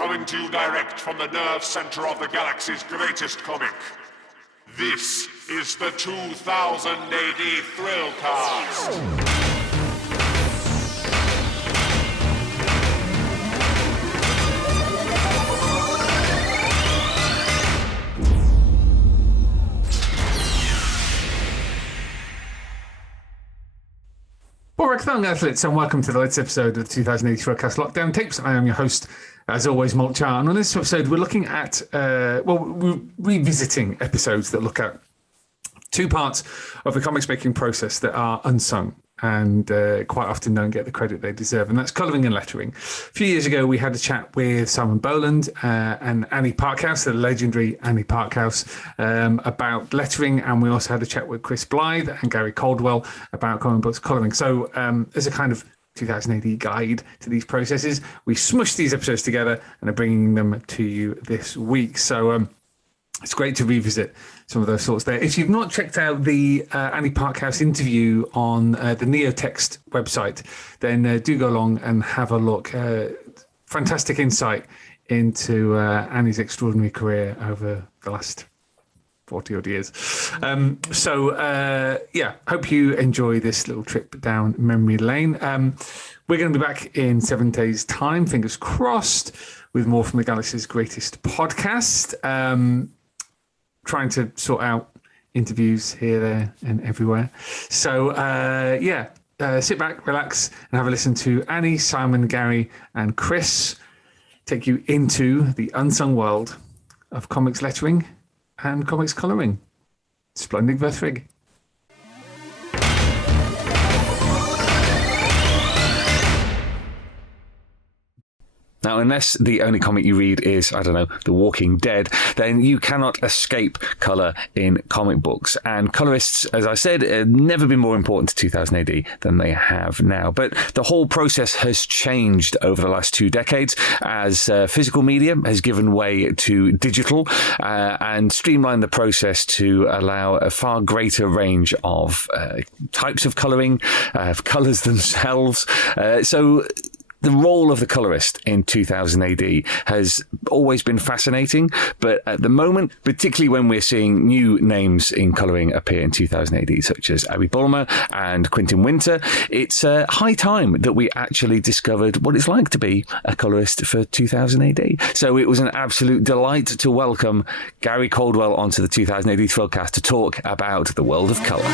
coming to you direct from the nerve center of the galaxy's greatest comic. This is the 2000 AD Thrillcast. Hello, athletes, and welcome to the latest episode of the 2080 Thrillcast Lockdown Tapes. I am your host, as always, Molch-R. And on this episode, we're looking at, we're revisiting episodes that look at two parts of the comics making process that are unsung and quite often don't get the credit they deserve, and that's colouring and lettering. A few years ago, we had a chat with Simon Bowland and Annie Parkhouse, the legendary Annie Parkhouse, about lettering, and we also had a chat with Chris Blythe and Gary Caldwell about comic books colouring. So as a kind of 2000 AD guide to these processes, we smushed these episodes together and are bringing them to you this week. So it's great to revisit some of those thoughts there. If you've not checked out the Annie Parkhouse interview on the Neotext website, then do go along and have a look. Fantastic insight into Annie's extraordinary career over the last 40 odd years. Hope you enjoy this little trip down memory lane. We're going to be back in 7 days' time, fingers crossed, with more from the Galaxy's greatest podcast. Trying to sort out interviews here, there, and everywhere. So, sit back, relax, and have a listen to Annie, Simon, Gary, and Chris take you into the unsung world of comics lettering and comics colouring. Splendid Verthrig. Now, unless the only comic you read is, I don't know, The Walking Dead, then you cannot escape colour in comic books. And colourists, as I said, have never been more important to 2000 AD than they have now. But the whole process has changed over the last 2 decades as physical media has given way to digital and streamlined the process to allow a far greater range of types of colouring, colours themselves. So the role of the colorist in 2000 AD has always been fascinating, but at the moment, particularly when we're seeing new names in colouring appear in 2000 AD, such as Abby Bulmer and Quentin Winter, it's high time that we actually discovered what it's like to be a colorist for 2000 AD. So it was an absolute delight to welcome Gary Caldwell onto the 2000 AD Thrillcast to talk about the world of colour.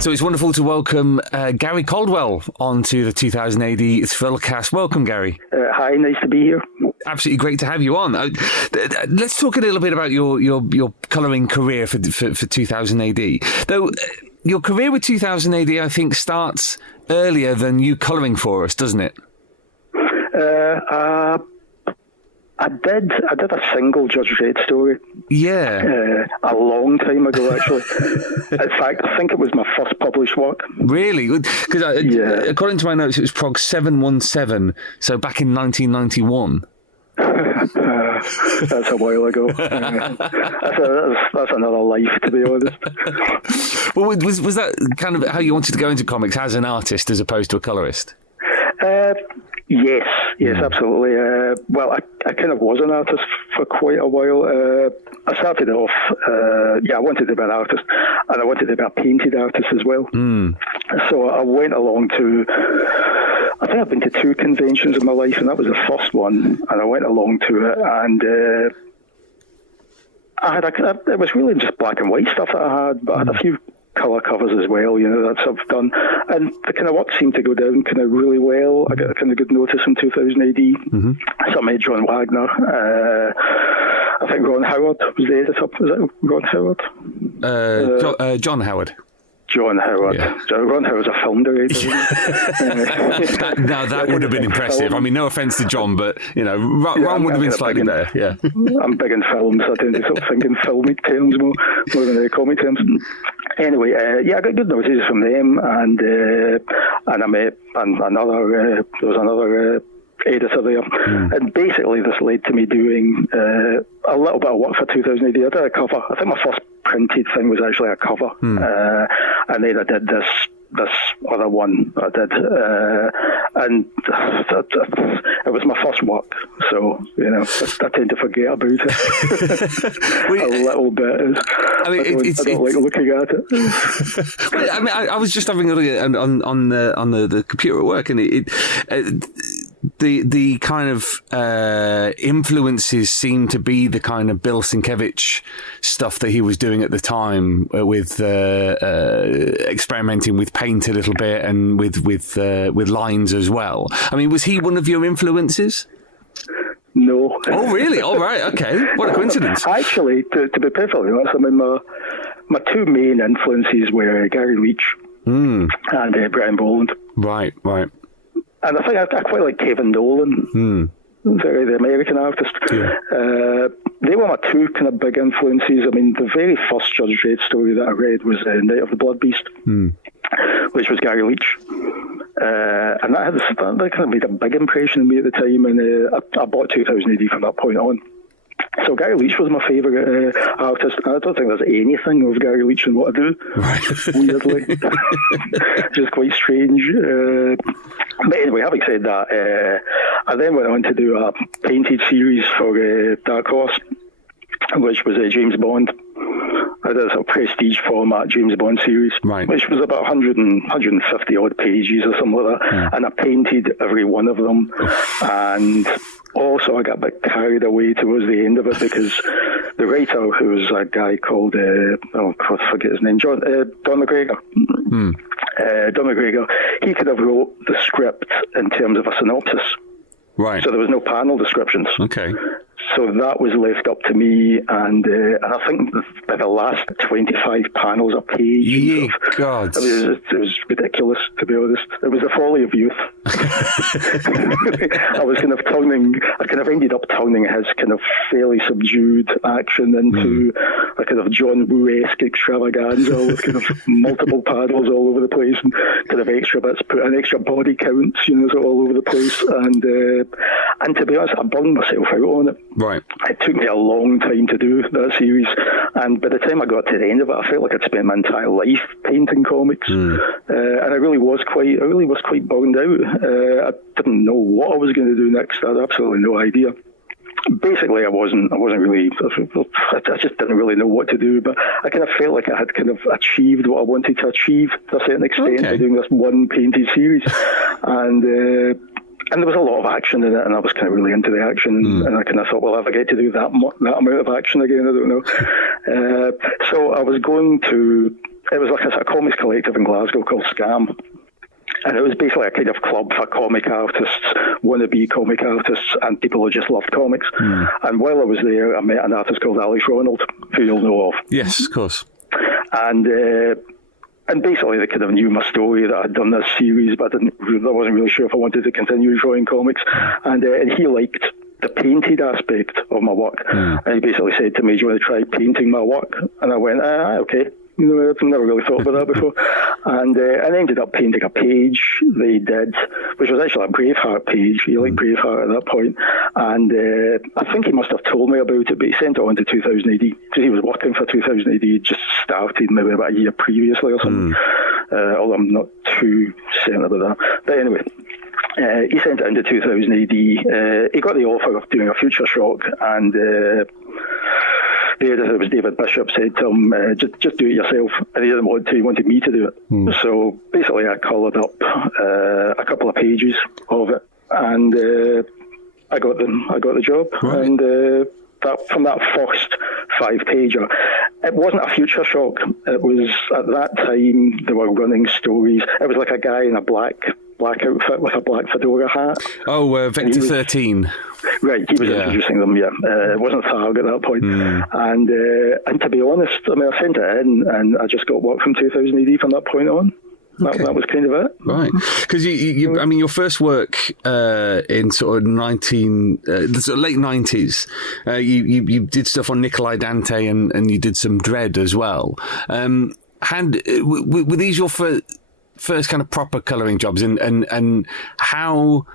So it's wonderful to welcome Gary Caldwell onto the 2000 AD Thrillcast. Welcome, Gary. Hi, nice to be here. Absolutely great to have you on. Let's talk a little bit about your colouring career for 2000 AD. Though your career with 2000 AD, I think, starts earlier than you colouring for us, doesn't it? I did a single Judge Dredd story. Yeah. A long time ago, actually. In fact, I think it was my first published work. Really? Because according to my notes, it was Prog 717, so back in 1991. That's a while ago. That's another life, to be honest. Well, was that kind of how you wanted to go into comics, as an artist as opposed to a colourist? Yes, absolutely. Well, I kind of was an artist for quite a while. I started off, I wanted to be an artist, and I wanted to be a painted artist as well. So I went along to, I think I've been to 2 conventions in my life, and that was the first one, and I went along to it, and it was really just black and white stuff that I had, but I had a few colour covers as well, that I've done, and the kind of work seemed to go down kind of really well. I got a kind of good notice from 2000 AD. Somebody, John Wagner, I think Ron Howard was the editor. Was it Ron Howard? John Howard. John Howard. Yeah. Ron Howard's a film director. that would have been impressive. I mean, no offence to John, but Ron would have been slightly better. Yeah, I'm big in films. I tend to sort of think in filmic terms more than comic terms. Anyway, I got good notices from them, and I met there was another editor there, and basically this led to me doing a little bit of work for 2000 AD. I did a cover. I think my first printed thing was actually a cover, and then I did this this other one I did, and it was my first work, so I tend to forget about it a little bit. I don't like looking at it. Well, I mean, I was just having a look at on the computer at work, and the kind of influences seem to be the kind of Bill Sienkiewicz stuff that he was doing at the time, with experimenting with paint a little bit and with lines as well. I mean, was he one of your influences? No. Oh, really? Oh, right. Okay. What a coincidence. Actually, to be perfectly honest, I mean, my two main influences were Gary Leach and Brian Boland. Right. And I think I quite like Kevin Dolan, the American artist. Yeah. They were my two kind of big influences. I mean, the very first Judge Dredd story that I read was Night of the Blood Beast, which was Gary Leach. And that kind of made a big impression on me at the time, and I bought 2000 AD from that point on. So Gary Leach was my favourite artist. I don't think there's anything of Gary Leach in what I do, weirdly. Just quite strange. But anyway, having said that, I then went on to do a painted series for Dark Horse, which was James Bond. I did a sort of prestige format James Bond series, which was about 150 odd pages or something like that, and I painted every one of them. And also I got a bit carried away towards the end of it, because the writer, who was a guy called, I forget his name, Don McGregor. Don McGregor, he could have wrote the script in terms of a synopsis. Right. So there was no panel descriptions. Okay. So that was left up to me, and I think by the last 25 panels a page. God. I mean, it was ridiculous, to be honest. It was the folly of youth. I kind of ended up turning his kind of fairly subdued action into a kind of John Woo-esque extravaganza with kind of multiple panels all over the place, and kind of extra bits, put in extra body counts, so all over the place. And to be honest, I burned myself out on it. Right. It took me a long time to do that series, and by the time I got to the end of it, I felt like I'd spent my entire life painting comics, and I really was quite burned out. I didn't know what I was going to do next. I had absolutely no idea. Basically, I wasn't really. I just didn't really know what to do. But I kind of felt like I had kind of achieved what I wanted to achieve to a certain extent by doing this one painted series, and there was a lot of action in it, and I was kind of really into the action, and I kind of thought, well, if I get to do that amount of action again, I don't know. So I was going to, it was like a comics collective in Glasgow called Scam, and it was basically a kind of club for comic artists, wannabe comic artists, and people who just loved comics. And while I was there, I met an artist called Alex Ronald, who you'll know of. Yes, of course. And basically, they kind of knew my story, that I'd done this series, but I wasn't really sure if I wanted to continue drawing comics. And he liked the painted aspect of my work. And he basically said to me, do you want to try painting my work? And I went, okay. I've never really thought about that before. And I ended up painting a page they did, which was actually a Braveheart page. He liked Braveheart at that point. And I think he must have told me about it, but he sent it on to 2000 AD, because he was working for 2000 AD. He just started maybe about a year previously or something. Although I'm not too certain about that. But anyway, he sent it into 2000 AD. He got the offer of doing a Future Shock, and the editor, it was David Bishop, said to him, just do it yourself. And he didn't want to, he wanted me to do it. So basically I coloured up a couple of pages of it, and I got the job. Right. And from that first 5-pager, it wasn't a Future Shock. It was, at that time, they were running stories. It was like a guy in a black outfit with a black fedora hat. Oh, Vector 13. Right, he was introducing them, it wasn't Tharg at that point. And to be honest, I mean, I sent it in, and I just got work from 2000 AD from that point on. That was kind of it. Right. Because I mean, your first work in sort of the sort of late 90s, you did stuff on Nikolai Dante, and you did some Dredd as well. Were these your first kind of proper colouring jobs, and how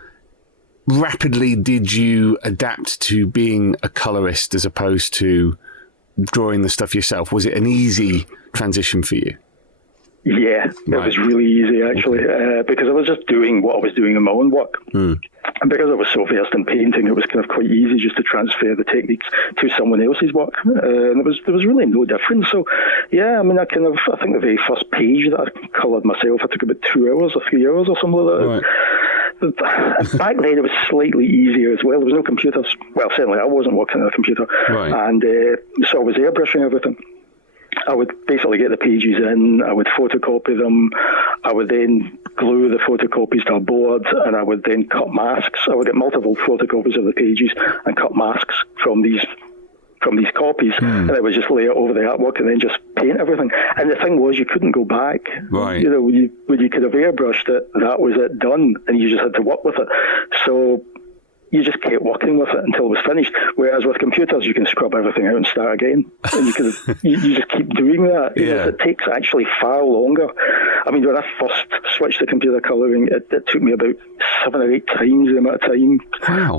rapidly did you adapt to being a colourist as opposed to drawing the stuff yourself? Was it an easy transition for you? Yeah, Right. it was really easy actually, because I was just doing what I was doing in my own work. And because I was so versed in painting, it was kind of quite easy just to transfer the techniques to someone else's work, and there was really no difference. So, yeah, I mean, I think the very first page that I coloured myself, I took about 2 hours or 3 hours or something like that. Right. Back then, it was slightly easier as well. There was no computers. Well, certainly I wasn't working on a computer, Right. and so I was airbrushing everything. I would basically get the pages in, I would photocopy them, I would then glue the photocopies to a board, and I would then cut masks. I would get multiple photocopies of the pages and cut masks from these copies, and I would just lay it over the artwork and then just paint everything. And the thing was, you couldn't go back. Right. You know, when you could have airbrushed it, that was it, done, and you just had to work with it. So you just kept working with it until it was finished. Whereas with computers, you can scrub everything out and start again, and you just keep doing that. You know, it takes actually far longer. I mean, when I first switched to computer colouring, it took me about 7 or 8 times the amount of time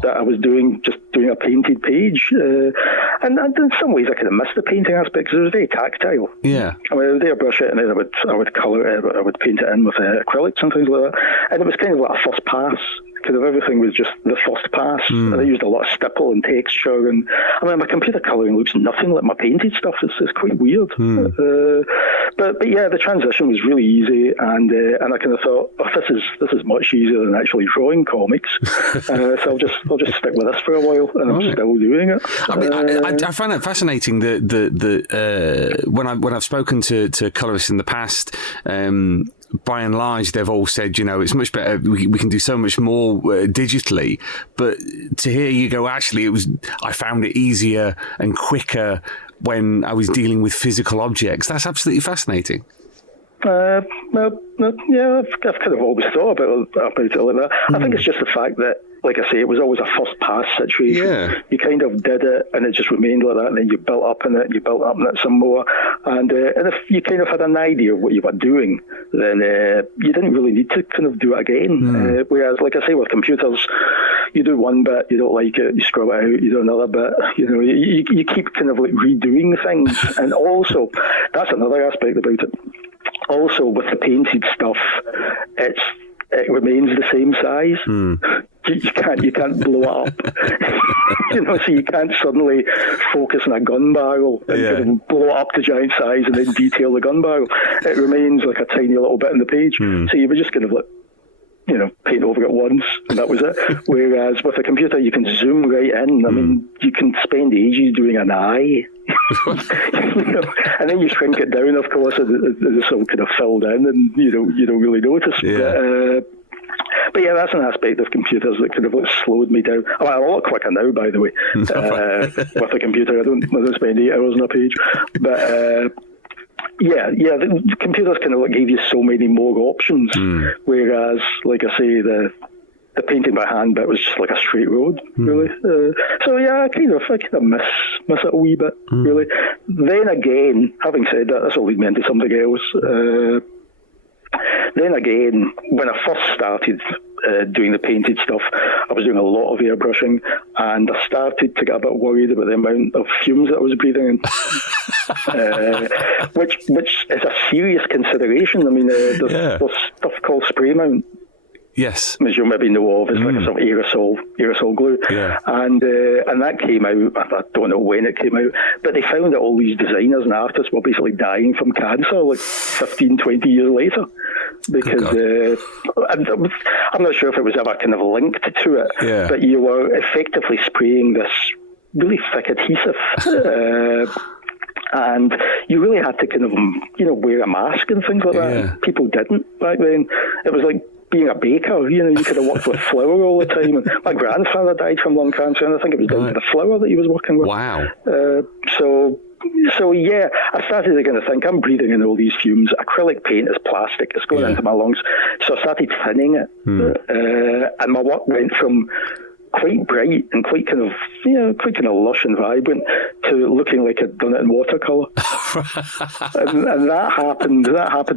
that I was doing a painted page. And in some ways, I kind of missed the painting aspect because it was very tactile. Yeah. I mean, I would airbrush it, and then I would colour it, I would paint it in with acrylics and things like that. And it was kind of like a first pass. Kind of everything was just the first pass, and I used a lot of stipple and texture. And I mean, my computer colouring looks nothing like my painted stuff. It's quite weird. But yeah, the transition was really easy, and I kind of thought, oh, this is much easier than actually drawing comics. So I'll just stick with this for a while, and I'm still doing it. I mean, I find that fascinating. When I've spoken to colourists in the past. By and large, they've all said, you know, it's much better. We can do so much more digitally. But to hear you go, actually, I found it easier and quicker when I was dealing with physical objects. That's absolutely fascinating. Well, yeah, I've kind of always thought about it like that. I think it's just the fact that, like I say, it was always a first pass situation. Yeah. You kind of did it, and it just remained like that, and then you built up in it, and you built up in it some more. And if you kind of had an idea of what you were doing, then you didn't really need to kind of do it again. Whereas, like I say, with computers, you do one bit, you don't like it, you scrub it out, you do another bit. You know, you keep kind of like redoing things. And also, that's another aspect about it. Also, with the painted stuff, it remains the same size. You can't blow it up. You know, so you can't suddenly focus on a gun barrel and kind of blow it up to giant size and then detail the gun barrel. It remains like a tiny little bit on the page. So you were just kind of like, you know, paint over it once, and that was it. Whereas with a computer, you can zoom right in. I mean, you can spend ages doing an eye. You know, and then you shrink it down, of course, and it's all kind of filled in, and you don't really notice. But yeah, that's an aspect of computers that kind of like slowed me down. I'm a lot quicker now, by the way. With a computer, I don't spend 8 hours on a page. But yeah, the computers kind of like gave you so many more options. Whereas, like I say, the painting by hand bit was just like a straight road, really. So yeah, I kind of miss it a wee bit, really. Then again, having said that, that's all lead me into something else. Then again, when I first started doing the painted stuff, I was doing a lot of airbrushing, and I started to get a bit worried about the amount of fumes that I was breathing in, which is a serious consideration. I mean, there's stuff called spray mount. Yes. As you maybe know of, it's like a sort of aerosol glue. Yeah. And that came out, I don't know when it came out, but they found that all these designers and artists were basically dying from cancer like 15, 20 years later. Because I'm not sure if it was ever kind of linked to it, but you were effectively spraying this really thick adhesive. And you really had to kind of, you know, wear a mask and things like that. People didn't back then. It was like being a baker, you know, you could have worked with flour all the time. And my grandfather died from lung cancer, and I think it was down to the flour that he was working with. Wow. So yeah, I started to kind of think, I'm breathing in all these fumes. Acrylic paint is plastic, it's going into my lungs. So I started thinning it. And my work went from quite bright and quite kind of lush and vibrant to looking like I'd done it in watercolour. and that happened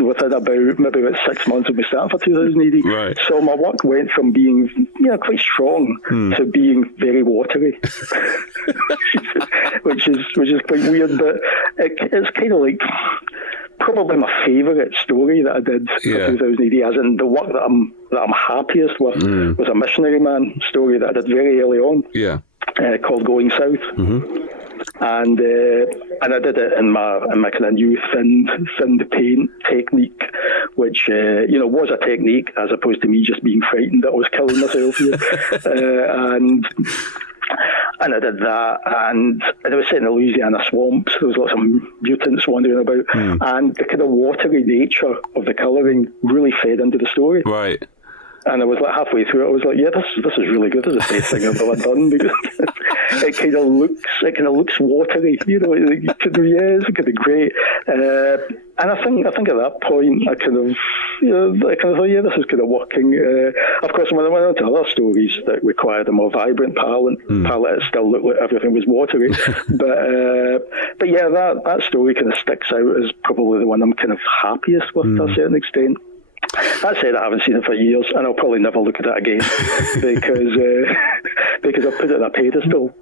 within about 6 months of me starting for 2000 AD. Right. So my work went from being quite strong to being very watery, which is quite weird. But it's kind of like probably my favourite story that I did for 2000 AD, as in the work that I'm happiest with, was a missionary man story that I did very early on, called Going South. And I did it in my kind of new thinned paint technique, which was a technique as opposed to me just being frightened that I was killing myself here. And I did that, and it was set in the Louisiana swamps. There was lots of mutants wandering about, and the kind of watery nature of the colouring really fed into the story. Right. And I was like halfway through it, I was like, yeah, this is really good. This is the best thing I've ever done, because it kind of looks watery, It could be great. And I think at that point, I kind of thought, yeah, this is kind of working. Of course, when I went on to other stories that required a more vibrant palette, it still looked like everything was watery. but yeah, that story kind of sticks out as probably the one I'm kind of happiest with to a certain extent. That said, I haven't seen it for years, and I'll probably never look at it again because I put it on a pedestal.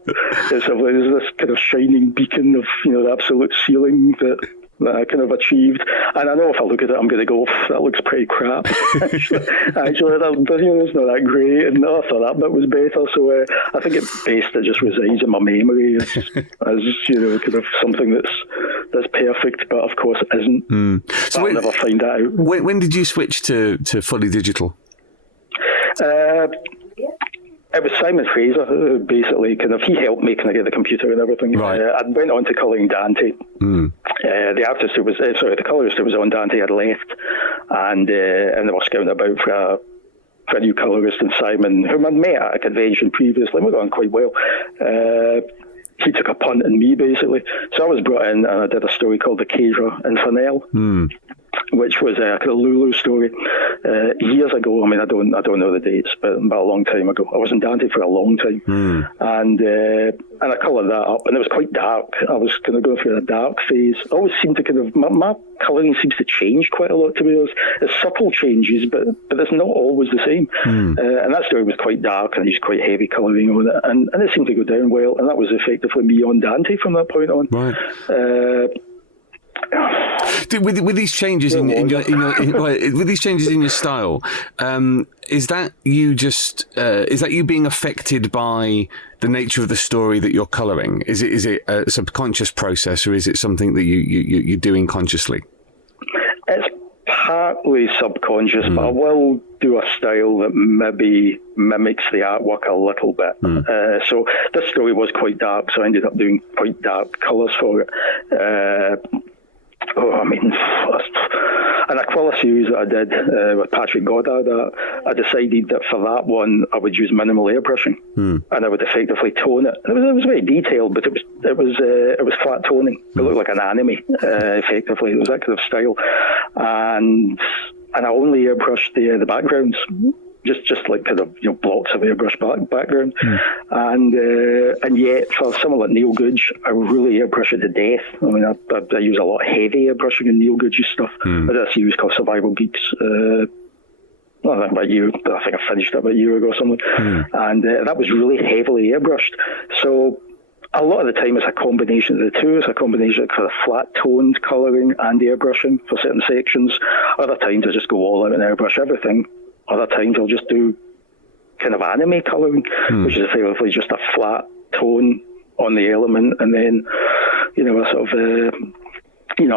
There's this kind of shining beacon of the absolute ceiling that I kind of achieved, and I know if I look at it, I'm going to go, that looks pretty crap. Actually, it's not that great, and I thought that bit was better. So I think at best it just resides in my memory as kind of something that's perfect, but of course it isn't. So I'll never find that out. When did you switch to fully digital? It was Simon Fraser who basically he helped me kind of get the computer and everything. Right. I went on to colouring Dante. The artist the colourist who was on Dante had left, and they were scouting about for a new colourist, and Simon, whom I'd met at a convention previously, we got on quite well. He took a punt on me, basically. So I was brought in, and I did a story called The Caja Infernal, which was a kind of Lulu story years ago. I mean, I don't know the dates, but a long time ago. I was in Dante for a long time, and I coloured that up, and it was quite dark. I was kind of going through a dark phase. I always seem to my colouring seems to change quite a lot, to be honest. It's subtle changes, but it's not always the same. And that story was quite dark, and I used quite heavy colouring on it, and it seemed to go down well, and that was effectively me on Dante from that point on. Right. With these changes in your style, is that you being affected by the nature of the story that you're colouring? Is it a subconscious process, or is it something that you're doing consciously? It's partly subconscious, but I will do a style that maybe mimics the artwork a little bit. So this story was quite dark, so I ended up doing quite dark colours for it. An Aquila series that I did with Patrick Goddard, I decided that for that one I would use minimal airbrushing, and I would effectively tone it. It was very detailed, but it was flat toning. It looked like an anime, effectively. It was that kind of style, and I only airbrushed the backgrounds. Just like kind of blocks of airbrush background, and yet for someone like Neil Googe, I really airbrush it to death. I mean, I use a lot of heavy airbrushing in Neil Googe's stuff. I did a series called Survival Geeks. I think I finished it about a year ago or something, and that was really heavily airbrushed. So a lot of the time it's a combination of the two. It's a combination of kind of flat-toned colouring and airbrushing for certain sections. Other times I just go all out and airbrush everything. Other times I'll just do kind of anime colouring, which is effectively just a flat tone on the element, and then a sort of a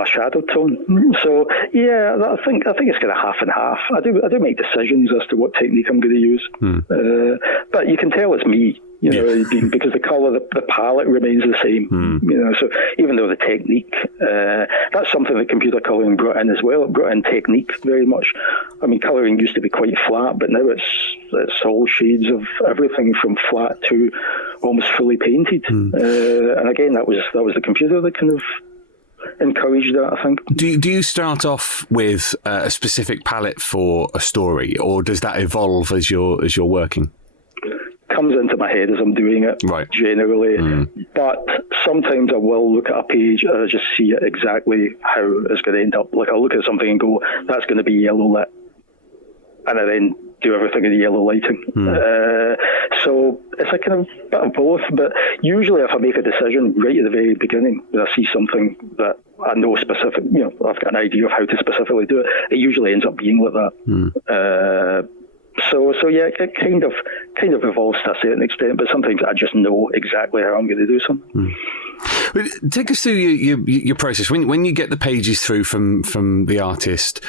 shadow tone. So yeah, I think it's kind of half and half. I do make decisions as to what technique I'm going to use, but you can tell it's me. Because the colour, the palette remains the same. So even though the technique, that's something that computer colouring brought in as well. It brought in technique very much. I mean, colouring used to be quite flat, but now it's all shades of everything from flat to almost fully painted. And again, that was the computer that kind of encouraged that, I think. Do you start off with a specific palette for a story, or does that evolve as you're working? Comes into my head as I'm doing it, right, generally. But sometimes I will look at a page and I just see it exactly how it's going to end up. Like I'll look at something and go, that's going to be yellow lit, and I then do everything in the yellow lighting. So it's a kind of bit of both. But usually, if I make a decision right at the very beginning, when I see something that I know specific, I've got an idea of how to specifically do it. It usually ends up being like that. So yeah, it kind of evolves to a certain extent, but sometimes I just know exactly how I'm going to do something. Take us through your process when you get the pages through from the artist.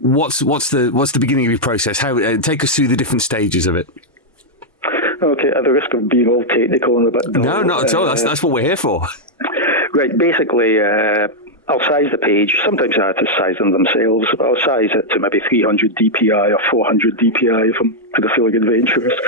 What's the beginning of your process? How take us through the different stages of it. Okay, at the risk of being all technical and a bit dull, no, not at all. That's what we're here for. Right, basically, I'll size the page. Sometimes artists size them themselves. I'll size it to maybe 300 DPI or 400 DPI if I'm feeling adventurous.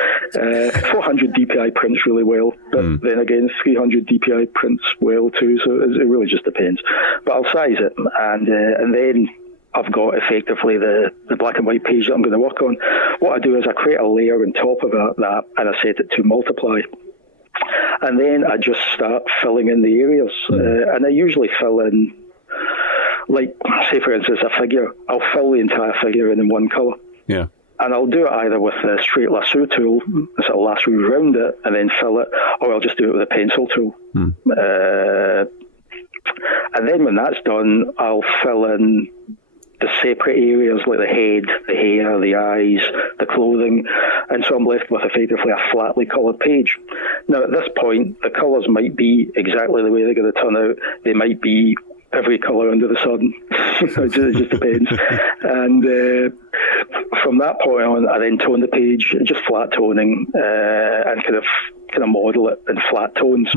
400 DPI prints really well, but then again, 300 DPI prints well too, so it really just depends. But I'll size it, and then I've got effectively the black and white page that I'm going to work on. What I do is I create a layer on top of that and I set it to multiply. And then I just start filling in the areas. And I usually fill in, like, say for instance, a figure. I'll fill the entire figure in one colour. Yeah. And I'll do it either with the straight lasso tool, sort of lasso around it, and then fill it, or I'll just do it with a pencil tool. And then when that's done, I'll fill in the separate areas like the head, the hair, the eyes, the clothing, and so I'm left with effectively a flatly coloured page. Now at this point, the colours might be exactly the way they're going to turn out. They might be every colour under the sun. It just depends. And from that point on, I then tone the page, just flat toning, and kind of model it in flat tones.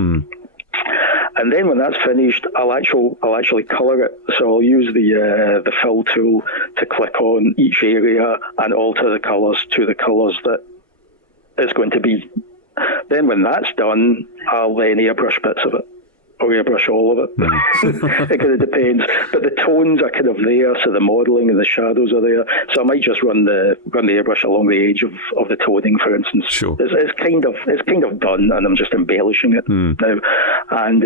And then when that's finished, I'll actually colour it. So I'll use the fill tool to click on each area and alter the colours to the colours that it's going to be. Then when that's done, I'll then airbrush bits of it, or airbrush all of it. It kind of depends. But the tones are kind of there, so the modelling and the shadows are there. So I might just run the airbrush along the edge of the toning, for instance. Sure. It's kind of done, and I'm just embellishing it now. And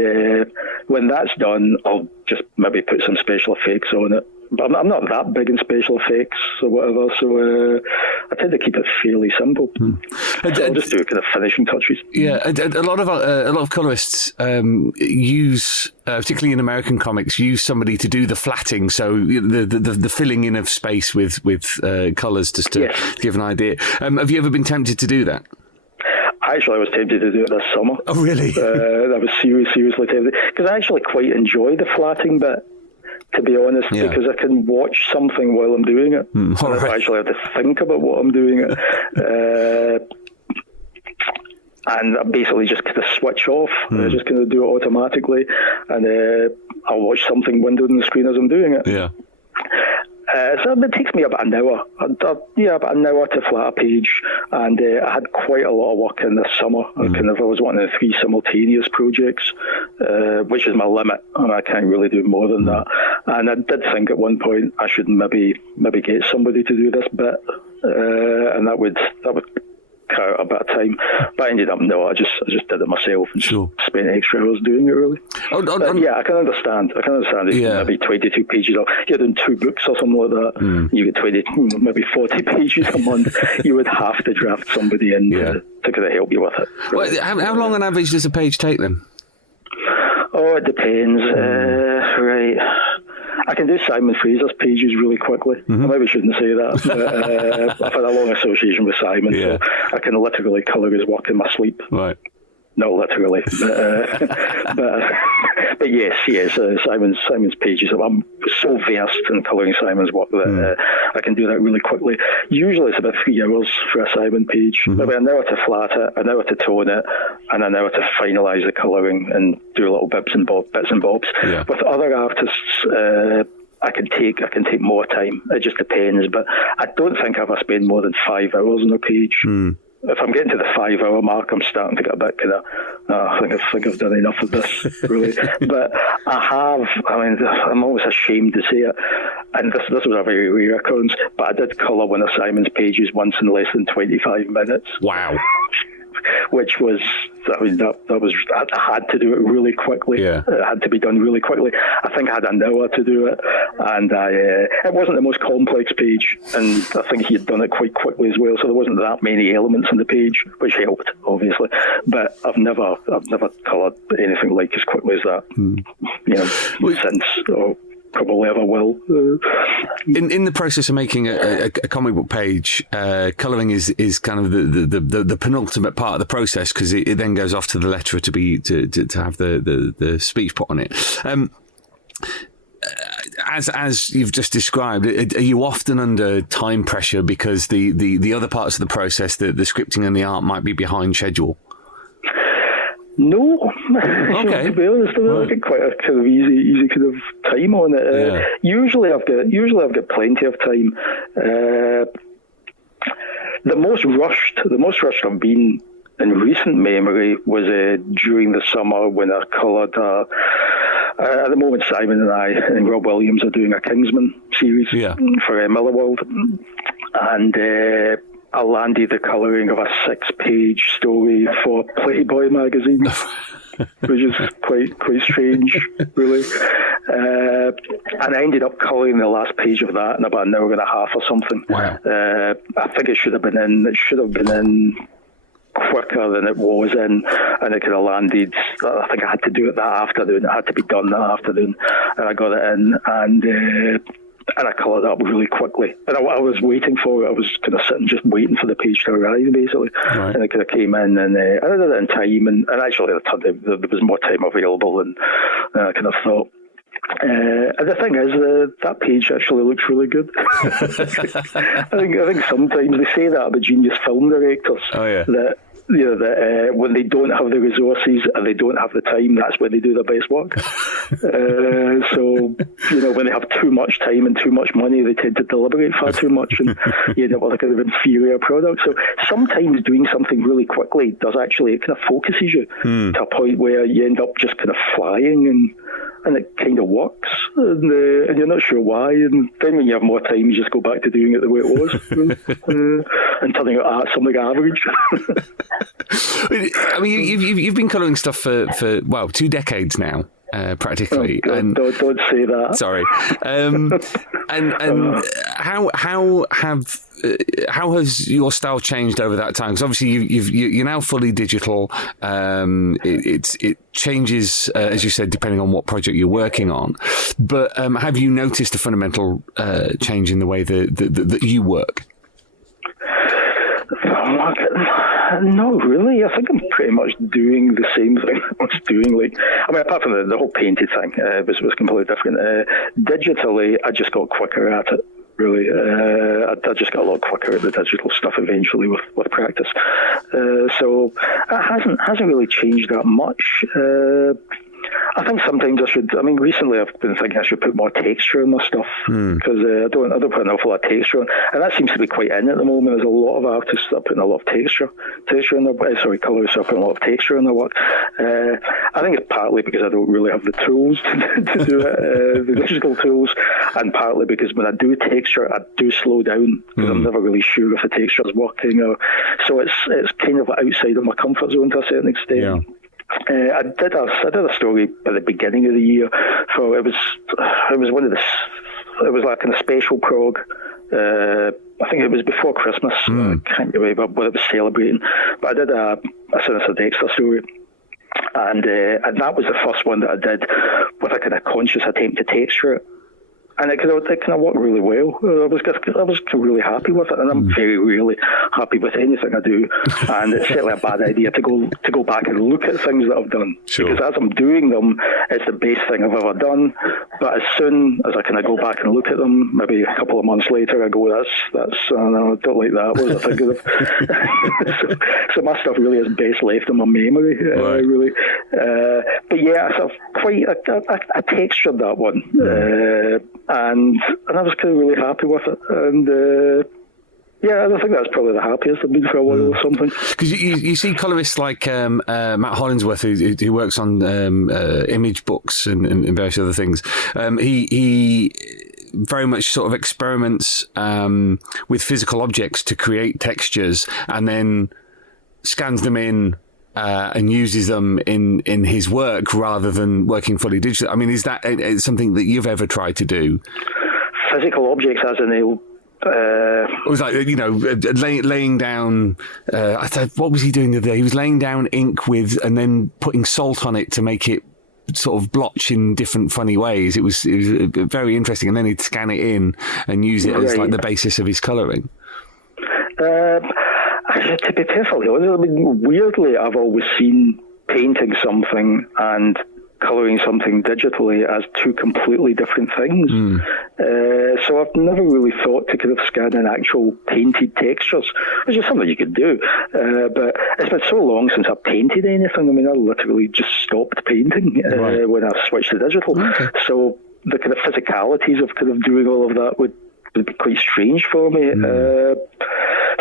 when that's done, I'll just maybe put some special effects on it. But I'm not that big in special effects or whatever, so I tend to keep it fairly simple. So I'll just do kind of finishing touches. Yeah, a lot of colorists use, particularly in American comics, use somebody to do the flatting, so the filling in of space with colours just to give an idea. Have you ever been tempted to do that? Actually, I was tempted to do it this summer. Oh, really? I was seriously tempted, because I actually quite enjoy the flatting bit, to be honest, because I can watch something while I'm doing it. I don't actually have to think about what I'm doing it. And I basically just kind of switch off. I just kind of do it automatically, and I'll watch something windowed on the screen as I'm doing it. Yeah. So it takes me about an hour. About an hour to flat a page, and I had quite a lot of work in this summer. I was wanting 3 simultaneous projects, which is my limit, and I can't really do more than that. And I did think at one point I should maybe get somebody to do this bit, and that would cut out a bit of time. But I ended up I just did it myself and spent extra hours doing it, really. Yeah, I can understand. Maybe 22 pages. You're doing 2 books or something like that. You get 20, maybe 40 pages a month. You would have to draft somebody in to kind of help you with it. Well, how long on average does a page take then? Oh, it depends. Right. I can do Simon Fraser's pages really quickly. I maybe shouldn't say that, but I've had a long association with Simon, so I can literally colour his work in my sleep. Right. Not literally, but yes, Simon's pages. I'm so versed in colouring Simon's work that I can do that really quickly. Usually it's about 3 hours for a Simon page. Maybe an hour to flat it, an hour to tone it, and an hour to finalise the colouring and do little bits and bobs. Yeah. With other artists, I can take more time. It just depends, but I don't think I've ever spent more than 5 hours on a page. If I'm getting to the 5-hour mark, I'm starting to get a bit kind of, I think I've done enough of this, really. But I'm always ashamed to say it, and this was a very rare occurrence, but I did colour one of Simon's pages once in less than 25 minutes. Wow. Which was I had to do it really quickly. Yeah. It had to be done really quickly. I think I had an hour to do it, and it wasn't the most complex page, and I think he had done it quite quickly as well, so there wasn't that many elements in the page, which helped, obviously. But I've never coloured anything like as quickly as that, since, or probably ever will. In the process of making a comic book page, colouring is kind of the penultimate part of the process, because it then goes off to the letterer to have the speech put on it. As you've just described, are you often under time pressure because the other parts of the process, the scripting and the art, might be behind schedule? No, okay. To be honest, I get quite a kind of easy kind of time on it. Usually I've got plenty of time. The most rushed I've been in recent memory was during the summer when I coloured. At the moment, Simon and I and Rob Williams are doing a Kingsman series for Millerworld, and I landed the colouring of a 6-page story for Playboy magazine, which is quite strange, really. And I ended up colouring the last page of that in about an hour and a half or something. Wow. I think it should have been in quicker than it was in, and it could have landed. I think I had to do it that afternoon. It had to be done that afternoon, and I got it in, and I coloured it up really quickly. And I was waiting for it. I was kind of sitting just waiting for the page to arrive, basically. Right. And it kind of came in, and I did it in time, and actually there was more time available than I kind of thought. And the thing is, that page actually looks really good. I think sometimes they say that about genius film directors. Oh, yeah. That when they don't have the resources and they don't have the time, that's when they do their best work. So, when they have too much time and too much money, they tend to deliberate far too much, and you end up with a kind of inferior product. So sometimes doing something really quickly does actually, it kind of focuses you to a point where you end up just kind of flying, and it kind of works, and you're not sure why. And then when you have more time, you just go back to doing it the way it was, and turning out something average. I mean, you've been colouring stuff for 2 decades now, practically. Oh, and don't say that. Sorry. And how has your style changed over that time? Because obviously you're now fully digital. It changes, as you said, depending on what project you're working on. But have you noticed a fundamental change in the way that you work? Not really. I think I'm pretty much doing the same thing I was doing. Apart from the whole painted thing, was completely different. Digitally, I just got quicker at it. Really, I just got a lot quicker at the digital stuff eventually with practice. So it hasn't really changed that much. I think sometimes recently I've been thinking I should put more texture in my stuff, because I don't put an awful lot of texture on, and that seems to be quite in at the moment. There's a lot of artists that are putting a lot of texture in their colourists are putting a lot of texture in their work. I think it's partly because I don't really have the tools to do it, the digital tools, and partly because when I do texture, I do slow down, because I'm never really sure if the texture is working, so it's kind of outside of my comfort zone to a certain extent. Yeah. I did a story at the beginning of the year for it was like a special prog. I think it was before Christmas. I can't remember what it was celebrating, but I did a Sinister Dexter story, and that was the first one that I did with a kind of conscious attempt to texture it. And it kind of worked really well. I was really happy with it, and I'm very rarely happy with anything I do. And it's certainly a bad idea to go back and look at things that I've done. Sure. Because as I'm doing them, it's the best thing I've ever done. But as soon as I kind of go back and look at them, maybe a couple of months later, I go, that's I don't like that. What was I thinking of? so my stuff really is best left in my memory, right. Really. But yeah, I textured that one. And I was kind of really happy with it, and I think that's probably the happiest I've been for a while or something. Because you see colourists like Matt Hollingsworth, who works on image books and various other things. He very much sort of experiments with physical objects to create textures, and then scans them in and uses them in his work rather than working fully digital. I mean, is that something that you've ever tried to do? Physical objects, as in it was like, laying down. I thought, what was he doing the other day? He was laying down ink and then putting salt on it to make it sort of blotch in different funny ways. It was very interesting, and then he'd scan it in and use it as like the basis of his colouring. To be perfectly honest, I mean, weirdly, I've always seen painting something and colouring something digitally as two completely different things. So I've never really thought to kind of scan in actual painted textures, which is something you could do. But it's been so long since I've painted anything. I mean, I literally just stopped painting when I switched to digital. Okay. So the kind of physicalities of kind of doing all of that would be quite strange for me.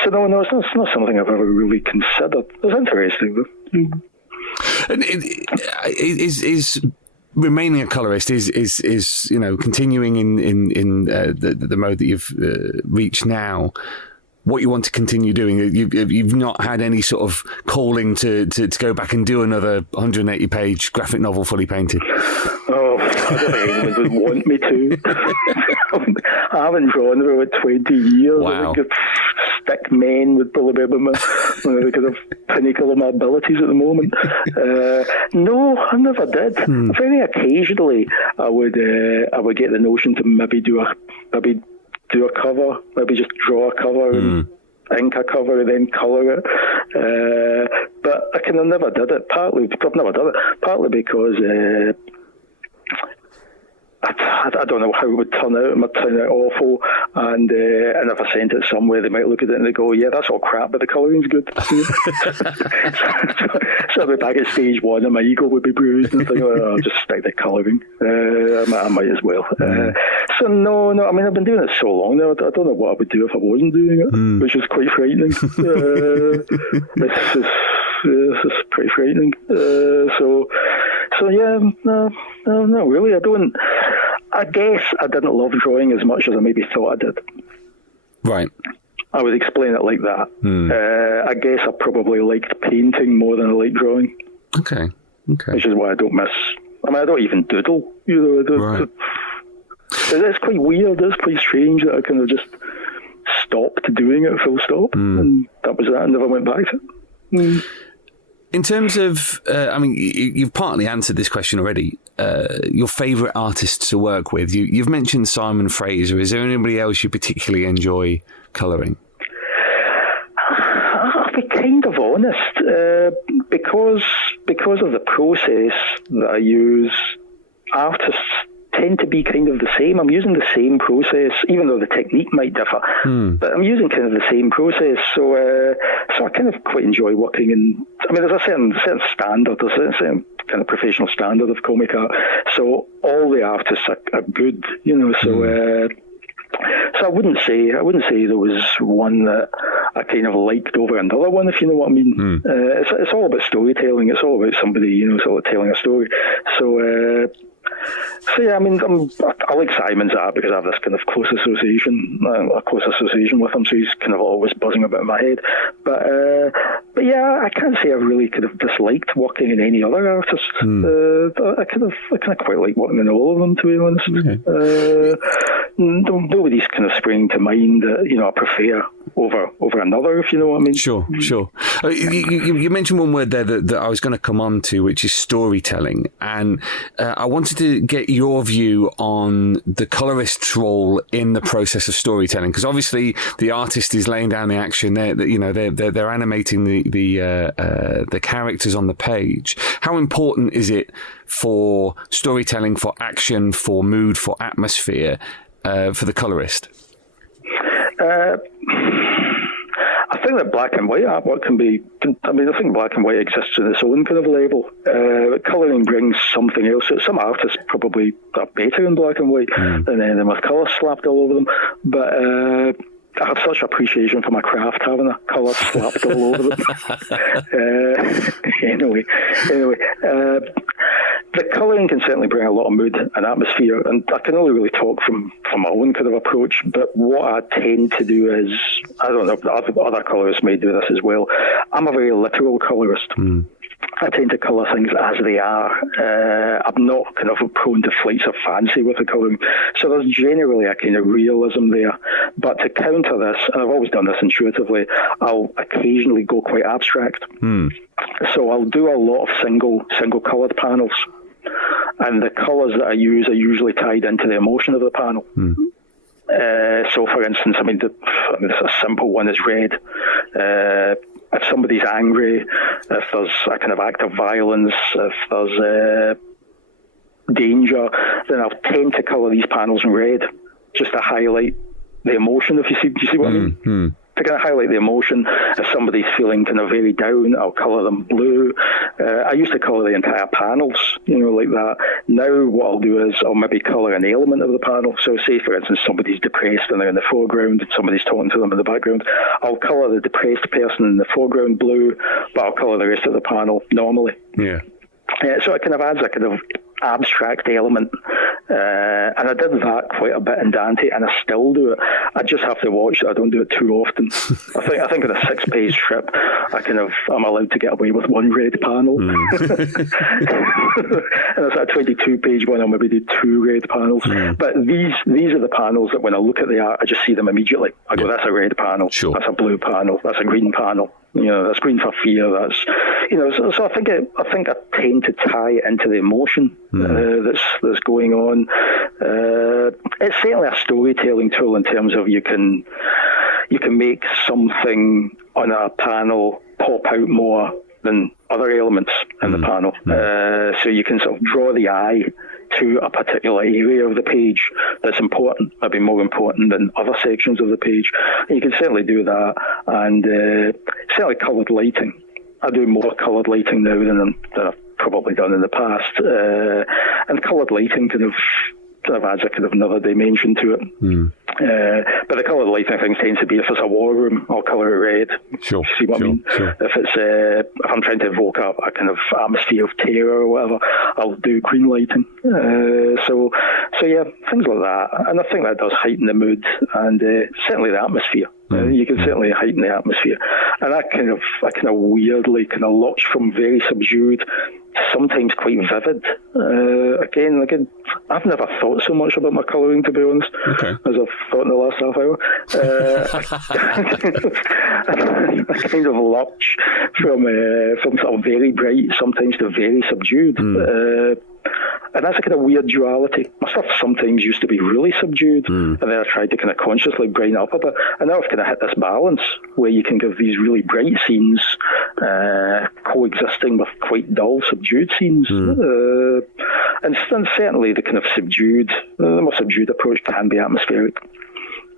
So no, it's not something I've ever really considered. It's interesting though. And is remaining a colorist is continuing in the mode that you've reached now, what you want to continue doing? You've not had any sort of calling to go back and do another 180-page graphic novel fully painted? Oh, I don't think anyone would want me to. I haven't drawn for about 20 years. Wow. I think stick men would probably be the kind of pinnacle of my abilities at the moment. No, I never did. Very occasionally, I would get the notion to maybe do a cover, maybe just draw a cover and ink a cover and then colour it. But I kind of never did it. Partly because I don't know how it would turn out. It might turn out awful, and if I sent it somewhere, they might look at it and they go, "Yeah, that's all crap, but the colouring's good." So I'd be back at stage one, and my ego would be bruised, and think, "Oh, I'll just stick to colouring. I might as well." So no. I mean, I've been doing it so long now. I don't know what I would do if I wasn't doing it, which is quite frightening. It's pretty frightening. So yeah, no, really. I guess I didn't love drawing as much as I maybe thought I did. Right. I would explain it like that. I guess I probably liked painting more than I liked drawing. Okay. Which is why I don't miss. I mean, I don't even doodle. Right. It's quite weird. It's quite strange that I kind of just stopped doing it full stop, and that was that. I never went back to it. In terms of, I mean, you've partly answered this question already. Your favourite artists to work with. You've mentioned Simon Fraser. Is there anybody else you particularly enjoy colouring? I'll be kind of honest. Because of the process that I use, artists tend to be kind of the same. I'm using the same process, even though the technique might differ. But I'm using kind of the same process, so I kind of quite enjoy working in. I mean, there's a certain standard, there's a certain kind of professional standard of comic art. So all the artists are good, So I wouldn't say there was one that I kind of liked over another one, if you know what I mean. It's all about storytelling. It's all about somebody, sort of telling a story. So yeah, I mean, I like Simon's art because I have this kind of close association with him, so he's kind of always buzzing about in my head. But yeah, I can't say I really kind of disliked working in any other artist. I kind of quite like working in all of them, to be honest. Nobody's kind of springing to mind that I prefer over another, if you know what I mean. Sure. You mentioned one word there that I was going to come on to, which is storytelling, and I wanted to get your view on the colorist's role in the process of storytelling, because obviously the artist is laying down the action. They're animating the characters on the page. How important is it for storytelling, for action, for mood, for atmosphere, for the colorist? I think that black and white artwork can be. I mean, I think black and white exists in its own kind of level. Colouring brings something else. Some artists probably are better in black and white than with colour slapped all over them. But I have such appreciation for my craft having a colour slapped all over them. Anyway. The colouring can certainly bring a lot of mood and atmosphere, and I can only really talk from my own kind of approach, but what I tend to do is, I don't know, other colourists may do this as well, I'm a very literal colourist. I tend to colour things as they are. I'm not kind of prone to flights of fancy with the colouring. So there's generally a kind of realism there. But to counter this, and I've always done this intuitively, I'll occasionally go quite abstract. So I'll do a lot of single coloured panels. And the colours that I use are usually tied into the emotion of the panel. So, for instance, a simple one is red. If somebody's angry, if there's a kind of act of violence, if there's danger, then I'll tend to colour these panels in red, just to highlight the emotion. If do you see what I mean? To kind of highlight the emotion. If somebody's feeling kind of very down, I'll colour them blue. I used to colour the entire panels, like that. Now what I'll do is I'll maybe colour an element of the panel. So say, for instance, somebody's depressed and they're in the foreground and somebody's talking to them in the background. I'll colour the depressed person in the foreground blue, but I'll colour the rest of the panel normally. Yeah. So it kind of adds a kind of abstract element, and I did that quite a bit in Dante, and I still do it. I just have to watch that I don't do it too often. I think in a 6-page strip, I'm allowed to get away with one red panel, and it's a 22-page one. I'll maybe do 2 red panels. But these are the panels that when I look at the art, I just see them immediately. I go, that's a red panel. Sure. That's a blue panel. That's a green panel. That's green for fear. That's, so I think I tend to tie it into the emotion that's going on. It's certainly a storytelling tool in terms of you can make something on a panel pop out more than other elements in the panel. So you can sort of draw the eye to a particular area of the page that's important, maybe more important than other sections of the page. And you can certainly do that. And certainly coloured lighting. I do more coloured lighting now than I've probably done in the past. And coloured lighting kind of adds a kind of another dimension to it. But the coloured lighting things tends to be, if it's a war room, I'll colour it red. Sure. See what I mean? Sure. If I'm trying to evoke a kind of atmosphere of terror or whatever, I'll do green lighting. So yeah, things like that. And I think that does heighten the mood and certainly the atmosphere. You can certainly heighten the atmosphere, and I kind of weirdly kind of lurch from very subdued, sometimes quite vivid. Again, I've never thought so much about my colouring, to be honest, as I've thought in the last half hour. I kind of lurch from sort of very bright, sometimes to very subdued. And that's a kind of weird duality. My stuff sometimes used to be really subdued, and then I tried to kind of consciously brighten up a bit. And now I've kind of hit this balance where you can give these really bright scenes coexisting with quite dull, subdued scenes. And certainly the kind of the more subdued approach can be atmospheric.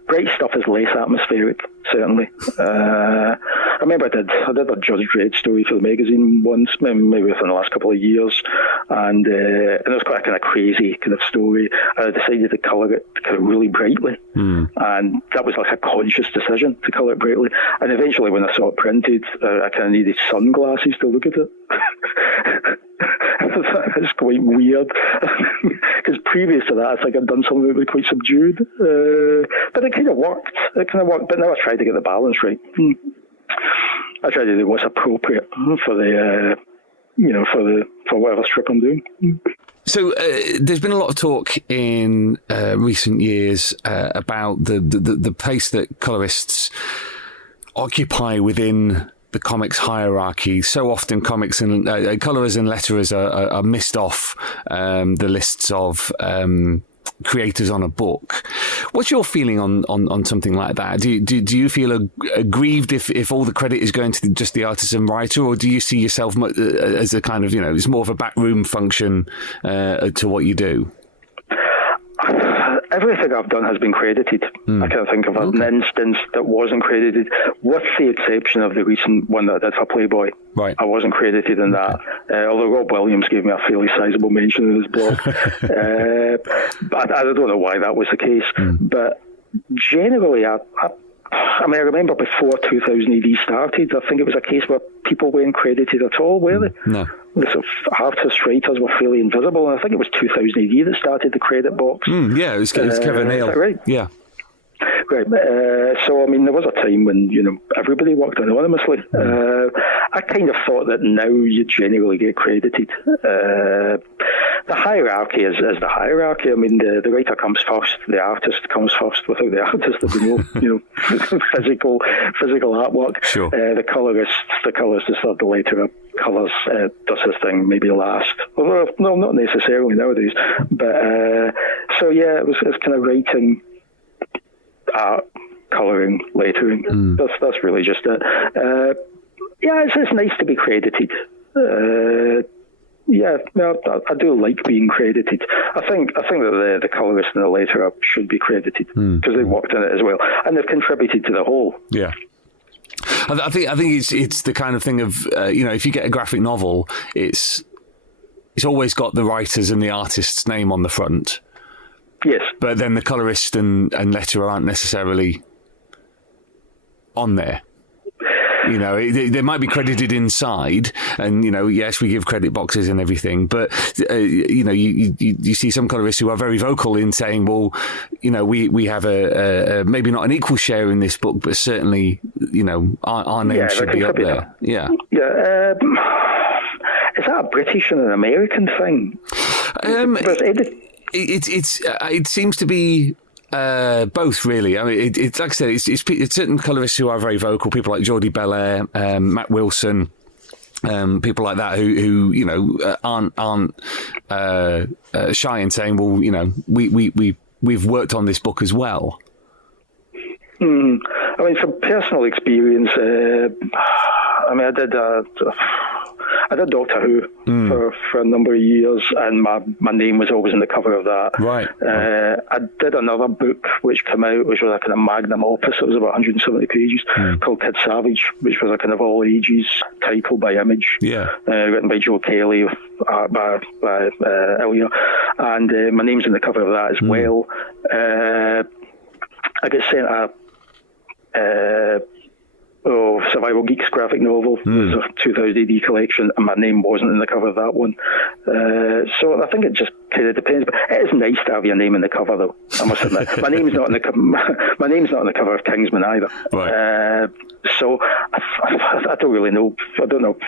Bright stuff is less atmospheric, certainly. I remember I did a Judge Dredd story for the magazine once, maybe within the last couple of years, and it was quite a kind of crazy kind of story. I decided to colour it kind of really brightly, and that was like a conscious decision to colour it brightly. And eventually, when I saw it printed, I kind of needed sunglasses to look at it. It's quite weird, because previous to that, I think I'd done something that was quite subdued, but it kind of worked. But now I try to get the balance right. I try to do what's appropriate for the, for whatever strip I'm doing. So there's been a lot of talk in recent years about the place that colorists occupy within the comics hierarchy. So often comics and colorers and letterers are missed off the lists of creators on a book. What's your feeling on something like that? Do you feel aggrieved if all the credit is going to just the artist and writer, or do you see yourself as a kind of, it's more of a backroom function to what you do? Everything I've done has been credited. I can't think of an instance that wasn't credited, with the exception of the recent one that I did for Playboy. Right. I wasn't credited in that, although Rob Williams gave me a fairly sizable mention in his blog. But I don't know why that was the case. But generally, I remember before 2000 AD started, I think it was a case where people weren't credited at all, were they? No. The sort of artists, writers were fairly invisible, and I think it was 2000 AD that started the credit box. Yeah, it was Kevin Hale. Is that right? Yeah. Right. So, I mean, there was a time when, everybody worked anonymously. I kind of thought that now you generally get credited. The hierarchy is the hierarchy. I mean, the writer comes first, the artist comes first. Without the artist, there'd be no, physical artwork. Sure. The colorist is third, the later colours does his thing maybe last. Although, no, not necessarily nowadays. But, so yeah, it's kind of writing, art, colouring, lettering. That's really just it. It's nice to be credited. I do like being credited. I think that the colourist and the letterer should be credited because they've worked in it as well and they've contributed to the whole. Yeah. I think it's the kind of thing of if you get a graphic novel, it's always got the writer's and the artist's name on the front. Yes. But then the colorist and letterer aren't necessarily on there. They might be credited inside, and yes, we give credit boxes and everything. But you see some colorists who are very vocal in saying, well, we have a maybe not an equal share in this book, but certainly our name should be up there. Yeah. Yeah. Is that a British and an American thing? It seems to be both, really. I mean, it's like I said, it's certain colorists who are very vocal. People like Geordie Belair, Matt Wilson, people like that who aren't shy in saying, well, we've worked on this book as well. I mean, from personal experience, I did Doctor Who for a number of years, and my name was always in the cover of that. Right. I did another book which came out, which was a kind of magnum opus. It was about 170 pages, called Kid Savage, which was a kind of all ages title by Image. Yeah. Written by Joe Kelly, art by Ilya, and my name's in the cover of that as well. I get sent a Survival Geeks graphic novel. It was a 2000 AD collection, and my name wasn't in the cover of that one. So I think it just kind of depends. But it is nice to have your name in the cover, though. I must admit, my name's not in the cover of Kingsman either. Right. So I don't really know. I don't know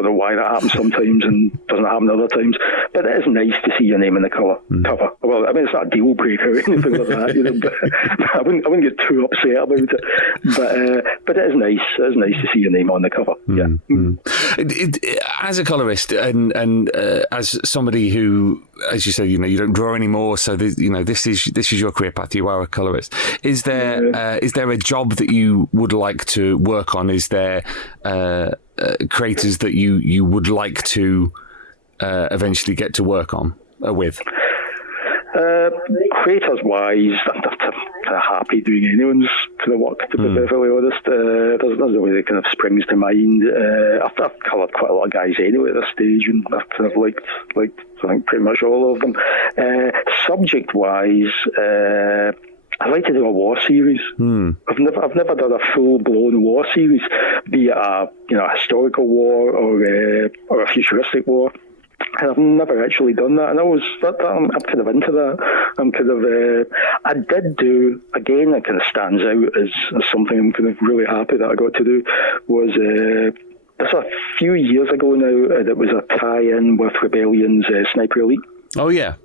why that happens sometimes and doesn't happen other times. But it is nice to see your name in the cover. Well, I mean, it's not a deal breaker or anything like that. But I wouldn't get too upset about it. But it is nice. It is nice to see your name on the cover. As a colorist and as somebody who, as you said, you don't draw anymore. So this is your career path. You are a colorist. Is there a job that you would like to work on? Is there creators that you would like to eventually get to work on with? Creators wise, I'm kind of happy doing anyone's kind of work, to be perfectly honest. There's nobody that kind of springs to mind. I've coloured quite a lot of guys anyway at this stage, and I've kind of liked I think pretty much all of them. Subject wise, I like to do a war series. I've never done a full blown war series, be it a historical war or a futuristic war. And I've never actually done that, and I'm kind of into that. I'm kind of I did do, again, that kind of stands out as something I'm kind of really happy that I got to do, was it's a few years ago now, that was a tie-in with Rebellion's Sniper Elite. Oh yeah.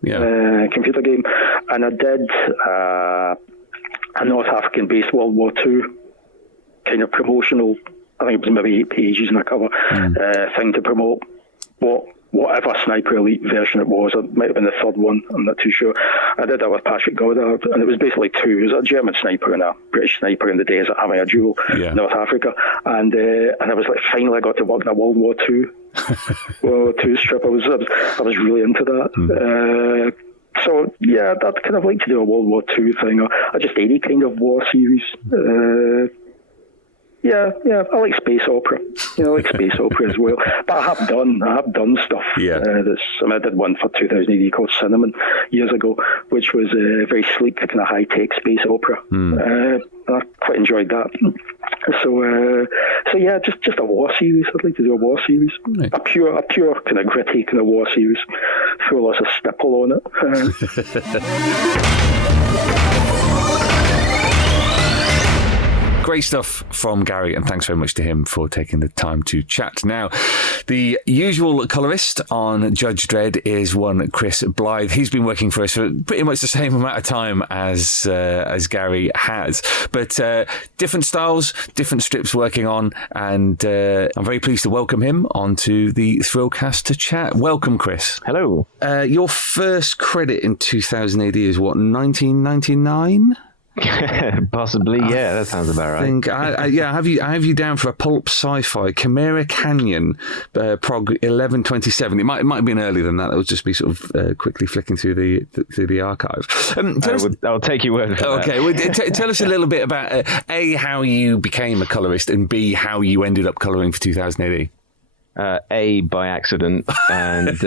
Computer game, and I did a North African-based World War II kind of promotional, I think it was maybe 8 pages in a cover, thing to promote whatever Sniper Elite version it was. It might have been the third one, I'm not too sure. I did that with Patrick Goddard, and it was basically two. It was a German sniper and a British sniper in the desert having a duel in North Africa. And I was like, finally I got to work in a World War II strip. I was really into that. So yeah, I'd kind of like to do a World War II thing, or just any kind of war series. Yeah, I like space opera. I like space opera as well. But I have done stuff. Yeah. I did one for 2000 AD called Cinnamon years ago, which was very sleek, kind of high-tech space opera. I quite enjoyed that. So yeah, just a war series. I'd like to do a war series. Right. A pure kind of gritty kind of war series. Throw lots of stipple on it. Great stuff from Gary, and thanks very much to him for taking the time to chat. Now, the usual colorist on Judge Dredd is one Chris Blythe. He's been working for us for pretty much the same amount of time as Gary has, but different styles, different strips working on, and I'm very pleased to welcome him onto the Thrillcast to chat. Welcome, Chris. Hello. Your first credit in 2000 AD is what, 1999? Possibly, yeah, that sounds about right. I have you down for a pulp sci-fi Chimera Canyon, prog 1127. It might have been earlier than that. That would just be sort of quickly flicking through the archive. I'll take your word for that. Okay, well, tell us a little bit about A, how you became a colorist, and B, how you ended up coloring for 2000 AD. A, by accident, and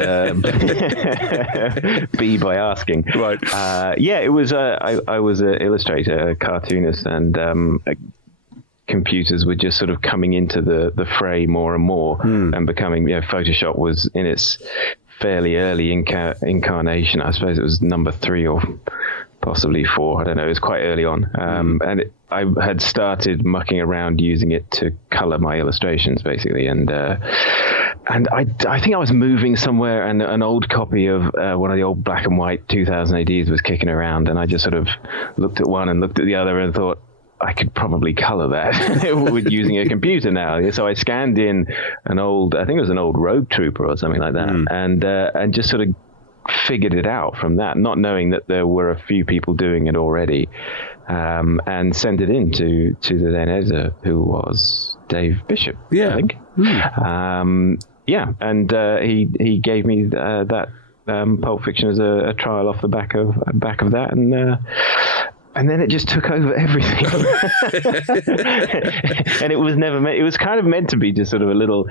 B, by asking. Right. It was. I was an illustrator, a cartoonist, and computers were just sort of coming into the fray more and more, and becoming. Photoshop was in its fairly early incarnation. I suppose it was number 3 or possibly 4. I don't know. It was quite early on, and I had started mucking around using it to color my illustrations, basically, and I think I was moving somewhere, and an old copy of one of the old black and white 2000 ADs was kicking around, and I just sort of looked at one and looked at the other and thought, I could probably color that with using a computer now. So I scanned in an old, I think it was an old Rogue Trooper or something like that, and just sort of figured it out from that, not knowing that there were a few people doing it already, and sent it in to the then editor, who was Dave Bishop, I think. And he gave me that Pulp Fiction as a trial off the back of that, and then it just took over everything. And it was never meant, it was kind of meant to be just sort of a little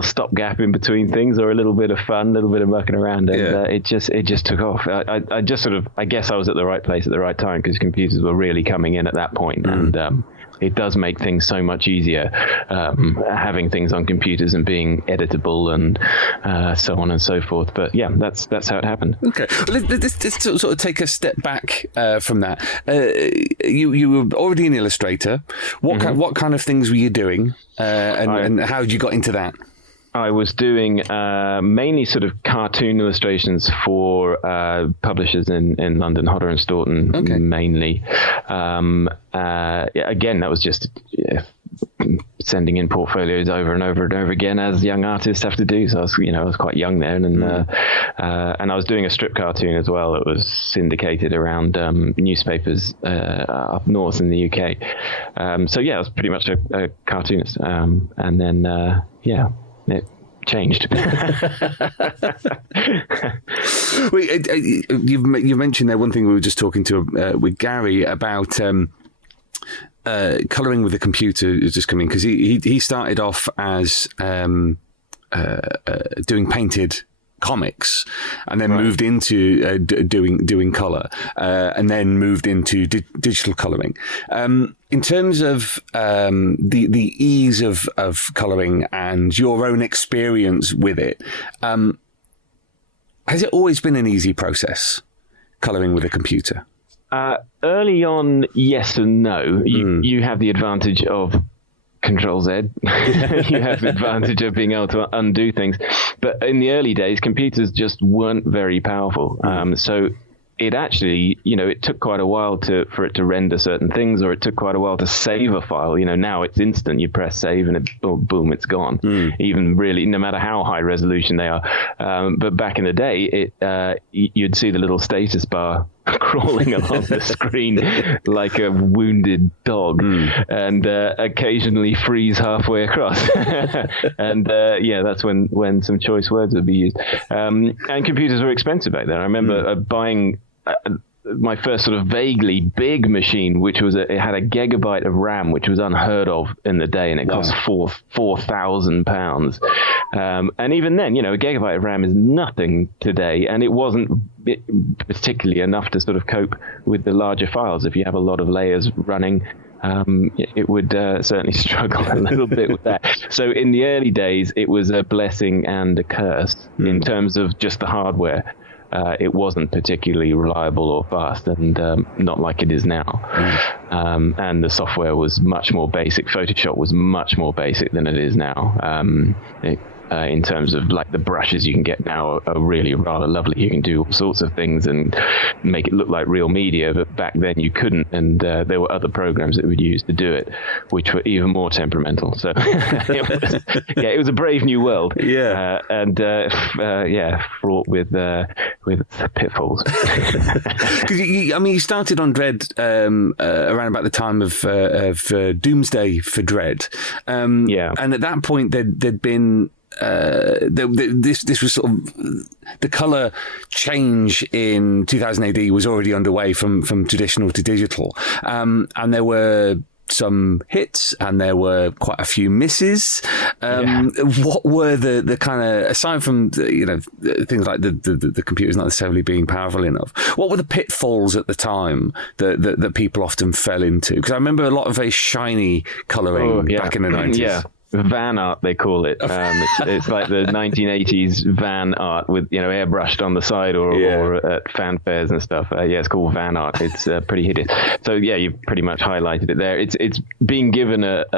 stopgap in between things, or a little bit of fun, a little bit of mucking around. And it just took off. I just sort of, I guess I was at the right place at the right time, because computers were really coming in at that point. And it does make things so much easier, having things on computers and being editable and so on and so forth. But yeah, that's how it happened. Okay, let's sort of take a step back from that. You were already an illustrator. What kind of things were you doing, and how you got into that? I was doing mainly sort of cartoon illustrations for publishers in London, Hodder and Stoughton, mainly. Again, that was just sending in portfolios over and over and over again, as young artists have to do. So I was quite young then, and I was doing a strip cartoon as well that was syndicated around newspapers up north in the UK. I was pretty much a cartoonist, and then it changed. You've mentioned there one thing we were just talking to with Gary about colouring with a computer is just coming, because he started off as doing painted comics, and then moved into doing colour, and then moved into digital colouring. In terms of the ease of colouring and your own experience with it, has it always been an easy process, colouring with a computer? Early on, yes and no. You have the advantage of Control Z. You have the advantage of being able to undo things. But in the early days, computers just weren't very powerful. So it actually, it took quite a while for it to render certain things, or it took quite a while to save a file. Now it's instant. You press save and boom, it's gone. Even really, no matter how high resolution they are. But back in the day, you'd see the little status bar crawling along the screen like a wounded dog, and occasionally freeze halfway across. And that's when some choice words would be used. And computers were expensive back then. I remember buying my first sort of vaguely big machine, which was it had a gigabyte of RAM, which was unheard of in the day, and it cost £4,000. And even then, a gigabyte of RAM is nothing today, and it wasn't particularly enough to sort of cope with the larger files. If you have a lot of layers running, it would certainly struggle a little bit with that. So in the early days, it was a blessing and a curse in terms of just the hardware. it wasn't particularly reliable or fast, and not like it is now. And the software was much more basic. Photoshop was much more basic than it is now. In terms of like the brushes you can get now are really rather lovely. You can do all sorts of things and make it look like real media, but back then you couldn't, and there were other programs that we would use to do it, which were even more temperamental. So it was a brave new world. Fraught with pitfalls. Because you started on Dredd around about the time of Doomsday for Dredd, and at that point there'd been this was sort of the colour change in 2000 AD was already underway from traditional to digital, and there were some hits and there were quite a few misses. What were the kind of, aside from things like the computers not necessarily being powerful enough, what were the pitfalls at the time that people often fell into? Because I remember a lot of very shiny colouring back in the 90s. Van art, they call it. It's like the 1980s van art with airbrushed on the side or at fanfares and stuff. It's called van art. It's pretty hideous. So you pretty much highlighted it there. It's being given a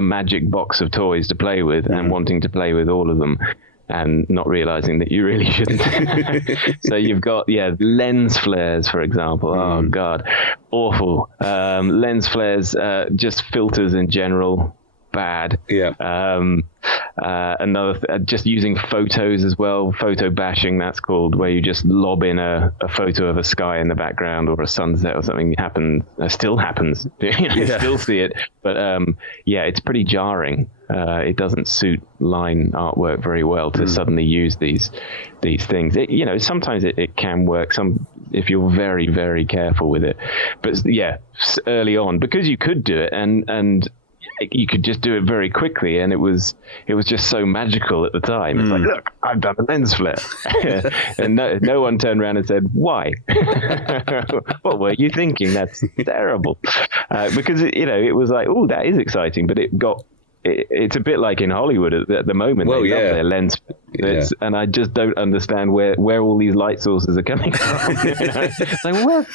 magic box of toys to play with and wanting to play with all of them, and not realizing that you really shouldn't. So you've got lens flares, for example. Oh god, awful. Lens flares, just filters in general, bad. Just using photos as well, photo bashing, that's called, where you just lob in a photo of a sky in the background or a sunset or something. Still happens. Still see it, but it's pretty jarring. It doesn't suit line artwork very well to suddenly use these things. Sometimes it can work, if you're very, very careful with it, but early on, because you could do it and you could just do it very quickly, and it was just so magical at the time. It's like, look, I've done a lens flare. And no one turned around and said, why? What were you thinking? That's terrible. Because it was like, oh, that is exciting, but it's a bit like in Hollywood at the moment. They love their lens flares, and I just don't understand where all these light sources are coming from. It's like, where'd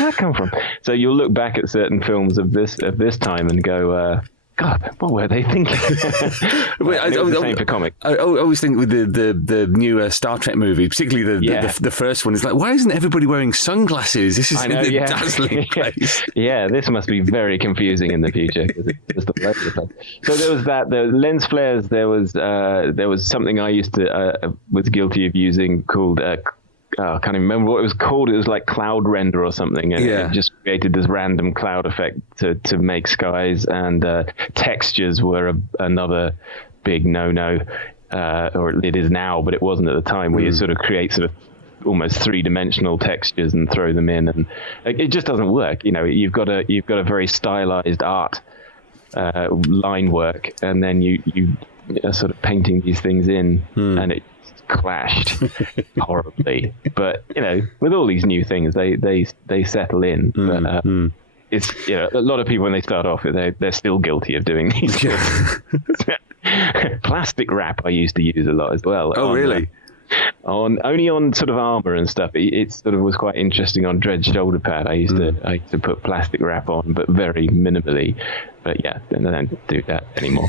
that come from? So you'll look back at certain films of this time and go, God, what were they thinking? The same for comics. I always think with the newer Star Trek movie, particularly the first one, is like, why isn't everybody wearing sunglasses? This is a dazzling place. This must be very confusing in the future, because it's just all over the place. So there was that. The lens flares. There was something I was guilty of using called. I can't even remember what it was called. It was like cloud render or something. And it just created this random cloud effect to make skies, and textures were another big no-no, or it is now, but it wasn't at the time, where you sort of create sort of almost three-dimensional textures and throw them in, and it just doesn't work. You've got a very stylized art line work, and then you are sort of painting these things in, and it clashed horribly. But with all these new things, they settle in. But it's a lot of people, when they start off, they're still guilty of doing these things. Plastic wrap I used to use a lot as well. Really? Only on sort of armor and stuff. It sort of was quite interesting on Dredd shoulder pad. I used to put plastic wrap on, but very minimally. But I don't do that anymore.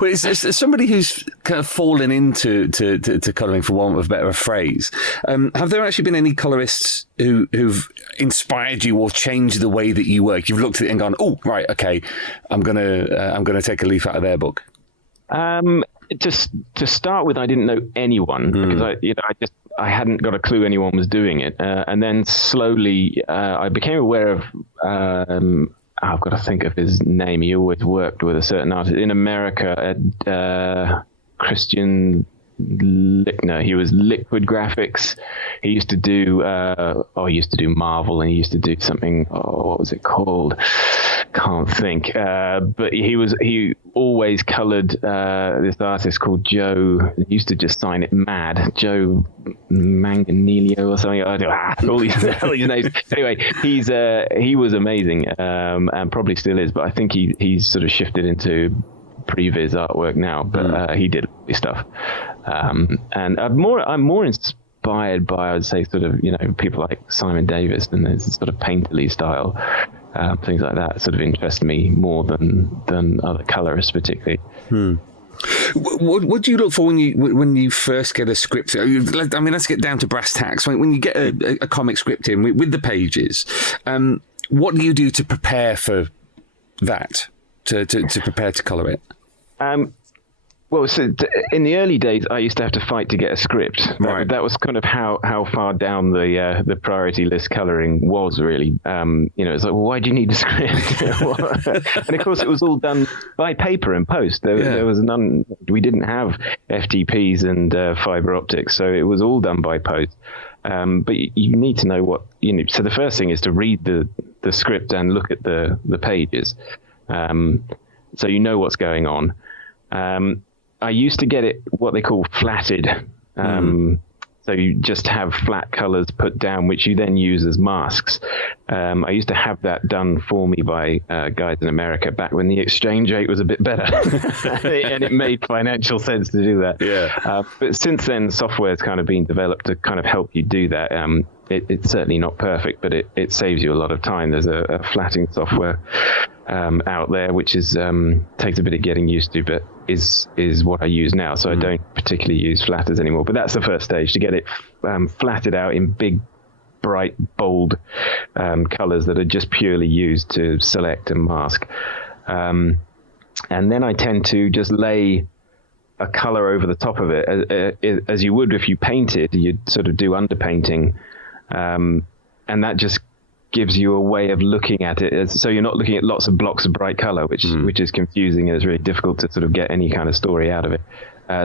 Well, it's somebody who's kind of fallen into colouring, for want of a better phrase. Have there actually been any colourists who've inspired you or changed the way that you work? You've looked at it and gone, oh, right, okay, I'm gonna take a leaf out of their book. To start with, I didn't know anyone, because I hadn't got a clue anyone was doing it, and then slowly I became aware of. I've got to think of his name. He always worked with a certain artist in America. Christian Lickner. He was Liquid Graphics. He used to do Marvel, and he used to do something. What was it called? Can't think. But he always coloured this artist called Joe. He used to just sign it Mad. Joe Manganiello or something. All these names. Anyway, he was amazing, and probably still is. But I think he's sort of shifted into previs artwork now, but he did stuff. And I'm more inspired by, I would say, sort of, people like Simon Davis and there's sort of painterly style, things like that sort of interest me more than other colorists particularly. What do you look for when you first get a script? I mean, let's get down to brass tacks. When you get a comic script in with the pages, what do you do to prepare for that? To prepare to colour it? Well, so in the early days, I used to have to fight to get a script. Right. That was kind of how far down the priority list colouring was, really. It's like, well, why do you need a script? And of course, it was all done by paper and post. There was none. We didn't have FTPs and fibre optics, so it was all done by post. But you need to know what So the first thing is to read the script and look at the pages, so you know what's going on. I used to get it what they call flatted. So you just have flat colours put down, which you then use as masks. I used to have that done for me by guys in America back when the exchange rate was a bit better. And it made financial sense to do that. Yeah. But since then, software has kind of been developed to kind of help you do that. It's certainly not perfect, but it saves you a lot of time. There's a flatting software out there, which is takes a bit of getting used to, but is what I use now. So I don't particularly use flatters anymore. But that's the first stage, to get it flatted out in big, bright, bold colours that are just purely used to select and mask. And then I tend to just lay a colour over the top of it, as you would if you painted. You'd sort of do underpainting, and that just gives you a way of looking at it. So you're not looking at lots of blocks of bright color, which is confusing, and it's really difficult to sort of get any kind of story out of it.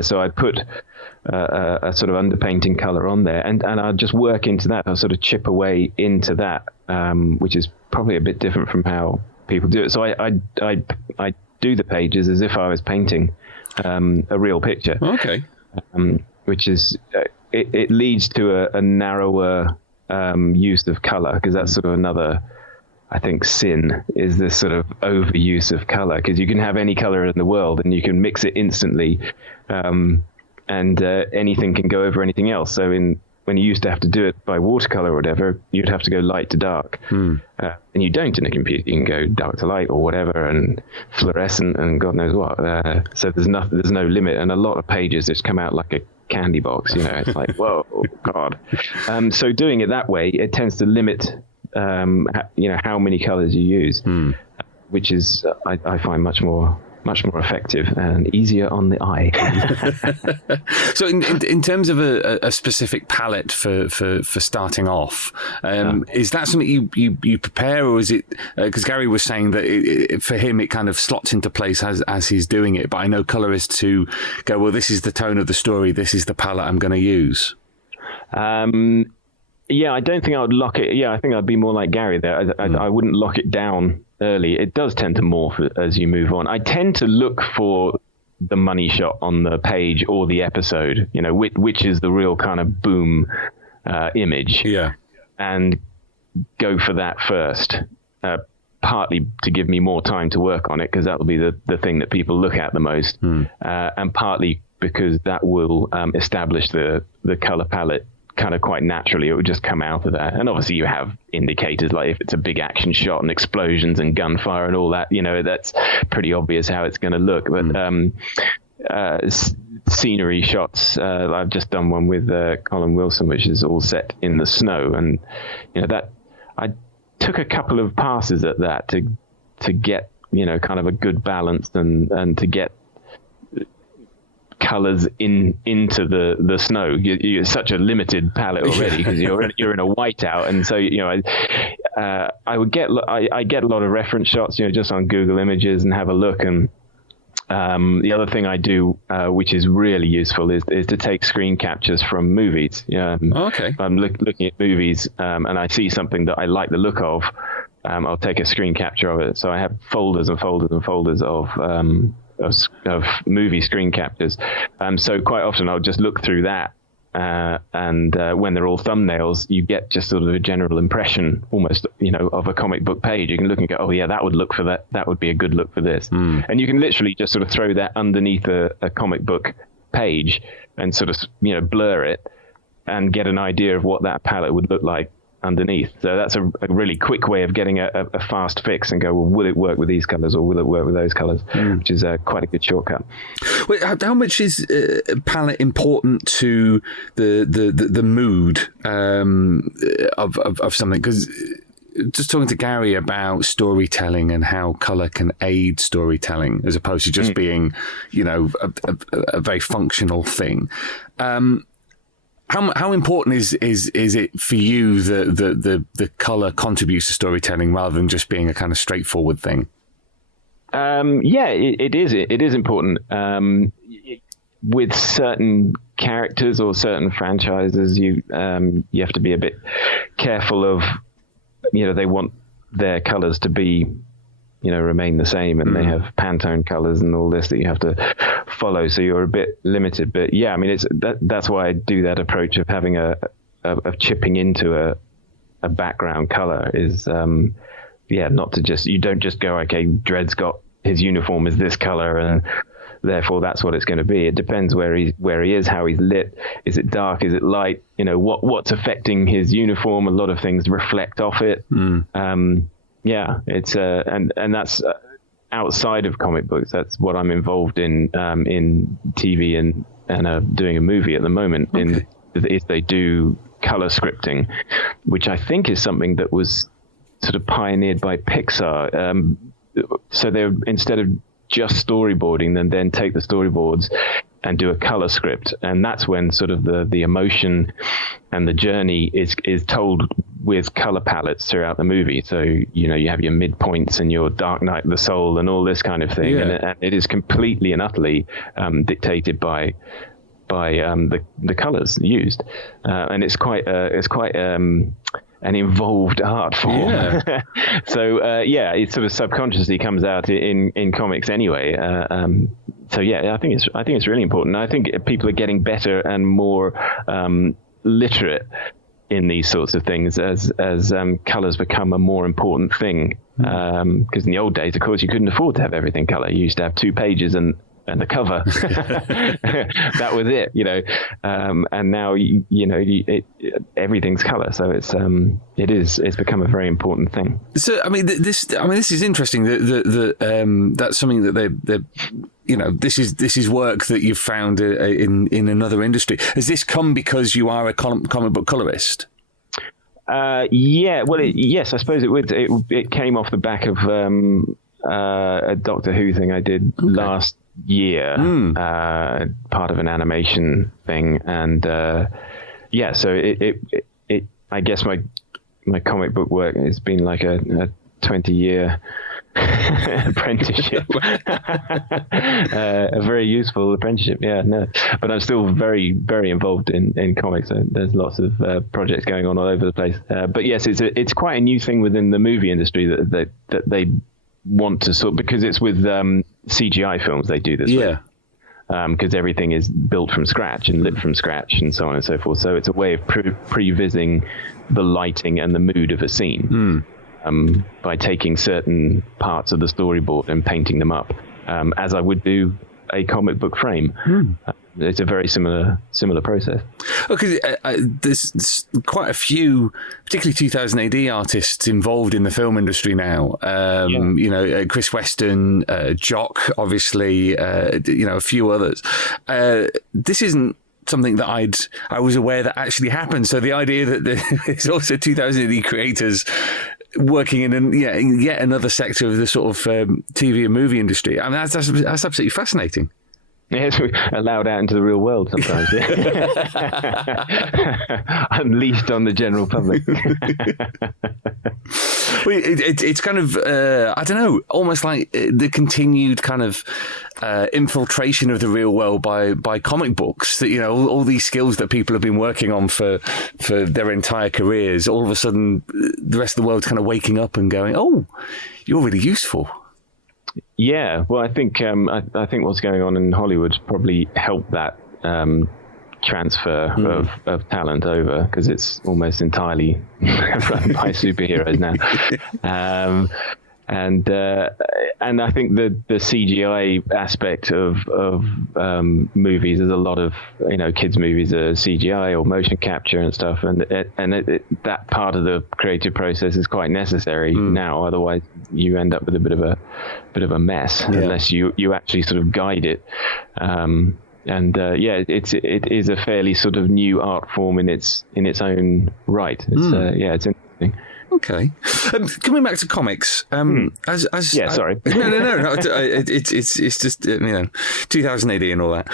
So I put a sort of underpainting color on there, and I'll just work into that. I'll sort of chip away into that, which is probably a bit different from how people do it. So I do the pages as if I was painting a real picture. Okay. Which is it leads to a narrower use of color, because that's sort of another, I think, sin, is this sort of overuse of color, because you can have any color in the world and you can mix it instantly, and anything can go over anything else. So when you used to have to do it by watercolor or whatever, you'd have to go light to dark, and you don't in a computer. You can go dark to light or whatever, and fluorescent and God knows what. So there's no limit, and a lot of pages just come out like a candy box. It's like, whoa, God. So doing it that way, it tends to limit how many colors you use, which is I find much more effective and easier on the eye. So in terms of a specific palette for starting off, is that something you prepare, or is it, because Gary was saying that for him it kind of slots into place as he's doing it, but I know colorists who go, well, this is the tone of the story, this is the palette I'm going to use. Yeah, I don't think I would lock it. Yeah, I think I'd be more like Gary there. I wouldn't lock it down early. It does tend to morph as you move on. I tend to look for the money shot on the page or the episode, which is the real kind of boom image. Yeah. And go for that first, partly to give me more time to work on it, because that will be the thing that people look at the most, and partly because that will establish the color palette kind of quite naturally. It would just come out of that. And obviously you have indicators, like if it's a big action shot and explosions and gunfire and all that, that's pretty obvious how it's going to look. But scenery shots, I've just done one with Colin Wilson, which is all set in the snow, and that I took a couple of passes at that to get kind of a good balance and to get colors into the snow. You're such a limited palette already, because you're in a whiteout, and so I get a lot of reference shots, just on Google Images, and have a look. And the other thing I do, which is really useful, is to take screen captures from movies. Okay. If I'm looking at movies, and I see something that I like the look of, I'll take a screen capture of it. So I have folders and folders and folders of movie screen captures. So quite often I'll just look through that and when they're all thumbnails, you get just sort of a general impression, almost, of a comic book page. You can look and go, oh yeah, that would look for that. That would be a good look for this. And you can literally just sort of throw that underneath a comic book page and sort of, blur it and get an idea of what that palette would look like underneath. So that's a really quick way of getting a fast fix and go, well, will it work with these colors or will it work with those colors? Which is quite a good shortcut. Wait, how much is palette important to the mood of something? Because just talking to Gary about storytelling and how color can aid storytelling as opposed to just being, a very functional thing. How important is it for you that the color contributes to storytelling rather than just being a kind of straightforward thing? It is. It is important. With certain characters or certain franchises, you have to be a bit careful of, they want their colors to be, remain the same, and they have Pantone colors and all this that you have to follow, so you're a bit limited. But yeah, I mean, that's why I do that approach of having of chipping into a background color is not to just, you don't just go, okay, Dredd's got his uniform is this color and therefore that's what it's going to be. It depends where he is, how he's lit. Is it dark? Is it light? What's affecting his uniform? A lot of things reflect off it. It's and that's outside of comic books. That's what I'm involved in TV and doing a movie at the moment. Okay. Is they do color scripting, which I think is something that was sort of pioneered by Pixar. So they're, instead of just storyboarding, then take the storyboards and do a color script, and that's when sort of the emotion and the journey is told with color palettes throughout the movie. So you have your midpoints and your Dark Night of the Soul and all this kind of thing, and it is completely and utterly dictated by the colors used, and it's quite an involved art form. So it sort of subconsciously comes out in comics anyway. I think it's really important. I think people are getting better and more literate in these sorts of things as colors become a more important thing. Because in the old days, of course, you couldn't afford to have everything color. You used to have 2 pages and the cover. That was it, and now everything's color, so it's become a very important thing. So this is interesting. That's something that this is work that you've found in another industry. Has this come because you are a comic book colorist? Yes, I suppose it would. It came off the back of a Doctor Who thing I did last year, part of an animation thing, and so it I guess my comic book work has been like a 20-year apprenticeship. A very useful apprenticeship, but I'm still very, very involved in comics. So there's lots of projects going on all over the place, but yes, it's quite a new thing within the movie industry that they want to because it's with CGI films they do this with. Because everything is built from scratch and lit from scratch and so on and so forth. So it's a way of prevising the lighting and the mood of a scene by taking certain parts of the storyboard and painting them up, as I would do a comic book frame. It's a very similar process. Okay, there's quite a few, particularly 2000 AD artists involved in the film industry now. Chris Weston, Jock, obviously, a few others. This isn't something that I was aware that actually happened. So the idea that there's also 2000 AD creators working in yet another sector of the sort of TV and movie industry. I mean, that's absolutely fascinating. Yes, we're allowed out into the real world sometimes. Unleashed on the general public. Well, it's kind of, I don't know, almost like the continued kind of infiltration of the real world by comic books. That, all these skills that people have been working on for their entire careers, all of a sudden the rest of the world's kind of waking up and going, oh, you're really useful. Yeah, well, I think what's going on in Hollywood probably helped that transfer of talent over, because it's almost entirely run by superheroes now. And I think the CGI aspect of movies, there's a lot of kids movies are CGI or motion capture and stuff, and that part of the creative process is quite necessary now. Otherwise, you end up with a bit of a mess unless you actually sort of guide it. It is a fairly sort of new art form in its own right. It's interesting. Okay. Coming back to comics, sorry. No. It's just 2000 AD and all that.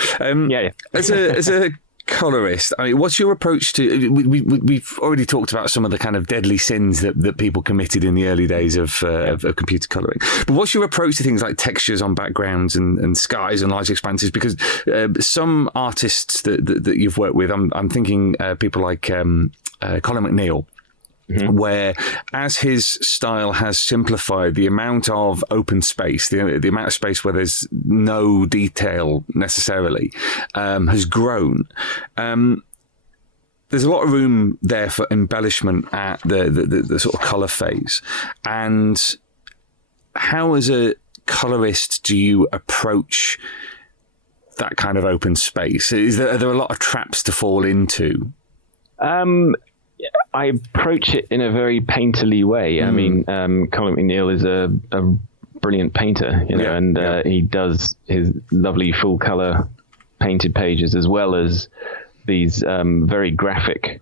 As a colorist, I mean, what's your approach to? We've already talked about some of the kind of deadly sins that people committed in the early days of computer coloring. But what's your approach to things like textures on backgrounds and skies and large expanses? Because some artists that you've worked with, I'm thinking people like Colin McNeil. Mm-hmm. Where, as his style has simplified, the amount of open space, the amount of space where there's no detail necessarily, has grown. There's a lot of room there for embellishment at the sort of colour phase. And how, as a colourist, do you approach that kind of open space? Are there a lot of traps to fall into? I approach it in a very painterly way. I mean, Colin McNeil is a brilliant painter, and he does his lovely full color painted pages as well as these very graphic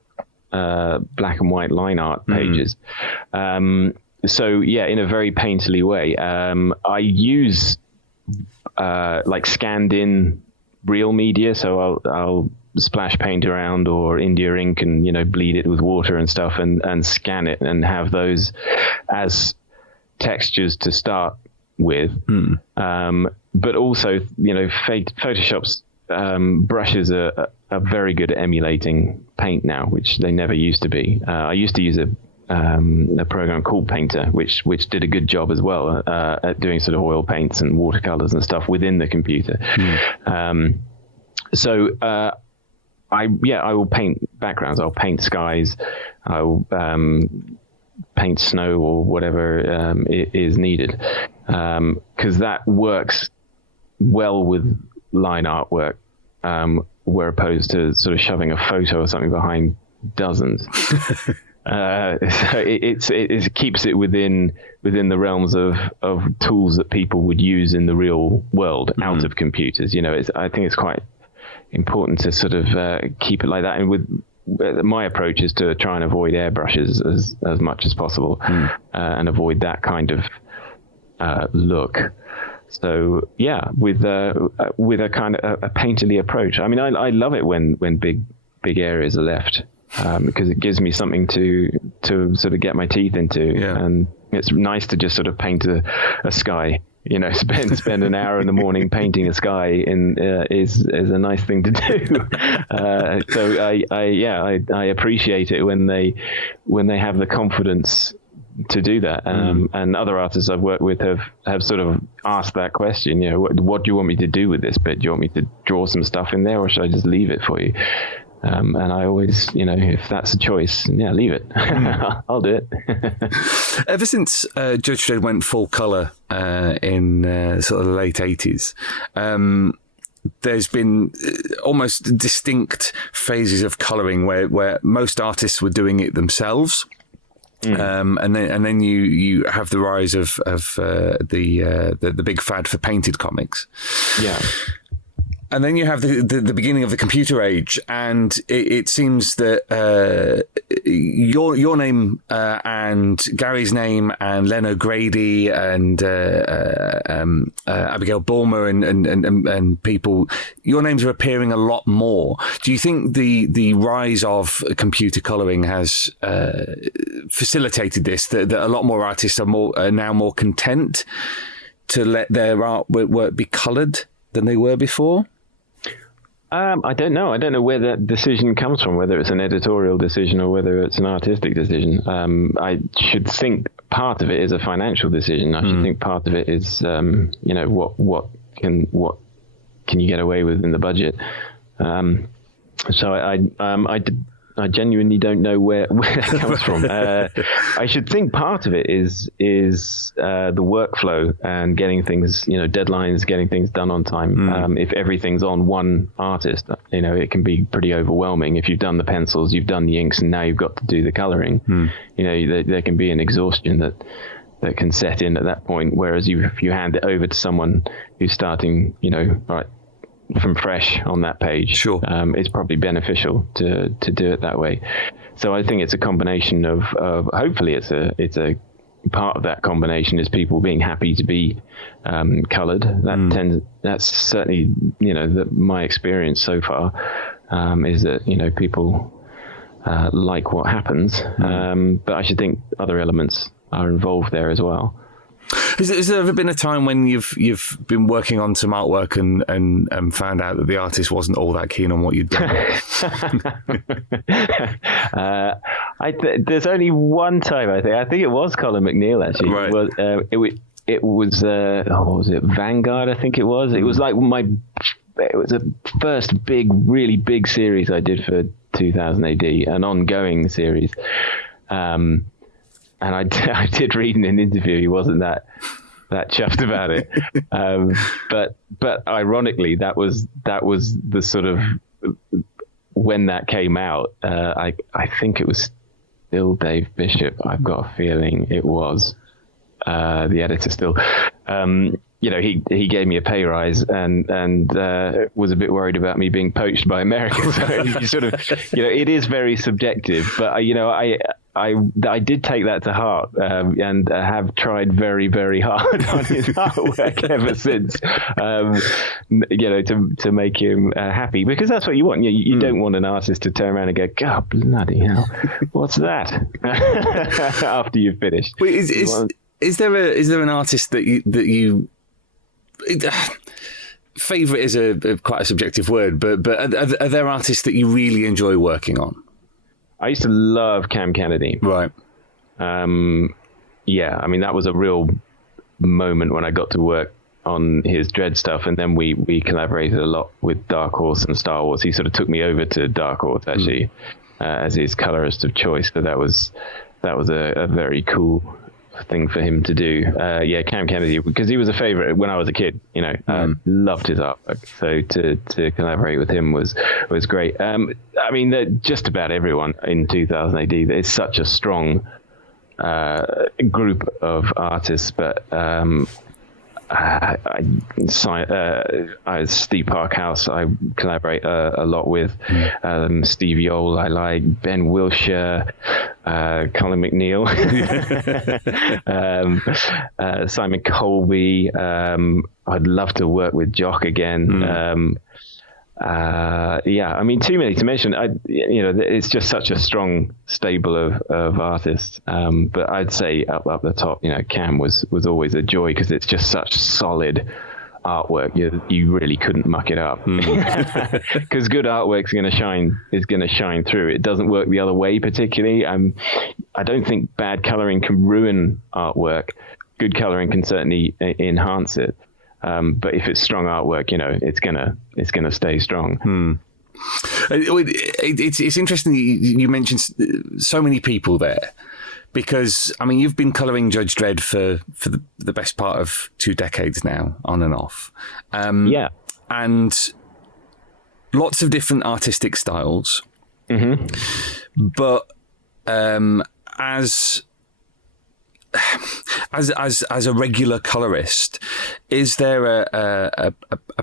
black and white line art pages. In a very painterly way. I use like scanned in real media, so I'll splash paint around or India ink and bleed it with water and stuff and scan it and have those as textures to start with. But also Photoshop's brushes are very good at emulating paint now, which they never used to be. I used to use a program called Painter, which did a good job as well at doing sort of oil paints and watercolors and stuff within the computer. I will paint backgrounds. I'll paint skies. I'll paint snow or whatever is needed, because that works well with line artwork, where opposed to sort of shoving a photo or something behind doesn't. So it keeps it within the realms of tools that people would use in the real world, out of computers. I think it's quite important to sort of keep it like that. And with my approach is to try and avoid airbrushes as much as possible, and avoid that kind of look. So with a kind of a painterly approach. I mean, I love it when big areas are left, because it gives me something to sort of get my teeth into, and it's nice to just sort of paint a sky. Spend an hour in the morning painting a sky is a nice thing to do. So I appreciate it when they have the confidence to do that. And other artists I've worked with have sort of asked that question. What do you want me to do with this bit? Do you want me to draw some stuff in there, or should I just leave it for you? And I always, if that's a choice, leave it. I'll do it. Ever since Judge Dredd went full colour in sort of the late 80s, there's been almost distinct phases of colouring where most artists were doing it themselves. And then you have the rise of the big fad for painted comics. Yeah. And then you have the beginning of the computer age, and it seems that your name and Gary's name and Len O'Grady and Abigail Bulmer and people, your names are appearing a lot more. Do you think the rise of computer colouring has facilitated this? That a lot more artists are now more content to let their artwork be coloured than they were before? I don't know. I don't know where that decision comes from, whether it's an editorial decision or whether it's an artistic decision. I should think part of it is a financial decision. I should think part of it is, what can you get away with in the budget? So I genuinely don't know where that comes from. I should think part of it is the workflow and getting things, deadlines, getting things done on time. If everything's on one artist, it can be pretty overwhelming. If you've done the pencils, you've done the inks, and now you've got to do the colouring. There can be an exhaustion that can set in at that point. Whereas if you hand it over to someone who's starting, right from fresh on that page, sure, it's probably beneficial to do it that way. So I think it's a combination of hopefully it's a part of that combination is people being happy to be coloured. That's certainly my experience so far, is that people like what happens, but I should think other elements are involved there as well. Has there ever been a time when you've been working on some artwork and found out that the artist wasn't all that keen on what you'd done? There's only one time, I think it was Colin McNeil, actually. Right. It was what was it, Vanguard, I think it was. It was like it was a first really big series I did for 2000 AD, an ongoing series. And I did read in an interview he wasn't that chuffed about it, but ironically that was the sort of when that came out. I think it was still Dave Bishop. I've got a feeling it was the editor still. He gave me a pay rise and was a bit worried about me being poached by America. So you sort of, it is very subjective, but I did take that to heart, and have tried very, very hard on his artwork ever since, to make him happy, because that's what you want. You don't want an artist to turn around and go, God bloody hell, what's that? After you've finished. Wait, is there an artist that you favorite is quite a subjective word, but are there artists that you really enjoy working on? I used to love Cam Kennedy. Right. Yeah, I mean, that was a real moment when I got to work on his Dredd stuff, and then we collaborated a lot with Dark Horse and Star Wars. He sort of took me over to Dark Horse, actually, as his colorist of choice. So that was a very cool thing for him to do. Cam Kennedy, because he was a favorite when I was a kid, loved his artwork. So to collaborate with him was great. I mean, just about everyone in 2000 AD, there's such a strong group of artists, but Steve Parkhouse I collaborate a lot with. Steve Yole I like, Ben Wilshire, Colin McNeil, Simon Colby. I'd love to work with Jock again. I mean, too many to mention. It's just such a strong stable of artists. But I'd say up the top, Cam was always a joy, because it's just such solid artwork. You really couldn't muck it up, because good artwork is going to shine through. It doesn't work the other way particularly. I don't think bad coloring can ruin artwork. Good coloring can certainly enhance it. But if it's strong artwork, it's gonna stay strong. It's interesting you mentioned so many people there, because I mean you've been colouring Judge Dredd for the best part of 2 decades now, on and off. And lots of different artistic styles. But as a regular colorist, is there a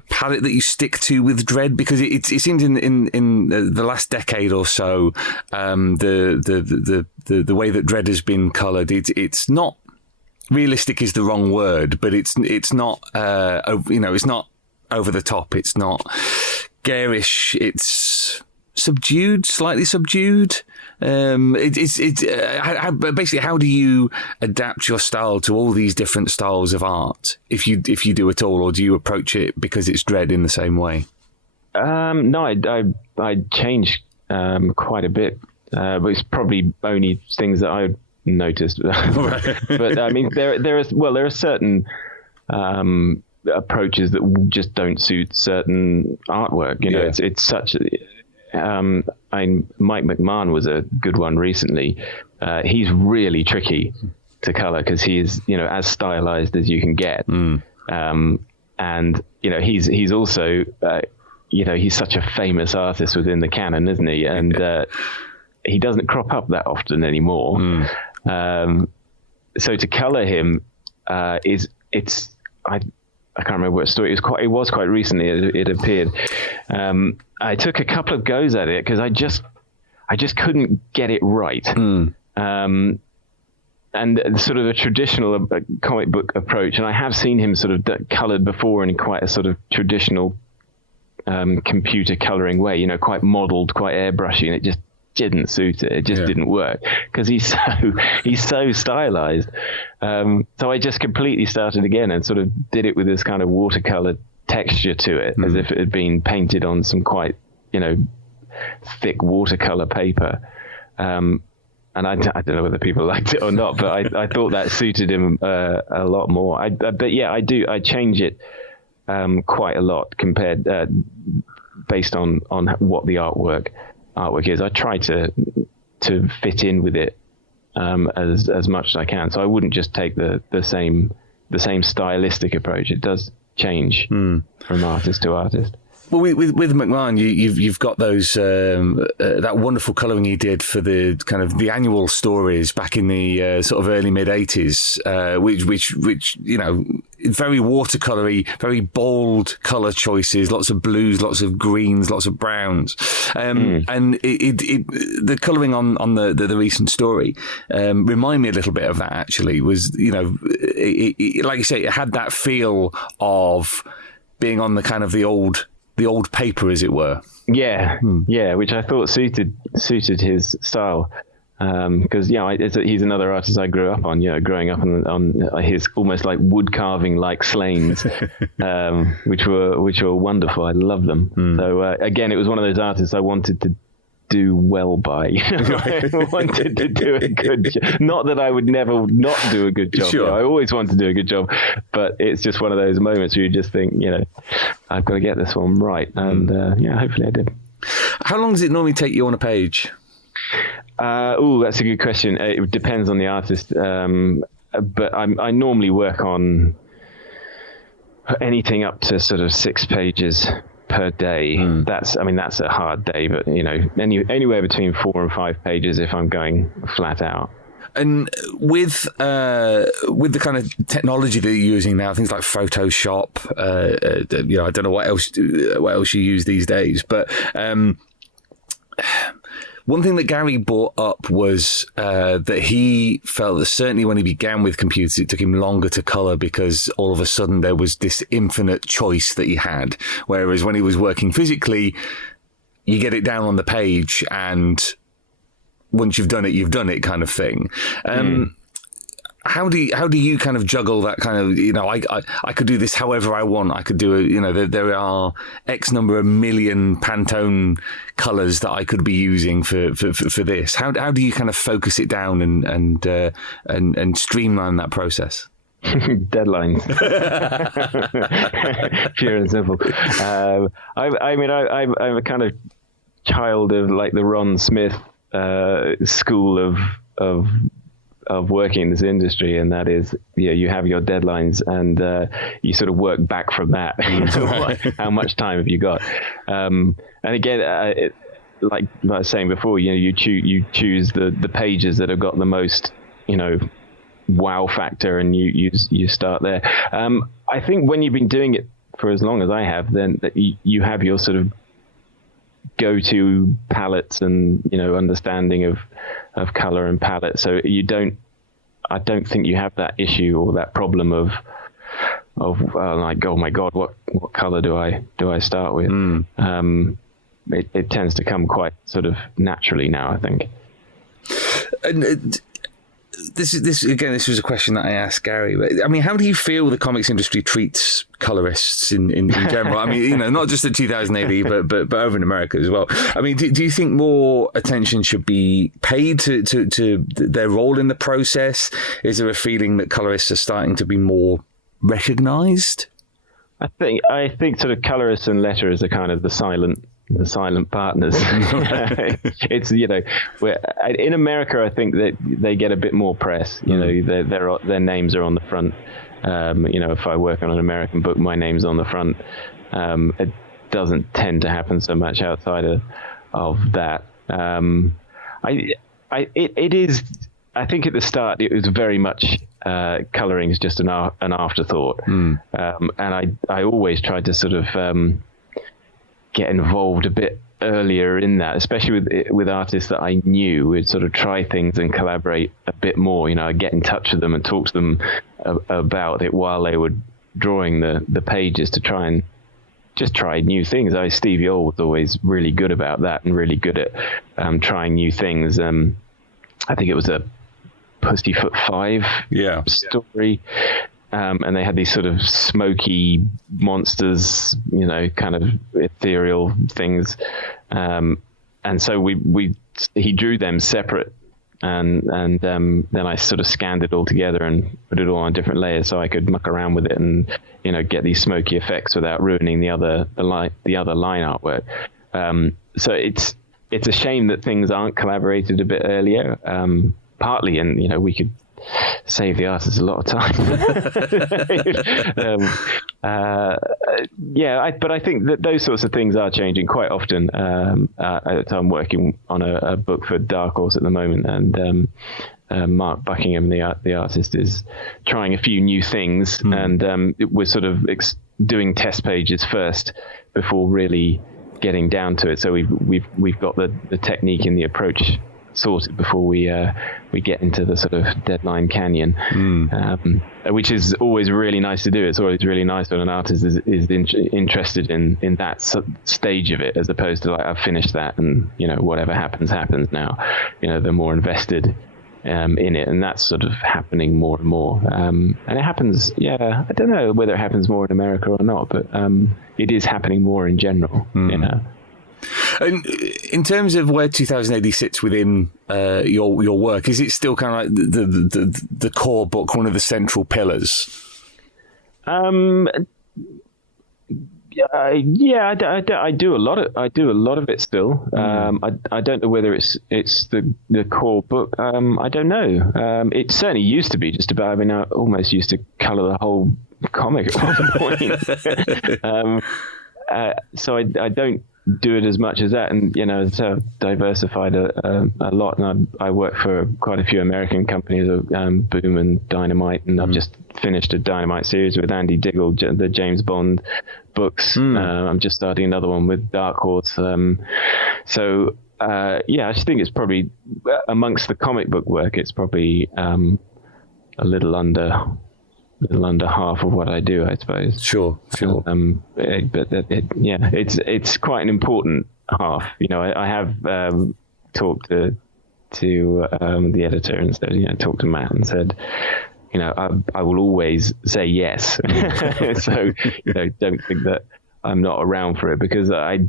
palette that you stick to with Dredd? Because it seems in the last decade or so, the way that Dredd has been colored, it's not realistic is the wrong word, but it's not it's not over the top, it's not garish, it's slightly subdued. Basically, how do you adapt your style to all these different styles of art, if you do at all, or do you approach it because it's Dredd in the same way? No, I changed quite a bit, but it's probably only things that I've noticed. But I mean, there are certain approaches that just don't suit certain artwork. It's such Mike McMahon was a good one recently. He's really tricky to color because he's, as stylized as you can get. And, he's also, he's such a famous artist within the canon, isn't he? And he doesn't crop up that often anymore. So to color him I can't remember what story it was quite recently it appeared. I took a couple of goes at it because I just couldn't get it right. And sort of a traditional comic book approach, and I have seen him sort of colored before in quite a sort of traditional computer coloring way, quite modeled, quite airbrushy, and it just didn't suit it. It just didn't work because he's so stylized. So I just completely started again and sort of did it with this kind of watercolor texture to it, as if it had been painted on some quite, thick watercolor paper. And I don't know whether people liked it or not, but I thought that suited him a lot more. I change it quite a lot compared based on what the artwork is. I try to fit in with it as much as I can. So I wouldn't just take the same stylistic approach. It does change from artist to artist. Well, with McMahon, you've got those that wonderful colouring he did for the kind of the annual stories back in the sort of early mid '80s, which very watercolory, very bold colour choices, lots of blues, lots of greens, lots of browns, and the colouring on the recent story remind me a little bit of that. Actually, was like you say, it had that feel of being on the kind of the old paper, as it were. Yeah, which I thought suited his style. Because he's another artist I grew up on. Growing up on his almost like wood carving like slains, which were wonderful. I love them. So again, it was one of those artists I wanted to do well by. I wanted to do a good job. Not that I would never not do a good job. Sure. I always want to do a good job, but it's just one of those moments where you just think, I've got to get this one right, and hopefully I did. How long does it normally take you on a page? That's a good question. It depends on the artist, but I normally work on anything up to sort of 6 pages per day. That's a hard day, but anywhere between 4 and 5 pages if I'm going flat out. And with the kind of technology that you're using now, things like Photoshop, I don't know what else you use these days, but one thing that Gary brought up was that he felt that certainly when he began with computers, it took him longer to colour because all of a sudden there was this infinite choice that he had. Whereas when he was working physically, you get it down on the page and once you've done it kind of thing. How do you kind of juggle that kind of, I could do this however I want. I could do it, there are X number of million Pantone colours that I could be using for this. How do you kind of focus it down and streamline that process? Deadlines. Pure and simple. I'm a kind of child of like the Ron Smith school of working in this industry, and that is, you have your deadlines and you sort of work back from that. How much time have you got? And again, like I was saying before, you choose the pages that have got the most, wow factor, and you start there. I think when you've been doing it for as long as I have, then that you have your sort of go-to palettes and understanding of color and palette, so I don't think you have that issue or that problem of like, oh my god, what color do I start with? It tends to come quite sort of naturally now, I think. And this was a question that I asked Gary. But I mean, how do you feel the comics industry treats colorists in general? I mean, not just at 2000 AD, but over in America as well. I mean, do you think more attention should be paid to their role in the process? Is there a feeling that colorists are starting to be more recognised? I think sort of colorists and letterers are kind of the silent the silent partners. It's, you know, in America, I think that they get a bit more press. You know, their names are on the front. You know, if I work on an American book, my name's on the front. It doesn't tend to happen so much outside of that. It is. I think at the start it was very much colouring is just an afterthought, and I always tried to sort of get involved a bit earlier in that, especially with artists that I knew. We'd sort of try things and collaborate a bit more. You know, I'd get in touch with them and talk to them about it while they were drawing the pages to try and just try new things. Steve Yole was always really good about that and really good at trying new things. I think it was a Pussyfoot 5 story. And they had these sort of smoky monsters, you know, kind of ethereal things. And so he drew them separate. And then I sort of scanned it all together and put it all on different layers so I could muck around with it and, you know, get these smoky effects without ruining the other line artwork. So it's a shame that things aren't collaborated a bit earlier. Partly, and you know, we could save the artists a lot of time. But I think that those sorts of things are changing quite often. I'm working on a book for Dark Horse at the moment, and Mark Buckingham, the artist, is trying a few new things, and we're sort of doing test pages first before really getting down to it. So we've got the technique and the approach sorted before we get into the sort of deadline canyon, which is always really nice to do. It's always really nice when an artist is interested in that stage of it, as opposed to like, I've finished that and, you know, whatever happens now. You know, they're more invested in it, and that's sort of happening more and more. And it happens, I don't know whether it happens more in America or not, but it is happening more in general, you know. And in terms of where 2000 AD sits within your work, is it still kind of like the core book, one of the central pillars? I do a lot of it still. I don't know whether it's the core book. I don't know. It certainly used to be just about. I mean, I almost used to colour the whole comic at one point. So I don't do it as much as that, and you know, so I've diversified a lot, and I work for quite a few American companies, Boom and Dynamite, and I've just finished a Dynamite series with Andy Diggle, the James Bond books. I'm just starting another one with Dark Horse. I just think it's probably, amongst the comic book work, it's probably a little under half of what I do, I suppose. Sure. It's quite an important half. You know, I have talked to the editor and said, you know, talked to Matt and said, you know, I will always say yes. So, you know, don't think that I'm not around for it, because I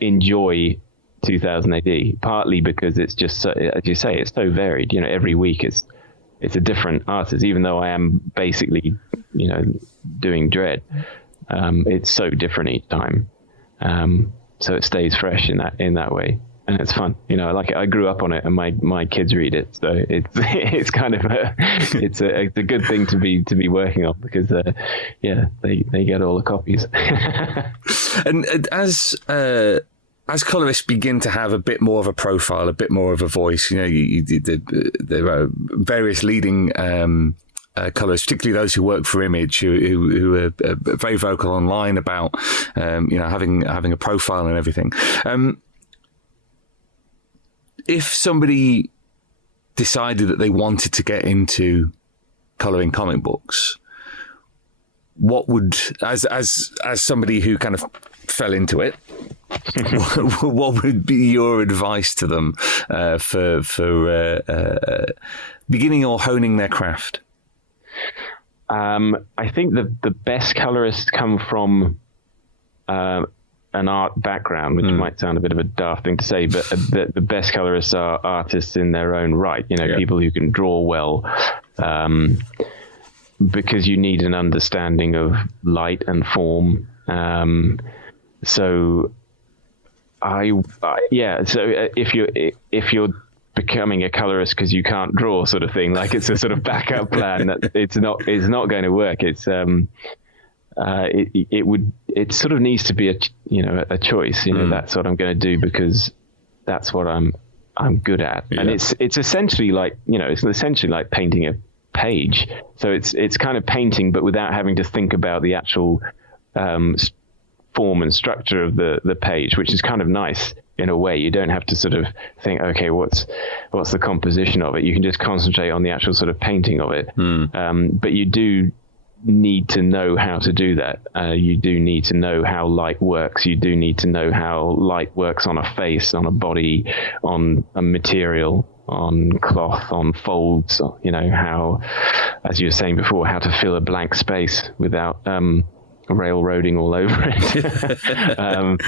enjoy 2000 AD, partly because it's just so, as you say, it's so varied. You know, every week it's a different artist, even though I am basically, you know, doing Dredd. It's so different each time. So it stays fresh in that way. And it's fun. You know, I like it. I grew up on it, and my kids read it. So it's kind of it's a good thing to be working on, because they get all the copies. And as colorists begin to have a bit more of a profile, a bit more of a voice, you know, there are various leading colorists, particularly those who work for Image, who are very vocal online about, you know, having a profile and everything. If somebody decided that they wanted to get into colouring comic books, what would, as somebody who kind of fell into it, what would be your advice to them for beginning or honing their craft? I think the best colorists come from an art background, which might sound a bit of a daft thing to say, but the best colorists are artists in their own right. You know, people who can draw well, because you need an understanding of light and form. So So if you're becoming a colorist because you can't draw, sort of thing, like it's a sort of backup plan, that it's not going to work. It's it sort of needs to be a choice. That's what I'm going to do because that's what I'm good at. And it's essentially like painting a page. So it's kind of painting, but without having to think about the actual form and structure of the page, which is kind of nice in a way. You don't have to sort of think, okay, what's the composition of it? You can just concentrate on the actual sort of painting of it. But you do need to know how to do that. You do need to know how light works. You do need to know how light works on a face, on a body, on a material, on cloth, on folds, how, as you were saying before, how to fill a blank space without railroading all over it.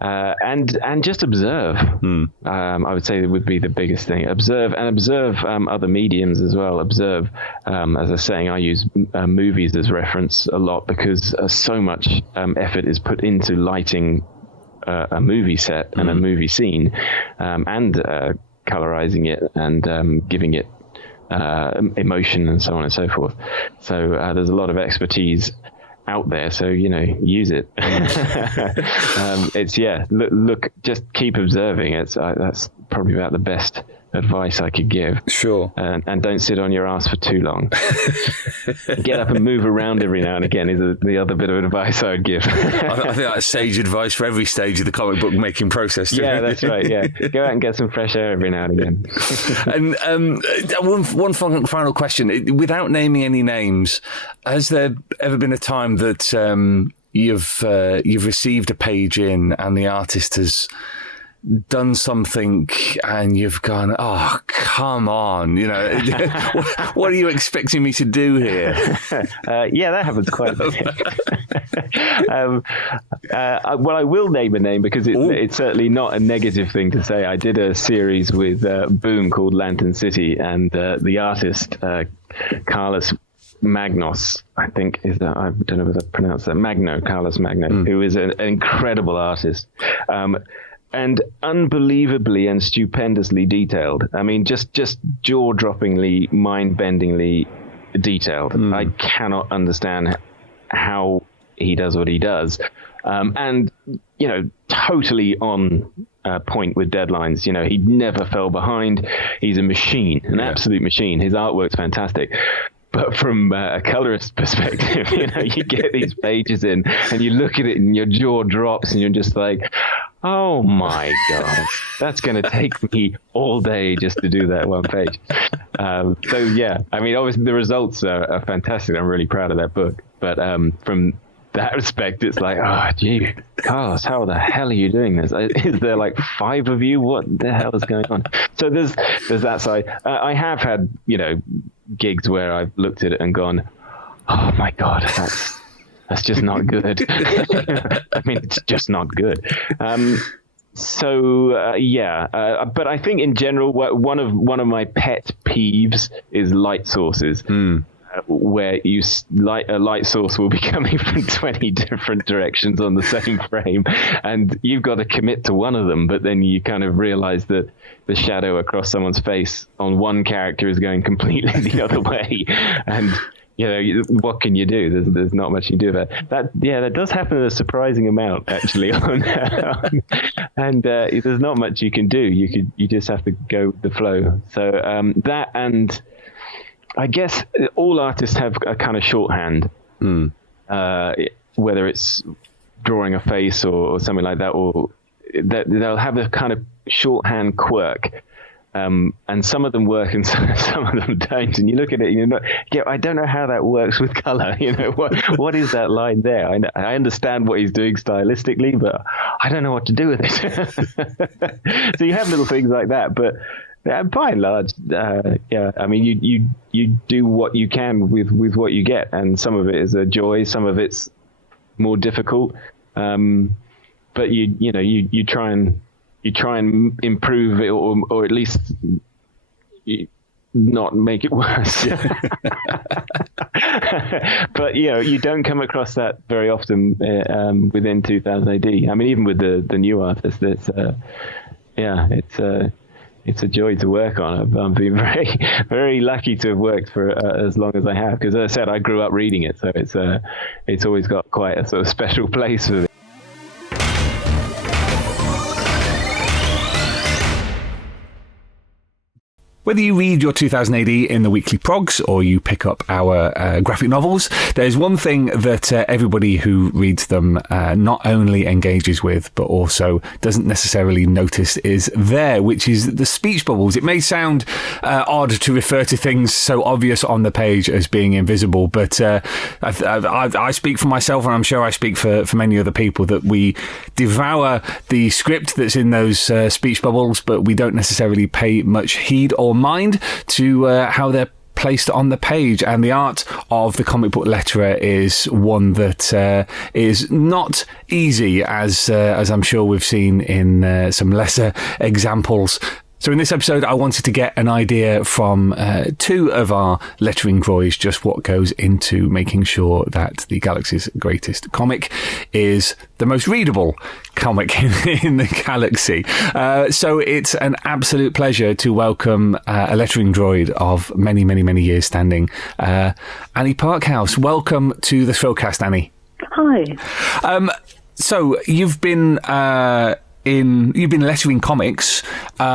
And just observe. I would say that would be the biggest thing. Observe other mediums as well. Observe, as I was saying, I use movies as reference a lot because so much effort is put into lighting a movie set and a movie scene, and colorizing it and giving it emotion and so on and so forth. So there's a lot of expertise out there, so use it. Look, just keep observing. That's probably about the best advice I could give. Sure. And don't sit on your ass for too long. Get up and move around every now and again is the other bit of advice I would give. I think that's sage advice for every stage of the comic book making process. Yeah, that's right. Yeah, go out and get some fresh air every now and again. And one final question, without naming any names, has there ever been a time that you've received a page in and the artist has done something and you've gone, oh, come on, what are you expecting me to do here? Yeah, that happens quite a bit. Well, I will name a name because it's certainly not a negative thing to say. I did a series with Boom called Lantern City, and the artist, Carlos Magnos, I think I don't know whether I pronounced that, Carlos Magno, who is an incredible artist. And unbelievably and stupendously detailed. I mean, just jaw-droppingly, mind-bendingly detailed. I cannot understand how he does what he does. And, totally on point with deadlines. He never fell behind. He's a machine, an absolute machine. His artwork's fantastic. But from a colorist perspective, you get these pages in and you look at it and your jaw drops and you're just like, oh my God, that's going to take me all day just to do that one page. So yeah, I mean, obviously the results are fantastic. I'm really proud of that book. But from that respect, it's like, oh, gee, Carlos, how the hell are you doing this? Is there like 5 of you? What the hell is going on? So there's that side. I have had, gigs where I've looked at it and gone, oh my God, that's just not good. I mean, it's just not good. But I think in general, one of my pet peeves is light sources. Where a light source will be coming from 20 different directions on the same frame, and you've got to commit to one of them, but then you kind of realize that the shadow across someone's face on one character is going completely the other way, and what can you do? There's not much you can do about that. That does happen in a surprising amount, actually. And there's not much you can do. You just have to go with the flow. So that, and I guess all artists have a kind of shorthand, whether it's drawing a face or something like that, or they'll have a kind of shorthand quirk. And some of them work and some of them don't. And you look at it and I don't know how that works with color. What is that line there? I understand what he's doing stylistically, but I don't know what to do with it. So you have little things like that, but by and large, I mean, you do what you can with what you get, and some of it is a joy, some of it's more difficult, but you try and improve it, or at least not make it worse. But you don't come across that very often within 2000 AD. I mean, even with the new artists, it's a joy to work on. I'm being very, very lucky to have worked for as long as I have, because as I said, I grew up reading it, so it's always got quite a sort of special place for me. Whether you read your 2000 AD in the weekly progs or you pick up our graphic novels, there's one thing that everybody who reads them not only engages with, but also doesn't necessarily notice is there, which is the speech bubbles. It may sound odd to refer to things so obvious on the page as being invisible, but I speak for myself, and I'm sure I speak for many other people, that we devour the script that's in those speech bubbles, but we don't necessarily pay much heed or mind to how they're placed on the page. And the art of the comic book letterer is one that is not easy, as I'm sure we've seen in some lesser examples. So in this episode, I wanted to get an idea from two of our lettering droids, just what goes into making sure that the galaxy's greatest comic is the most readable comic in the galaxy. So it's an absolute pleasure to welcome a lettering droid of many, many, many years standing, Annie Parkhouse. Welcome to the Thrillcast, Annie. Hi. So you've been lettering comics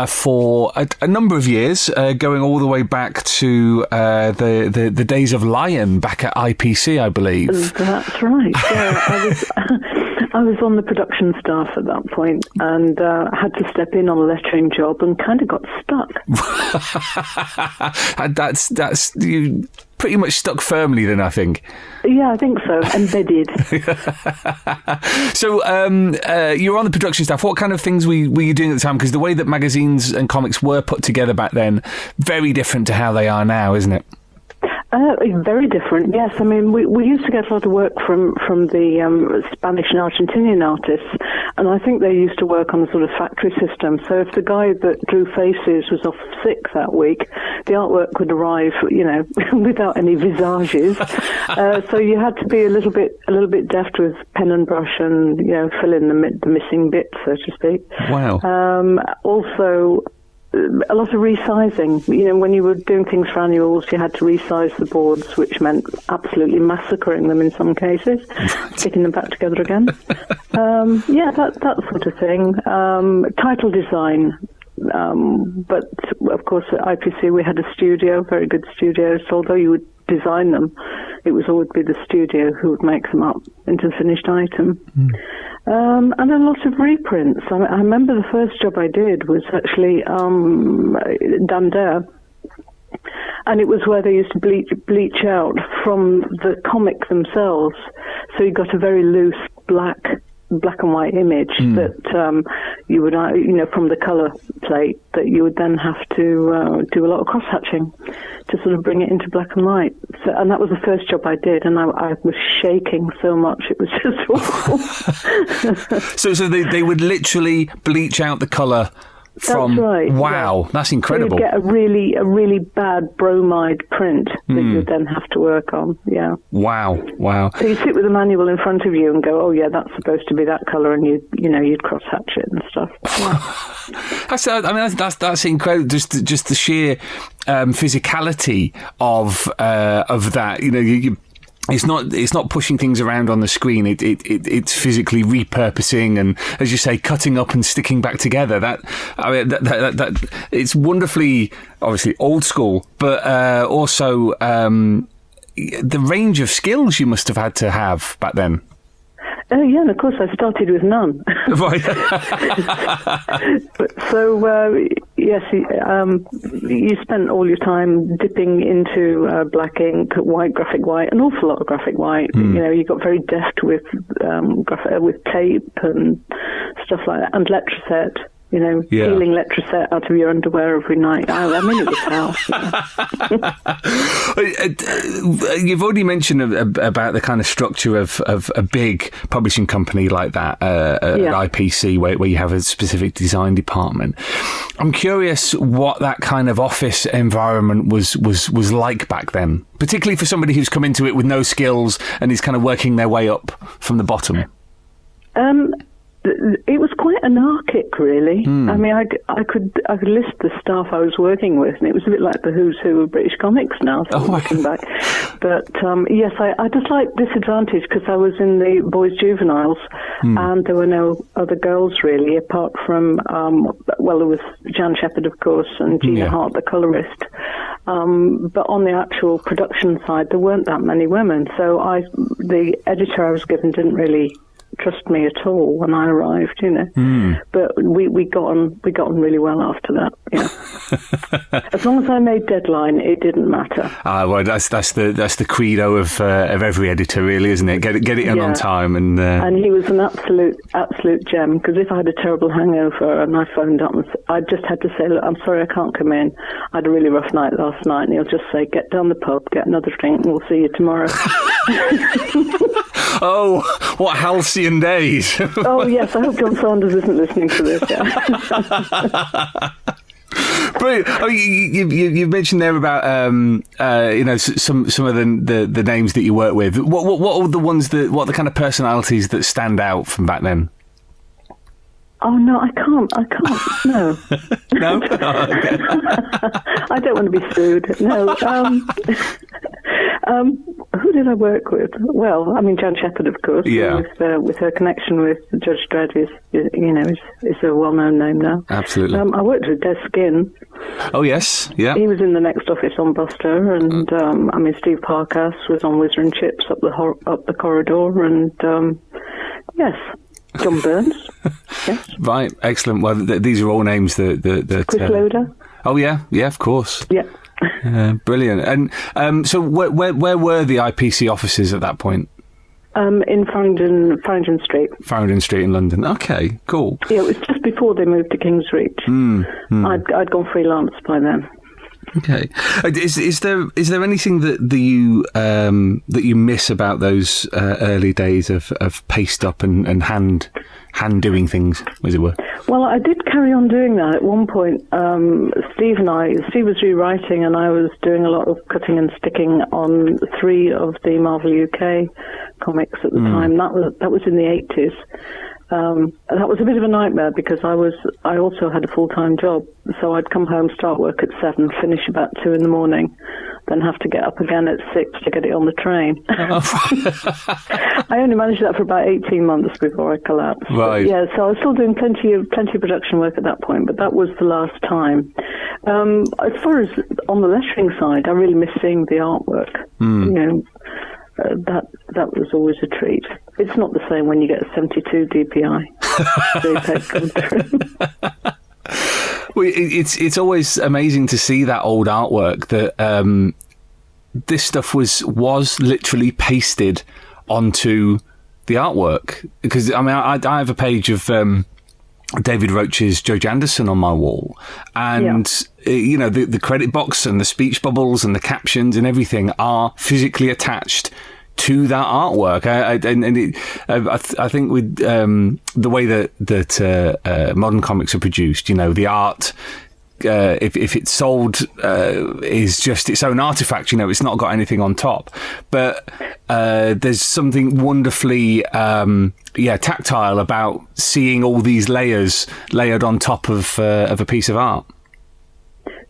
for a number of years, going all the way back to the days of Lion back at IPC, I believe. That's right. Yeah, I was on the production staff at that point, and had to step in on a lettering job and kind of got stuck. And that's you pretty much stuck firmly then, I think. Yeah, I think so. Embedded. So you were on the production staff. What kind of things were you doing at the time? Because the way that magazines and comics were put together back then, very different to how they are now, isn't it? Very different, yes. I mean, we used to get a lot of work from the Spanish and Argentinian artists, and I think they used to work on a sort of factory system. So if the guy that drew faces was off sick that week, the artwork would arrive, without any visages. So you had to be a little bit deft with pen and brush and fill in the missing bits, so to speak. Wow. Also, a lot of resizing. When you were doing things for annuals, you had to resize the boards, which meant absolutely massacring them in some cases, sticking them back together again. That sort of thing. Title design. But, of course, at IPC we had a studio, very good studio, so although you would design them, it would always be the studio who would make them up into a finished item. And a lot of reprints. I remember the first job I did was actually Dante, and it was where they used to bleach out from the comic themselves, so you got a very loose black and white image that you would, from the colour plate, that you would then have to do a lot of cross-hatching to sort of bring it into black and white. So, and that was the first job I did, and I was shaking so much, it was just awful. So they would literally bleach out the colour from... That's right. Wow, yeah. That's incredible. So you'd get a really bad bromide print that you'd then have to work on, yeah. Wow. So you sit with the manual in front of you and go, oh yeah, that's supposed to be that colour, and you'd cross-hatch it and stuff. Yeah. That's incredible. Just the sheer physicality of that. It's not pushing things around on the screen. It's physically repurposing and, as you say, cutting up and sticking back together. That it's wonderfully, obviously, old school, but also the range of skills you must have had to have back then. Yeah, and of course I started with none. Right. Yes, you spent all your time dipping into black ink, graphic white, an awful lot of graphic white. You got very deft with tape and stuff like that, and letraset. Peeling letraset out of your underwear every night. I mean, it was hell. You've already mentioned about the kind of structure of a big publishing company like that, at IPC, where you have a specific design department. I'm curious what that kind of office environment was like back then, particularly for somebody who's come into it with no skills and is kind of working their way up from the bottom. It was quite anarchic, really. I mean, I could list the staff I was working with, and it was a bit like the who's who of British comics now, looking back. But yes, I just like Disadvantage because I was in the boys' juveniles, and there were no other girls really, apart from there was Jan Shepherd, of course, and Gina Hart, the colorist. But on the actual production side, there weren't that many women. So the editor I was given didn't really trust me at all when I arrived, But we got on really well after that. Yeah. As long as I made deadline, it didn't matter. Well, that's the credo of every editor, really, isn't it? Get it in on time, and he was an absolute gem. Because if I had a terrible hangover and I phoned up, I just had to say, look, I'm sorry, I can't come in. I had a really rough night last night, and he'll just say, get down the pub, get another drink, and we'll see you tomorrow. Oh, what halcyon days! Oh yes, I hope John Sanders isn't listening to this. Yeah. Brilliant. Oh, you mentioned there about some of the names that you work with. What are the ones what are the kind of personalities that stand out from back then? Oh no, I can't. No. No. Oh, okay. I don't want to be sued. No. Who did I work with? Well, I mean, Jan Shepherd, of course. Yeah. With her connection with Judge Dredd is a well-known name now. Absolutely. I worked with Des Skin. Oh yes, yeah. He was in the next office on Buster, and Steve Parkhouse was on Whizzer and Chips up the corridor, and yes. John Burns. Yes. Right, excellent. Well, these are all names that Chris Loader. Oh yeah, of course. Yeah. Brilliant. And so, where were the IPC offices at that point? In Farringdon Street. Farringdon Street in London. Okay, cool. Yeah, it was just before they moved to Kingsreach. I'd gone freelance by then. Okay. Is there anything that you miss about those early days of paste up and hand doing things, as it were? Well, I did carry on doing that at one point. Steve was rewriting, and I was doing a lot of cutting and sticking on 3 of the Marvel UK comics at the time. That was in the 80s. That was a bit of a nightmare because I also had a full-time job, so I'd come home, start work at 7, finish about 2 in the morning, then have to get up again at 6 to get it on the train. I only managed that for about 18 months before I collapsed. Right. But, yeah, so I was still doing plenty of production work at that point, but that was the last time. As far as on the lettering side, I really miss seeing the artwork. That was always a treat. It's not the same when you get a 72 DPI. JPEG come through. Well, it's always amazing to see that old artwork that this stuff was literally pasted onto the artwork. Because I mean, I have a page of David Roach's Joe Janderson on my wall, and the credit box and the speech bubbles and the captions and everything are physically attached to that artwork. I think with the way that modern comics are produced, the art, if it's sold, is just its own artifact. It's not got anything on top. But there's something wonderfully tactile about seeing all these layers layered on top of a piece of art.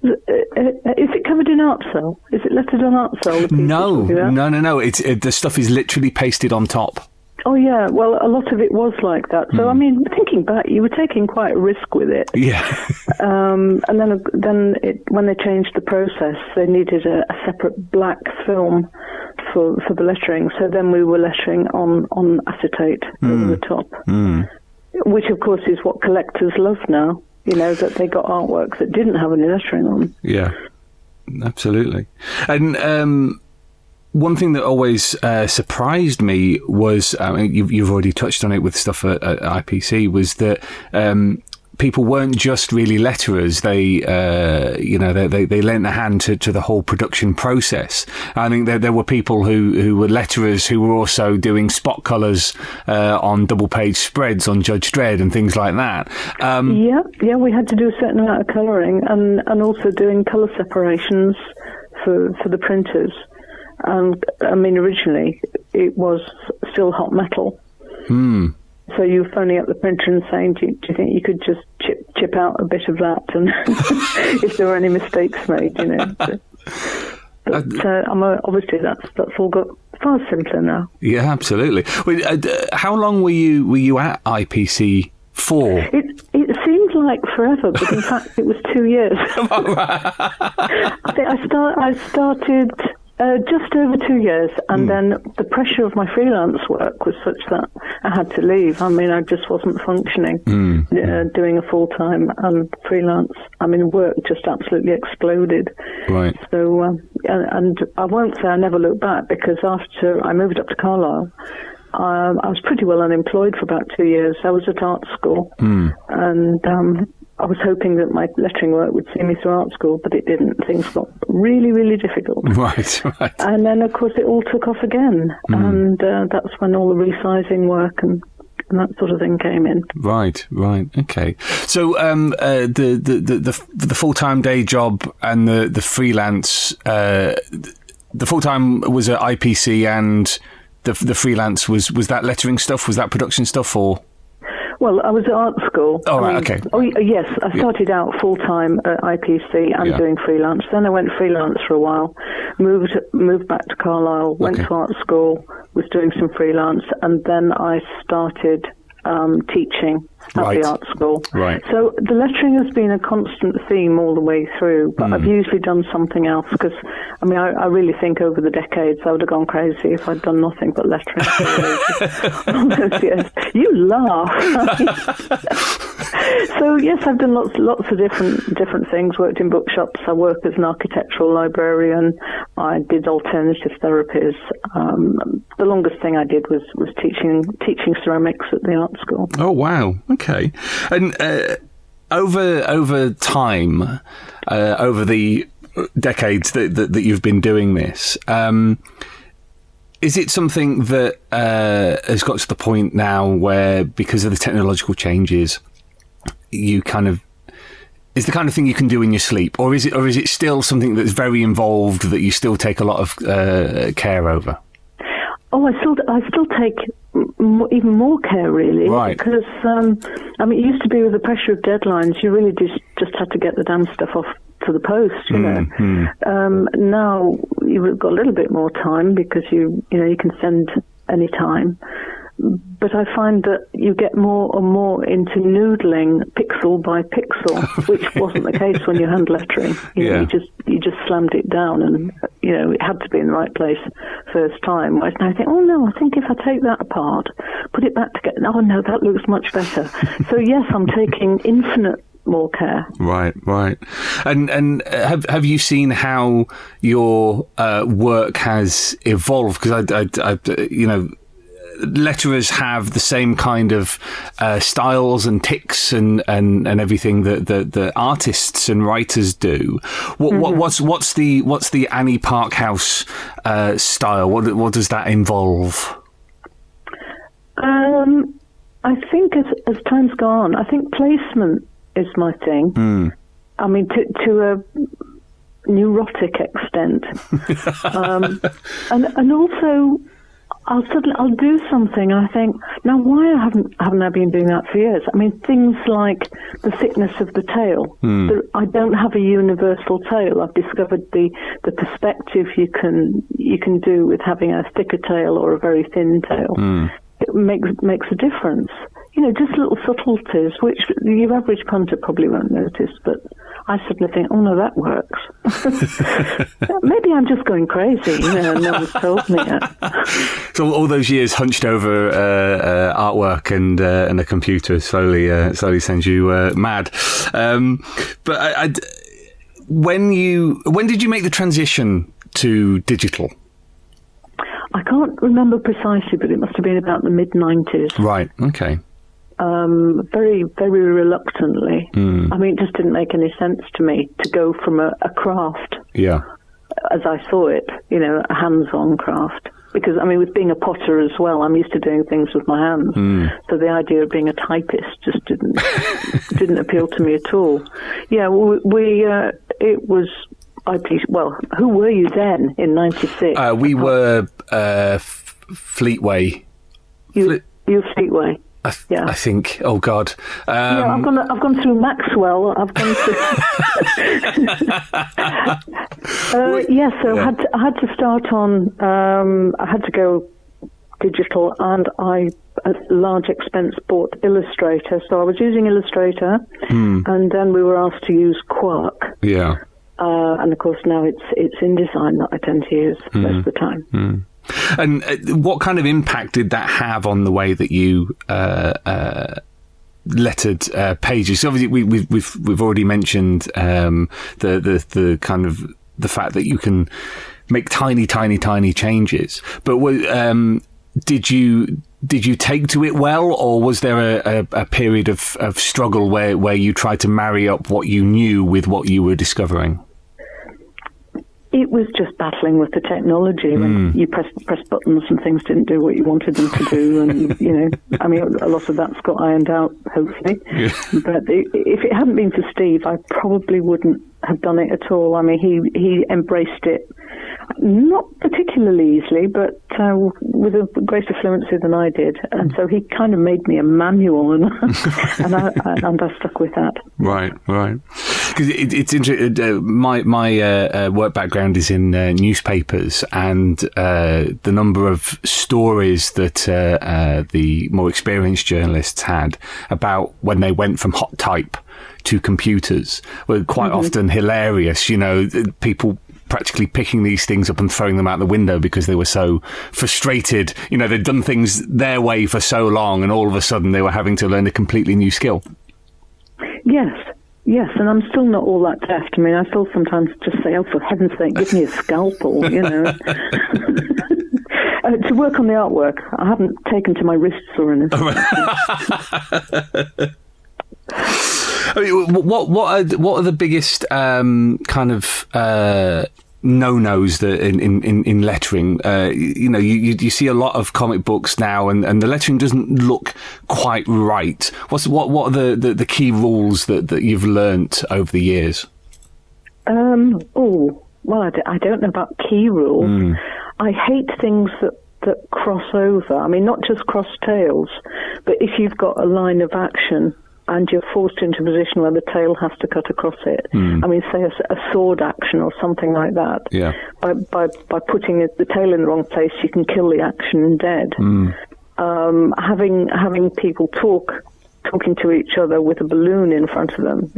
Is it covered in art cell? Is it lettered on art cell? No. The stuff is literally pasted on top. Oh yeah, well a lot of it was like that. So I mean, thinking back, you were taking quite a risk with it. Yeah. And then when they changed the process, they needed a separate black film for the lettering. So then we were lettering on acetate over the top, which of course is what collectors love now. That they got artwork that didn't have any lettering on. Yeah, absolutely. And one thing that always surprised me was, you've already touched on it with stuff at IPC, was that people weren't just really letterers. They lent a hand to the whole production process. I think there were people who were letterers who were also doing spot colours on double-page spreads on Judge Dredd and things like that. Yeah, we had to do a certain amount of colouring and also doing colour separations for the printers. And I mean, originally it was still hot metal. So you were phoning up the printer and saying, do you think you could just chip out a bit of that, and if there were any mistakes made, you know. But obviously that's all got far simpler now. Yeah, absolutely. How long were you at IPC for? It seemed like forever, but in fact it was 2 years. I think I started just over 2 years, and then the pressure of my freelance work was such that I had to leave. I mean, I just wasn't functioning doing a full-time and freelance. I mean, work just absolutely exploded. Right. So, and I won't say I never looked back, because after I moved up to Carlisle, I was pretty well unemployed for about 2 years. I was at art school, and I was hoping that my lettering work would see me through art school, but it didn't. Things got really, really difficult. Right. And then, of course, it all took off again, and that's when all the resizing work and that sort of thing came in. Right. Okay. So the full-time day job and the freelance, the full-time was at IPC, and the freelance was that lettering stuff? Was that production stuff, or? Well, I was at art school. Oh, right, okay. Oh, yes. I started out full-time at IPC and doing freelance. Then I went freelance for a while, moved back to Carlisle, went to art school, was doing some freelance, and then I started teaching at the art school. Right. So the lettering has been a constant theme all the way through, but I've usually done something else, because, I mean, I really think over the decades I would have gone crazy if I'd done nothing but lettering all those years. You laugh. So, yes, I've done lots of different things, worked in bookshops, I work as an architectural librarian, I did alternative therapies. The longest thing I did was teaching ceramics at the art school. Oh, wow. Okay. And over time, over the decades that you've been doing this, is it something that has got to the point now where, because of the technological changes, you kind of, is the kind of thing you can do in your sleep, or is it still something that's very involved that you still take a lot of care over? Oh, I still take even more care, really, right? Because I mean, it used to be with the pressure of deadlines, you really just had to get the damn stuff off to the post, you know. Now you've got a little bit more time, because you can send any time. But I find that you get more and more into noodling pixel by pixel, which wasn't the case when you hand lettering. You just slammed it down, and it had to be in the right place first time. Whereas now I think, oh no, I think if I take that apart, put it back together, oh no, that looks much better. So yes, I'm taking infinite more care. Right. And have you seen how your work has evolved? Because I letterers have the same kind of styles and tics and everything that artists and writers do. What's the Annie Parkhouse style? What does that involve? I think as time's gone, I think placement is my thing. I mean, to a neurotic extent, and also. I'll do something and I think, now why haven't I been doing that for years? I mean, things like the thickness of the tail. I don't have a universal tail. I've discovered the perspective you can do with having a thicker tail or a very thin tail. It makes a difference. Just little subtleties, which your average punter probably won't notice, but I suddenly think, oh no, that works. Maybe I'm just going crazy, and no one's told me yet. So all those years hunched over artwork and a computer slowly sends you mad. But when did you make the transition to digital? I can't remember precisely, but it must have been about the mid-90s. Right, okay. very, very reluctantly. I mean, it just didn't make any sense to me to go from a craft, as I saw it, a hands-on craft. Because, I mean, with being a potter as well, I'm used to doing things with my hands. So the idea of being a typist just didn't appeal to me at all. Yeah, it was... Well, who were you then in '96? We were Fleetway. You were Fleetway. I think. Oh God. I've gone through Maxwell. I've gone through. I had to start on. I had to go digital, and I at large expense bought Illustrator. So I was using Illustrator, and then we were asked to use Quark. Yeah. And of course now it's InDesign that I tend to use most of the time. And what kind of impact did that have on the way that you lettered pages? So obviously, we've already mentioned the kind of the fact that you can make tiny changes. But did you take to it well, or was there a period of struggle where you tried to marry up what you knew with what you were discovering? It was just battling with the technology. When you press buttons and things didn't do what you wanted them to do, and I mean, a lot of that's got ironed out, hopefully. Yeah. But if it hadn't been for Steve, I probably wouldn't have done it at all. I mean, he embraced it, not particularly easily, but with a greater fluency than I did, and so he kind of made me a manual, and I stuck with that. Right. Because it's interesting. My work background is in newspapers, and the number of stories that the more experienced journalists had about when they went from hot type to computers were quite often hilarious. People practically picking these things up and throwing them out the window because they were so frustrated. They'd done things their way for so long, and all of a sudden they were having to learn a completely new skill. Yes, and I'm still not all that deft. I mean, I still sometimes just say, "Oh, for heaven's sake, give me a scalpel," To work on the artwork, I haven't taken to my wrists or anything. I mean, what are the biggest kind of no-nos that in lettering? You see a lot of comic books now, and the lettering doesn't look quite right. What are the key rules that you've learnt over the years? I don't know about key rules. I hate things that cross over. I mean, not just cross tails, but if you've got a line of action and you're forced into a position where the tail has to cut across it. I mean, say a sword action or something like that. Yeah. By putting the tail in the wrong place, you can kill the action dead. Having people talking to each other with a balloon in front of them,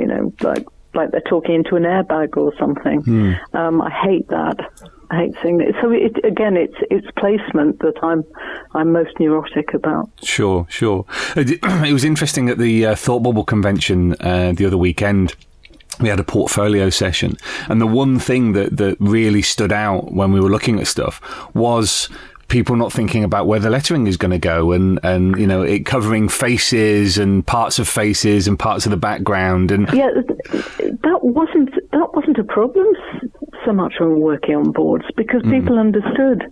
like they're talking into an airbag or something. I hate that. I hate seeing it. So it's placement that I'm most neurotic about. Sure. It was interesting at the Thought Bubble convention the other weekend. We had a portfolio session, and the one thing that really stood out when we were looking at stuff was people not thinking about where the lettering is going to go, and it covering faces and parts of faces and parts of the background. And that wasn't a problem so much when we were working on boards, because people understood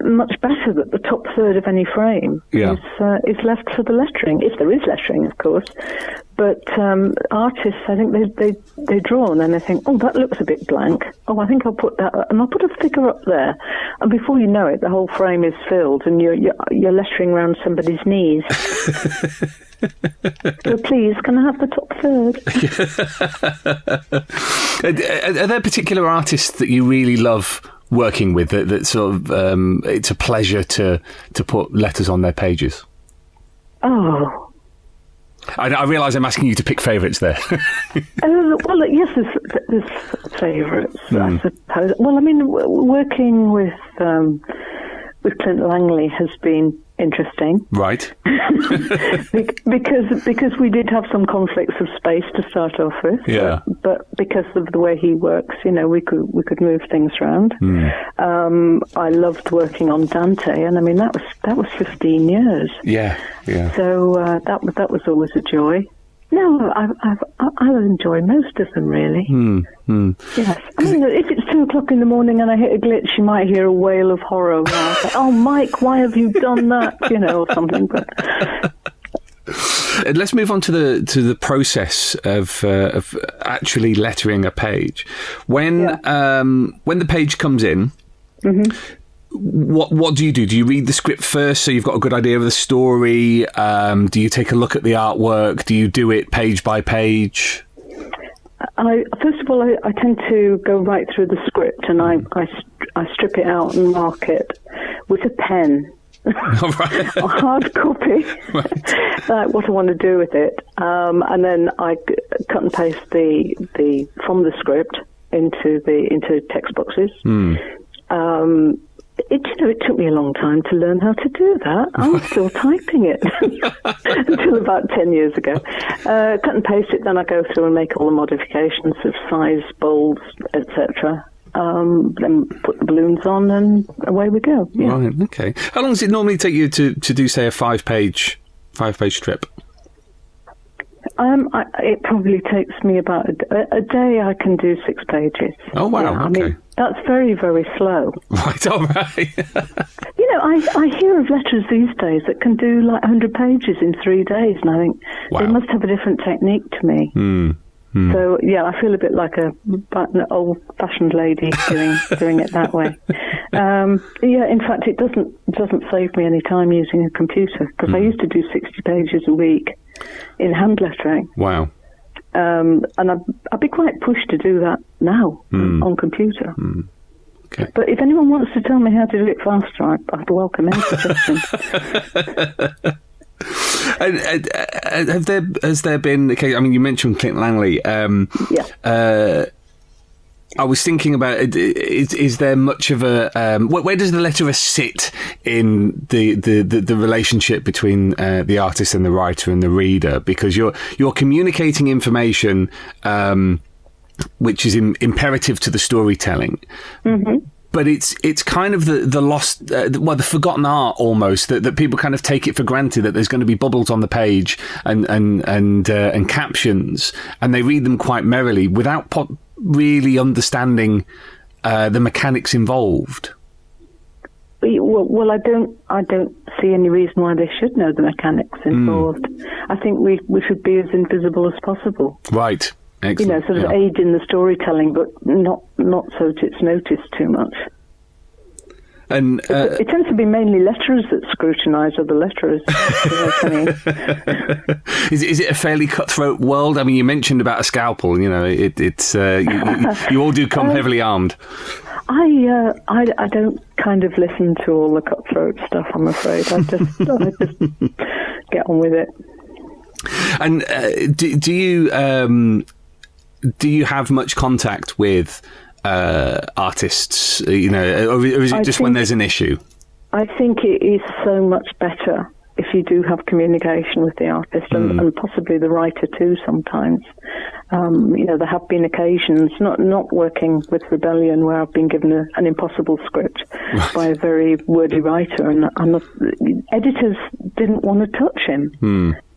much better that the top third of any frame is left for the lettering, if there is lettering, of course. But artists, I think they draw and then they think, oh, that looks a bit blank. Oh, I think I'll put that, and I'll put a figure up there. And before you know it, the whole frame is filled, and you're lettering around somebody's knees. So please, can I have the top third? Are there particular artists that you really love working with, that sort of it's a pleasure to put letters on their pages? Oh. I realise I'm asking you to pick favourites there. Well, yes, there's favourites, I suppose. Well, I mean, working with Clint Langley has been interesting. Right. because we did have some conflicts of space to start off with. Yeah. But because of the way he works, we could move things around. I loved working on Dante, and I mean that was 15 years. Yeah. So that was always a joy. No, I enjoy most of them, really. Yes. I mean, if it's 2:00 in the morning and I hit a glitch, you might hear a wail of horror. Where I say, "Oh, Mike, why have you done that?" Or something. But let's move on to the process of actually lettering a page. When the page comes in. Mm-hmm. What do you do? Do you read the script first so you've got a good idea of the story? Do you take a look at the artwork? Do you do it page by page? First of all, I tend to go right through the script and I strip it out and mark it with a pen. Right. A hard copy, like what I want to do with it, and then I cut and paste the from the script into text boxes. It took me a long time to learn how to do that. I was still typing it until about 10 years ago. Cut and paste it, then I go through and make all the modifications of size, bolds, etc. Then put the balloons on and away we go. Yeah. Right, okay. How long does it normally take you to do, say, a five-page strip? It probably takes me about a day. I can do 6 pages. Oh, wow, yeah, okay. I mean, that's very, very slow. Right, all right. I hear of letters these days that can do like 100 pages in 3 days, and I think they must have a different technique to me. So, yeah, I feel a bit like an old-fashioned lady doing it that way. In fact, it doesn't save me any time using a computer, because I used to do 60 pages a week in hand lettering. Wow. And I'd be quite pushed to do that now on computer. Okay. But if anyone wants to tell me how to do it faster, I'd welcome any suggestions. Has there been? Okay, I mean, you mentioned Clint Langley. I was thinking about is there much of a where does the letterer sit in the relationship between the artist and the writer and the reader? Because you're communicating information which is imperative to the storytelling. Mm-hmm. But it's kind of the lost, the forgotten art almost, that people kind of take it for granted that there's going to be bubbles on the page and captions, and they read them quite merrily without really understanding the mechanics involved. Well, I don't see any reason why they should know the mechanics involved. I think we should be as invisible as possible. Right. Excellent. Sort of aid in the storytelling, but not so that it's noticed too much. And it tends to be mainly letterers that scrutinise other letterers. Is it a fairly cutthroat world? I mean, you mentioned about a scalpel. It's you all do come heavily armed. I don't kind of listen to all the cutthroat stuff, I'm afraid. I just get on with it. And do you have much contact with artists, or is it just when there's an issue? I think it is so much better if you do have communication with the artist and possibly the writer too sometimes. There have been occasions, not working with Rebellion, where I've been given an impossible script by a very wordy writer, and editors didn't want to touch him.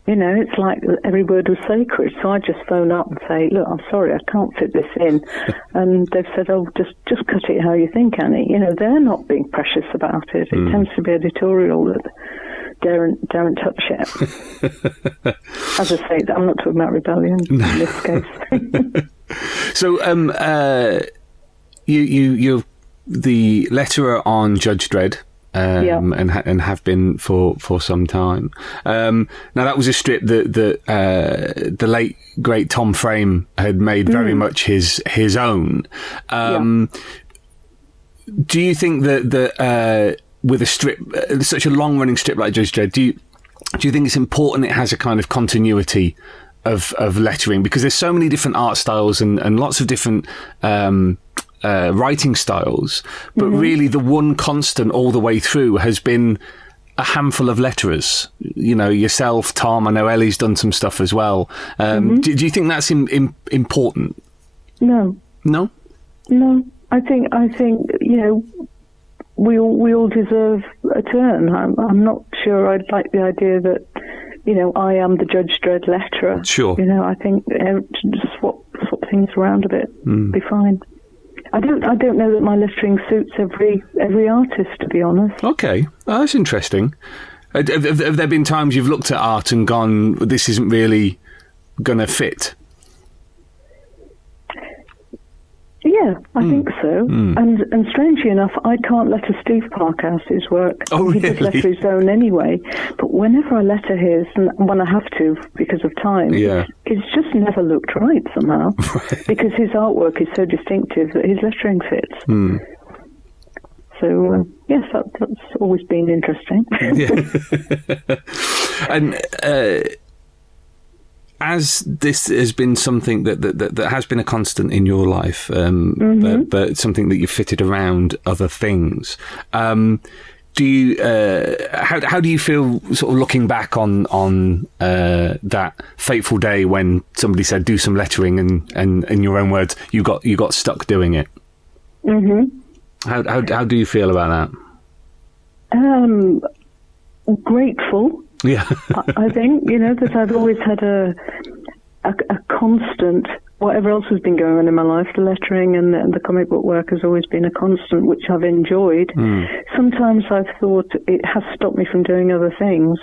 It's like every word was sacred. So I just phone up and say, look, I'm sorry, I can't fit this in. And they've said, oh, just cut it how you think, Annie. They're not being precious about it. It tends to be editorial that daren't touch it. As I say, I'm not talking about Rebellion in this case. So you're the letterer on Judge Dredd. And have been for some time. Now that was a strip that the late great Tom Frame had made very much his own. Do you think that with a strip, such a long running strip like Judge Dredd, do you think it's important it has a kind of continuity of lettering, because there's so many different art styles and lots of different writing styles, but really the one constant all the way through has been a handful of letterers, yourself, Tom, I know Ellie's done some stuff as well. Do you think that's important? No. No? No. I think we all deserve a turn. I'm not sure I'd like the idea that, I am the Judge Dredd letterer. Sure. I think just swap things around a bit, be fine. I don't know that my lettering suits every artist, to be honest. Okay, that's interesting. Have there been times you've looked at art and gone, this isn't really going to fit? Yeah, I think so. And strangely enough, I can't letter Steve Parkhouse's work. Oh, really? He does letter his own anyway. But whenever I letter his, and when I have to because of time, it's just never looked right somehow. Right. Because his artwork is so distinctive that his lettering fits. So, yes, that's always been interesting. Yeah. And as this has been something that has been a constant in your life, but something that you've fitted around other things, do you how do you feel sort of looking back on that fateful day when somebody said do some lettering and in your own words you got stuck doing it? How do you feel about that? Grateful. Yeah. I think, that I've always had a constant, whatever else has been going on in my life, the lettering and the comic book work has always been a constant, which I've enjoyed. Sometimes I've thought it has stopped me from doing other things.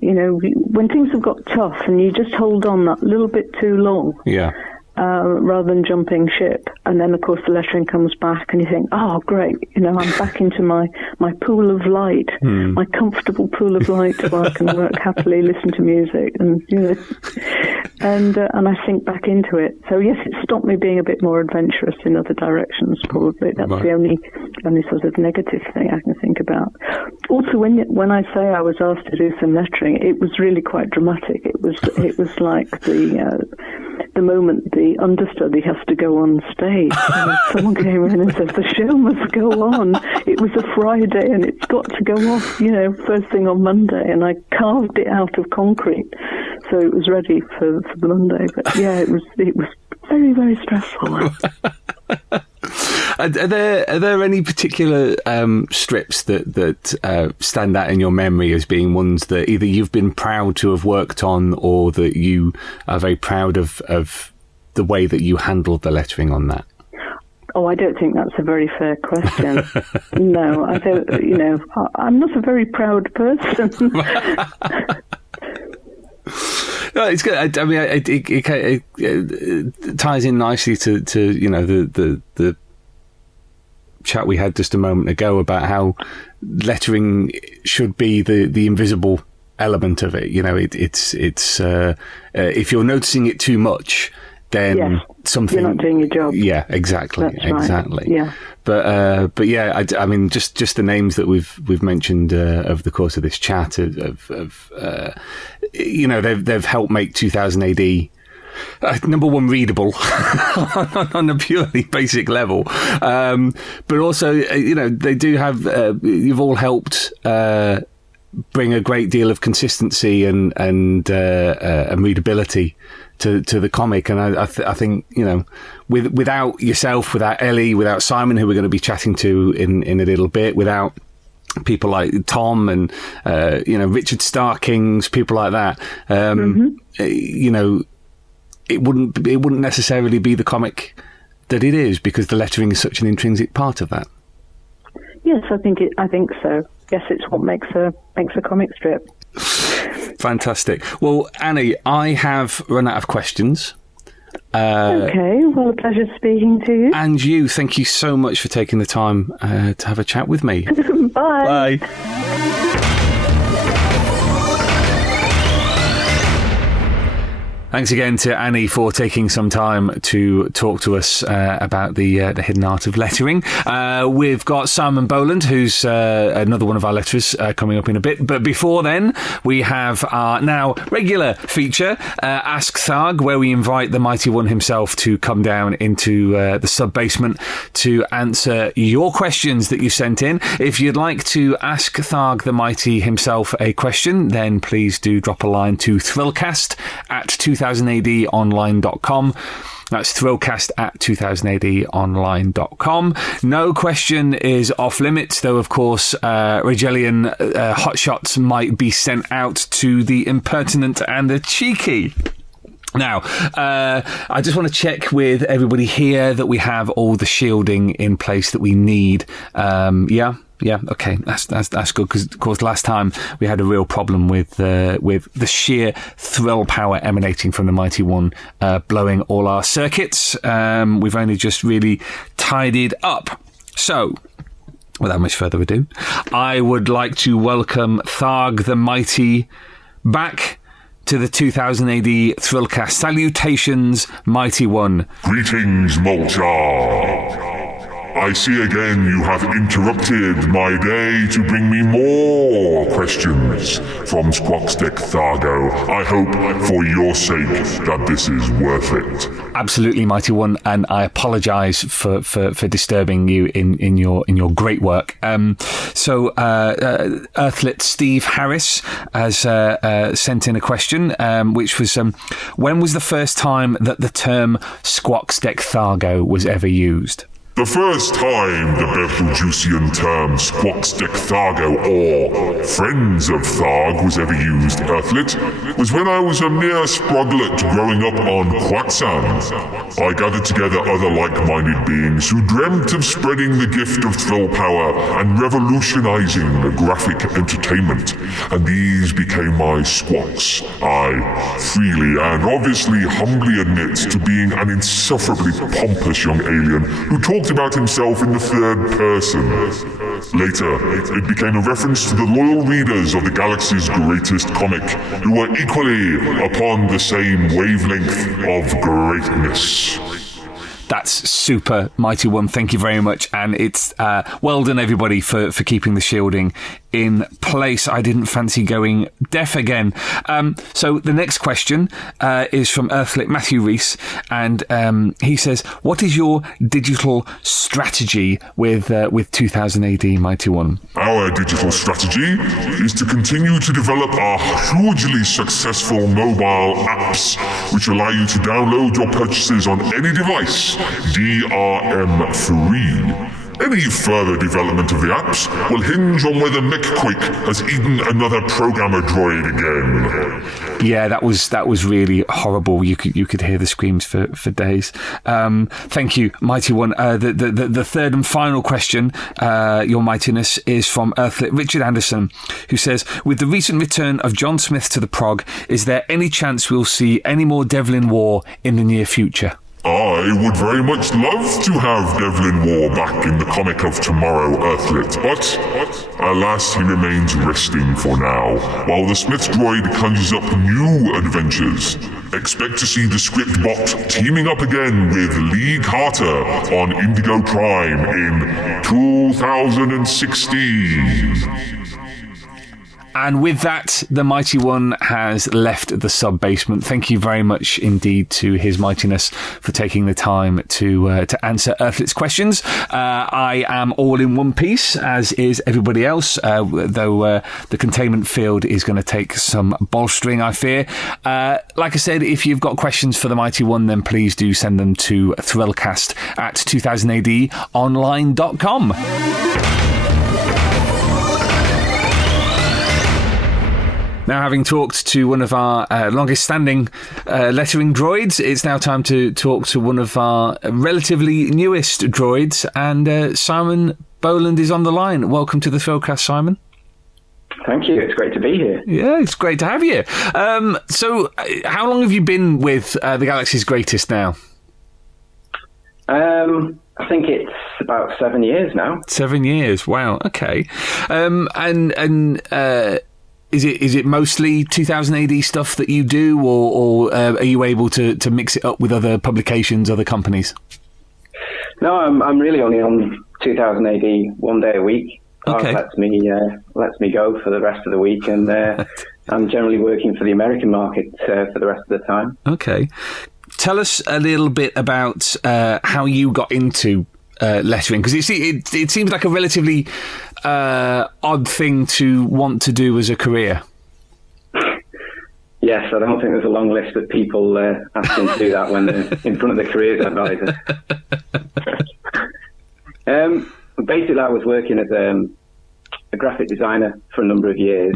When things have got tough and you just hold on that little bit too long. Yeah. Rather than jumping ship. And then, of course, the lettering comes back and you think, oh, great, I'm back into my pool of light, my comfortable pool of light where I can work happily, listen to music, and I sink back into it. So, yes, it stopped me being a bit more adventurous in other directions, probably. That's the only sort of negative thing I can think about. Also, when I say I was asked to do some lettering, it was really quite dramatic. It was like the moment the understudy has to go on stage. Someone came in and said, the show must go on. It was a Friday and it's got to go off, first thing on Monday. And I carved it out of concrete. So it was ready for the Monday. But yeah, it was very, very stressful. Are there any particular strips that stand out in your memory as being ones that either you've been proud to have worked on or that you are very proud of the way that you handled the lettering on that? Oh, I don't think that's a very fair question. No, I don't. I'm not a very proud person. No, it's good. I mean, it ties in nicely to the chat we had just a moment ago about how lettering should be the invisible element of it. It's if you're noticing it too much, then something you're not doing your job. Yeah, exactly. That's exactly. Right. Yeah. But yeah, I mean, just the names that we've mentioned over the course of this chat they've helped make 2000 AD number one readable on a purely basic level, but also they do have you've all helped bring a great deal of consistency and readability to the comic, and I think without yourself, without Ellie, without Simon, who we're going to be chatting to in a little bit, without people like Tom and Richard Starkings, people like that, it wouldn't necessarily be the comic that it is, because the lettering is such an intrinsic part of that. Yes, I think so. Yes, it's what makes a comic strip. Fantastic. Well, Annie, I have run out of questions. Okay, well, a pleasure speaking to you. And you, thank you so much for taking the time to have a chat with me. Bye. Bye. Thanks again to Annie for taking some time to talk to us about the hidden art of lettering. We've got Simon Bowland, who's another one of our letterers, coming up in a bit. But before then, we have our now regular feature, Ask Tharg, where we invite the Mighty One himself to come down into the sub-basement to answer your questions that you sent in. If you'd like to ask Tharg the Mighty himself a question, then please do drop a line to thrillcast@2000adonline.com. That's thrillcast@2000adonline.com. No question is off limits, though, of course, Regelian hotshots might be sent out to the impertinent and the cheeky. Now, I just want to check with everybody here that we have all the shielding in place that we need. Yeah, okay, that's good, because of course last time we had a real problem with the sheer thrill power emanating from the Mighty One blowing all our circuits. We've only just really tidied up. So, without much further ado, I would like to welcome Tharg the Mighty back to the 2000 AD Thrillcast. Salutations, Mighty One. Greetings, Molch-R. I see again you have interrupted my day to bring me more questions from Squawkstick Thargo. I hope, for your sake, that this is worth it. Absolutely, Mighty One, and I apologise for disturbing you in your great work. So Earthlit Steve Harris has sent in a question, which was, when was the first time that the term Squawkstick Thargo was ever used? The first time the Betelgeusian term Squawkstick Thargo, or Friends of Tharg, was ever used, Earthlit, was when I was a mere sproglet growing up on Quacksand. I gathered together other like-minded beings who dreamt of spreading the gift of thrill power and revolutionising graphic entertainment, and these became my squawks. I freely and obviously humbly admit to being an insufferably pompous young alien who talked about himself in the third person. Later, it became a reference to the loyal readers of the galaxy's greatest comic, who were equally upon the same wavelength of greatness. That's super, Mighty One. Thank you very much. And it's well done, everybody, for keeping the shielding in place. I didn't fancy going deaf again. So the next question is from Earthlit Matthew Reese, and he says, what is your digital strategy with 2000 AD, Mighty One? Our digital strategy is to continue to develop our hugely successful mobile apps, which allow you to download your purchases on any device, DRM-free. Any further development of the apps will hinge on whether MechQuake has eaten another programmer droid again. Yeah, that was really horrible. You could hear the screams for days. Thank you, Mighty One. The third and final question, Your Mightiness, is from Earthlit Richard Anderson, who says, with the recent return of John Smith to the prog, is there any chance we'll see any more Devlin War in the near future? I would very much love to have Devlin War back in the comic of tomorrow, Earthlit, but alas, he remains resting for now, while the Smith droid conjures up new adventures. Expect to see the script bot teaming up again with Lee Carter on Indigo Prime in 2016. And with that, the Mighty One has left the sub-basement. Thank you very much indeed to His Mightiness for taking the time to answer Earthlit's questions. I am all in one piece, as is everybody else, though the containment field is going to take some bolstering, I fear. Like I said, if you've got questions for the Mighty One, then please do send them to thrillcast@2000adonline.com. Now, having talked to one of our longest-standing lettering droids, it's now time to talk to one of our relatively newest droids, and Simon Bowland is on the line. Welcome to the Thrillcast, Simon. Thank you. It's great to be here. Yeah, it's great to have you. So, how long have you been with the Galaxy's Greatest now? I think it's about 7 years now. 7 years. Wow. Okay. is it mostly 2000 AD stuff that you do, or are you able to mix it up with other publications, other companies? No, I'm really only on 2000 AD 1 day a week. Okay. Lets me go for the rest of the week, and I'm generally working for the American market for the rest of the time. Okay. Tell us a little bit about how you got into lettering, because it seems like a relatively odd thing to want to do as a career. Yes, I don't think there's a long list of people asking to do that when they're in front of the careers advisor. Basically, I was working as a graphic designer for a number of years.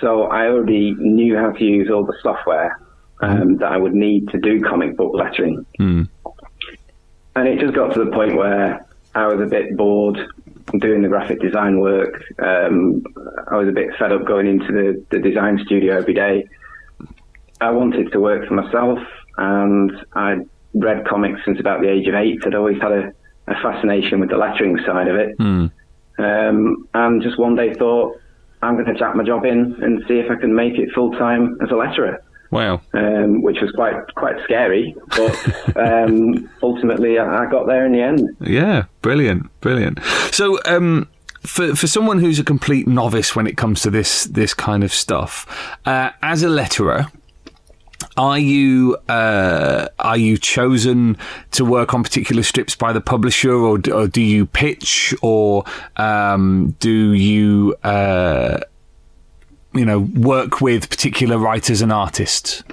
So I already knew how to use all the software that I would need to do comic book lettering. And it just got to the point where I was a bit bored doing the graphic design work. I was a bit fed up going into the design studio every day. I wanted to work for myself, and I'd read comics since about the age of 8. I'd always had a fascination with the lettering side of it. And just one day thought, I'm going to jack my job in and see if I can make it full-time as a letterer. Wow. Which was quite scary, but ultimately I got there in the end. Yeah, brilliant. So for someone who's a complete novice when it comes to this kind of stuff, as a letterer, are you chosen to work on particular strips by the publisher, or do you pitch, or do you work with particular writers and artists?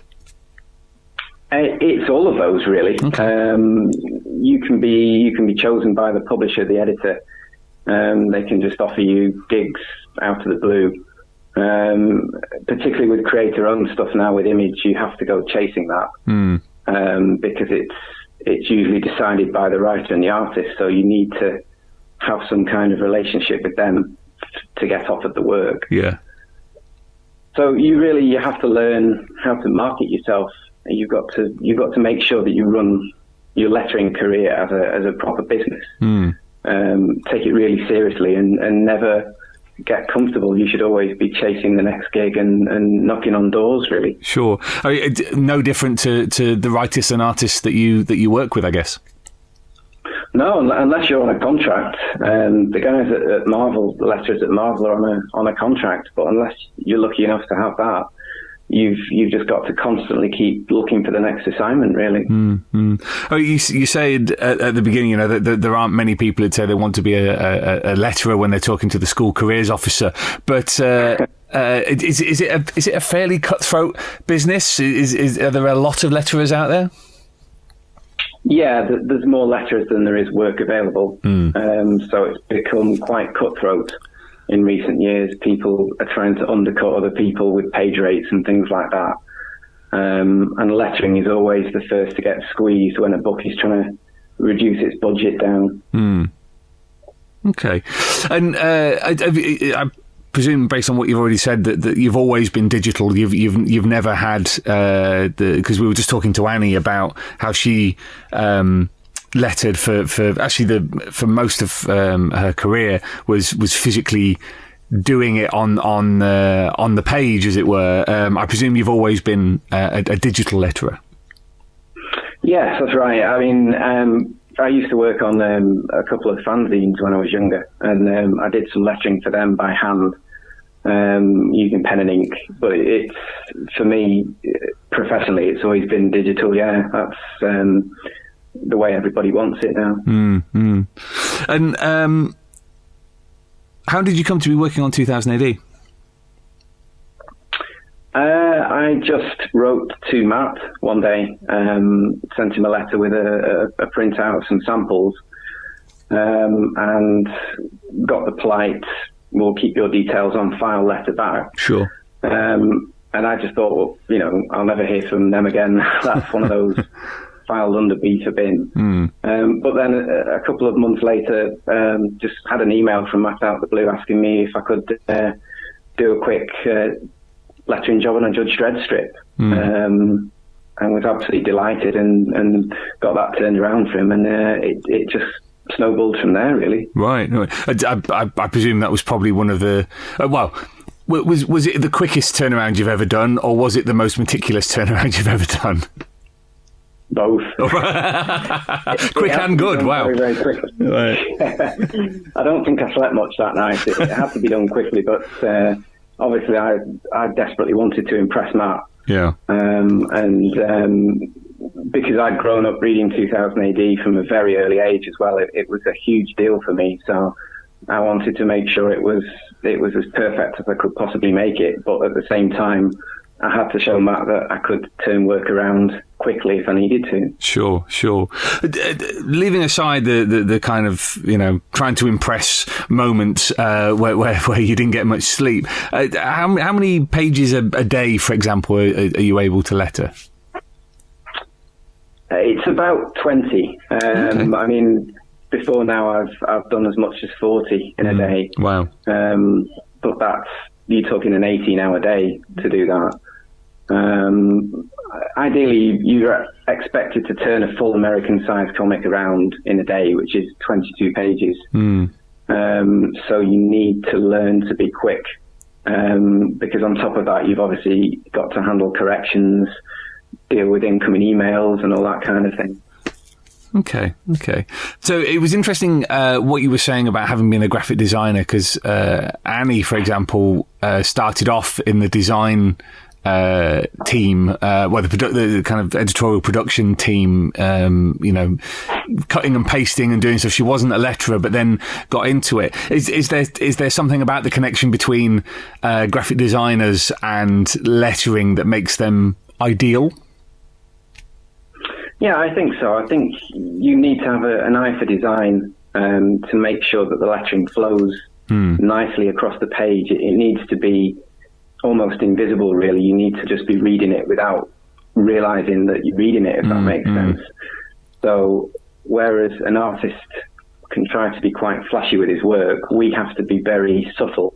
It's all of those, really. Okay. You can be chosen by the publisher, the editor. They can just offer you gigs out of the blue. Particularly with creator-owned stuff now with Image, you have to go chasing that because it's usually decided by the writer and the artist. So you need to have some kind of relationship with them to get offered the work. Yeah. So you have to learn how to market yourself. You've got to make sure that you run your lettering career as a proper business. Take it really seriously and never get comfortable. You should always be chasing the next gig and knocking on doors, really. Sure. No different to the writers and artists that you work with, I guess. No, unless you're on a contract. The guys at Marvel, the letters at Marvel are on a contract, but unless you're lucky enough to have that, you've just got to constantly keep looking for the next assignment, really. Oh, you said at the beginning, that there aren't many people who'd say they want to be a letterer when they're talking to the school careers officer. But is it a fairly cutthroat business? Are there a lot of letterers out there? Yeah, there's more letters than there is work available. So it's become quite cutthroat in recent years. People are trying to undercut other people with page rates and things like that. And lettering is always the first to get squeezed when a book is trying to reduce its budget down. Okay. And I presume, based on what you've already said, that you've always been digital. You've never had because we were just talking to Annie about how she lettered for most of her career was physically doing it on the page, as it were. I presume you've always been a digital letterer. Yes, that's right. I mean, I used to work on a couple of fanzines when I was younger, and I did some lettering for them by hand, using pen and ink. But it's, for me, professionally, it's always been digital. Yeah, that's the way everybody wants it now. And how did you come to be working on 2000 AD? I just wrote to Matt one day, sent him a letter with a printout of some samples, and got the polite, we'll keep your details on file letter back. Sure. And I just thought, well, I'll never hear from them again. That's one of those filed under beta bin. But then a couple of months later, just had an email from Matt out of the blue asking me if I could do a quick lettering job on a Judge Dredd strip, and was absolutely delighted and got that turned around for him, and it just snowballed from there, really. Right. I presume that was probably one of the Was it the quickest turnaround you've ever done, or was it the most meticulous turnaround you've ever done? Both. Quick and good, wow. Very, very quickly. Right. I don't think I slept much that night. It had to be done quickly, but obviously I desperately wanted to impress Matt. Yeah. Because I'd grown up reading 2000 AD from a very early age as well, it was a huge deal for me. So I wanted to make sure it was as perfect as I could possibly make it, but at the same time, I had to show Matt that I could turn work around quickly if I needed to. Sure. Leaving aside the kind of, trying to impress moments where you didn't get much sleep, how many pages a day, for example, are you able to letter? It's about 20. Okay. I mean, before now I've done as much as 40 in a day. Wow. But you're talking an 18-hour day to do that. Ideally, you're expected to turn a full American-sized comic around in a day, which is 22 pages. So you need to learn to be quick, because on top of that, you've obviously got to handle corrections, deal with incoming emails and all that kind of thing. Okay. So it was interesting what you were saying about having been a graphic designer, because Annie, for example, started off in the design team, the kind of editorial production team, cutting and pasting and doing stuff. She wasn't a letterer, but then got into it. Is there something about the connection between graphic designers and lettering that makes them ideal? Yeah, I think so. I think you need to have an eye for design to make sure that the lettering flows nicely across the page. It needs to be almost invisible, really. You need to just be reading it without realizing that you're reading it, if that makes sense. So whereas an artist can try to be quite flashy with his work, we have to be very subtle,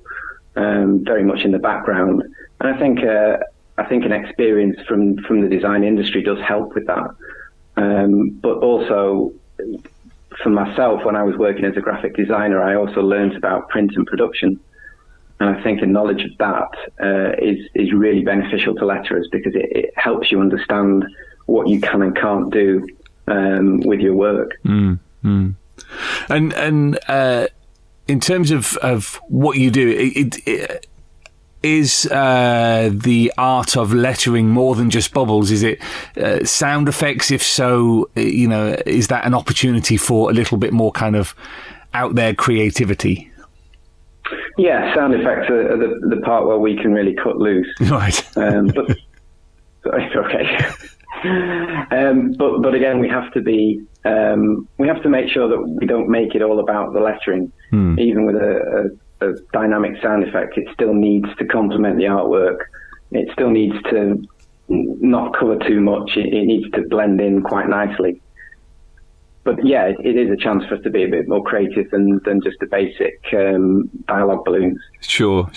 very much in the background. And I think an experience from the design industry does help with that. But also, for myself, when I was working as a graphic designer, I also learned about print and production. And I think a knowledge of that is really beneficial to letterers, because it helps you understand what you can and can't do with your work. And in terms of what you do, it is the art of lettering more than just bubbles? Is it sound effects? If so, is that an opportunity for a little bit more kind of out there creativity? Yeah, sound effects are the part where we can really cut loose. Right. But again, we have to make sure that we don't make it all about the lettering. Even with a dynamic sound effect, it still needs to complement the artwork. It still needs to not cover too much. It needs to blend in quite nicely. But yeah, it is a chance for us to be a bit more creative than just the basic dialogue balloons. Sure.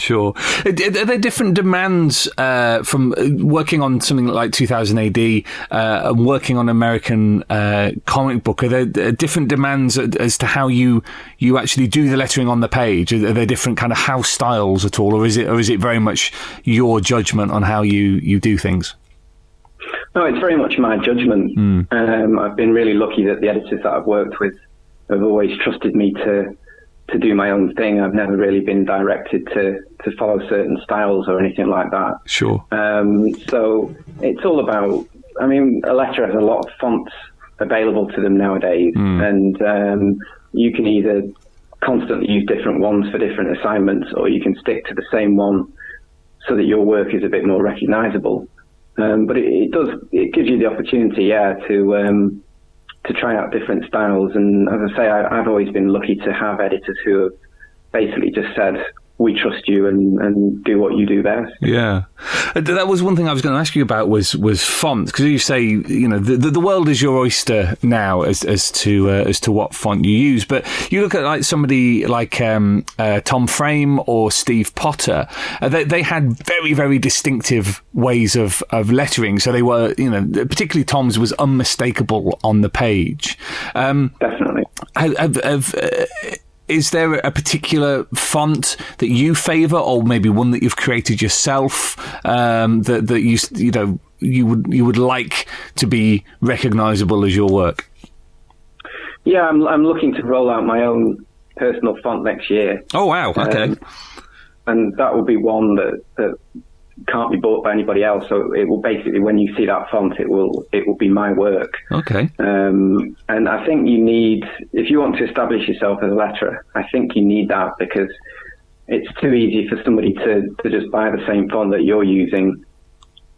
Are there different demands from working on something like 2000 AD and working on American comic book? Are there different demands as to how you actually do the lettering on the page? Are there different kind of house styles at all, or is it very much your judgment on how you do things? No, it's very much my judgment. I've been really lucky that the editors that I've worked with have always trusted me to do my own thing. I've never really been directed to follow certain styles or anything like that. Sure. So it's all about, a letterer has a lot of fonts available to them nowadays, and you can either constantly use different ones for different assignments, or you can stick to the same one so that your work is a bit more recognizable. But it gives you the opportunity, to try out different styles. And as I say, I've always been lucky to have editors who have basically just said, we trust you and do what you do best. Yeah. That was one thing I was going to ask you about was fonts, because you say, the world is your oyster now as to what font you use. But you look at like somebody like Tom Frame or Steve Potter, they had very, very distinctive ways of lettering. So they were, particularly Tom's was unmistakable on the page. Definitely. is there a particular font that you favour, or maybe one that you've created yourself, that you would like to be recognisable as your work? Yeah, I'm looking to roll out my own personal font next year. Oh wow! Okay, and that will be one that can't be bought by anybody else. So it will basically, when you see that font, it will be my work. Okay. And I think you need, if you want to establish yourself as a letterer, I think you need that, because it's too easy for somebody to just buy the same font that you're using,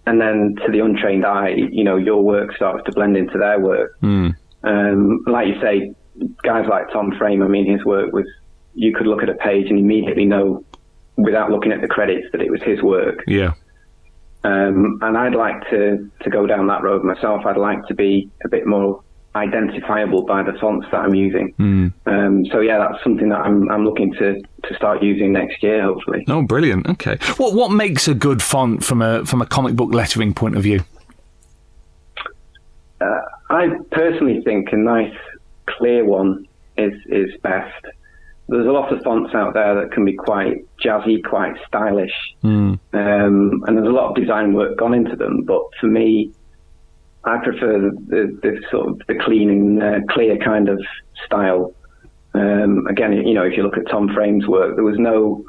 and then to the untrained eye, your work starts to blend into their work. Like you say, guys like Tom Frame, I mean, his work was, you could look at a page and immediately know, without looking at the credits, that it was his work. Yeah. And I'd like to go down that road myself. I'd like to be a bit more identifiable by the fonts that I'm using. So yeah, that's something that I'm looking to start using next year, hopefully. Oh, brilliant. Okay. What makes a good font from a comic book lettering point of view? I personally think a nice, clear one is best. There's a lot of fonts out there that can be quite jazzy, quite stylish, and there's a lot of design work gone into them. But for me, I prefer the sort of the clean and clear kind of style. Again, if you look at Tom Frame's work, there was no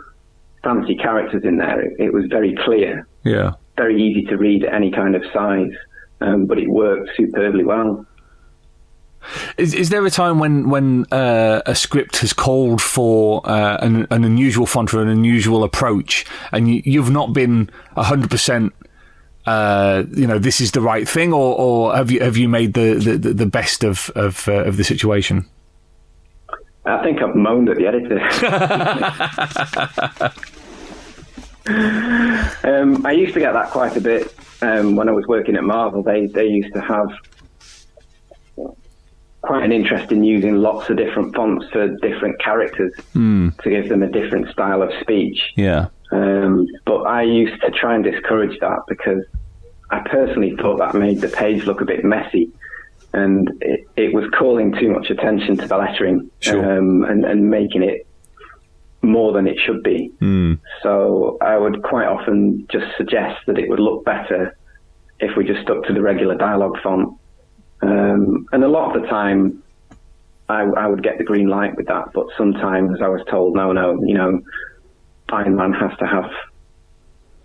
fancy characters in there. It was very clear, very easy to read at any kind of size, but it worked superbly well. Is there a time when a script has called for an unusual font or an unusual approach, and you've not been 100%, this is the right thing, or have you made the best of the situation? I think I've moaned at the editor. I used to get that quite a bit when I was working at Marvel. They used to have quite an interest in using lots of different fonts for different characters to give them a different style of speech. Yeah. But I used to try and discourage that, because I personally thought that made the page look a bit messy, and it was calling too much attention to the lettering, and making it more than it should be. So I would quite often just suggest that it would look better if we just stuck to the regular dialogue font. And a lot of the time I would get the green light with that, but sometimes I was told, no, Iron Man has to have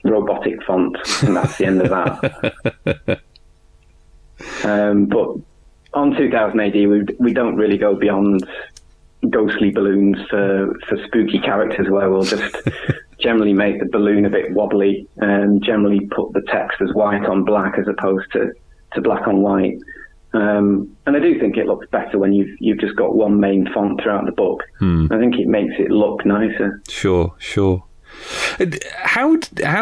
robotic font, and that's the end of that. But on 2000 AD, we don't really go beyond ghostly balloons for spooky characters, where we'll just generally make the balloon a bit wobbly, and generally put the text as white on black as opposed to black on white. And I do think it looks better when you've just got one main font throughout the book. I think it makes it look nicer. Sure. How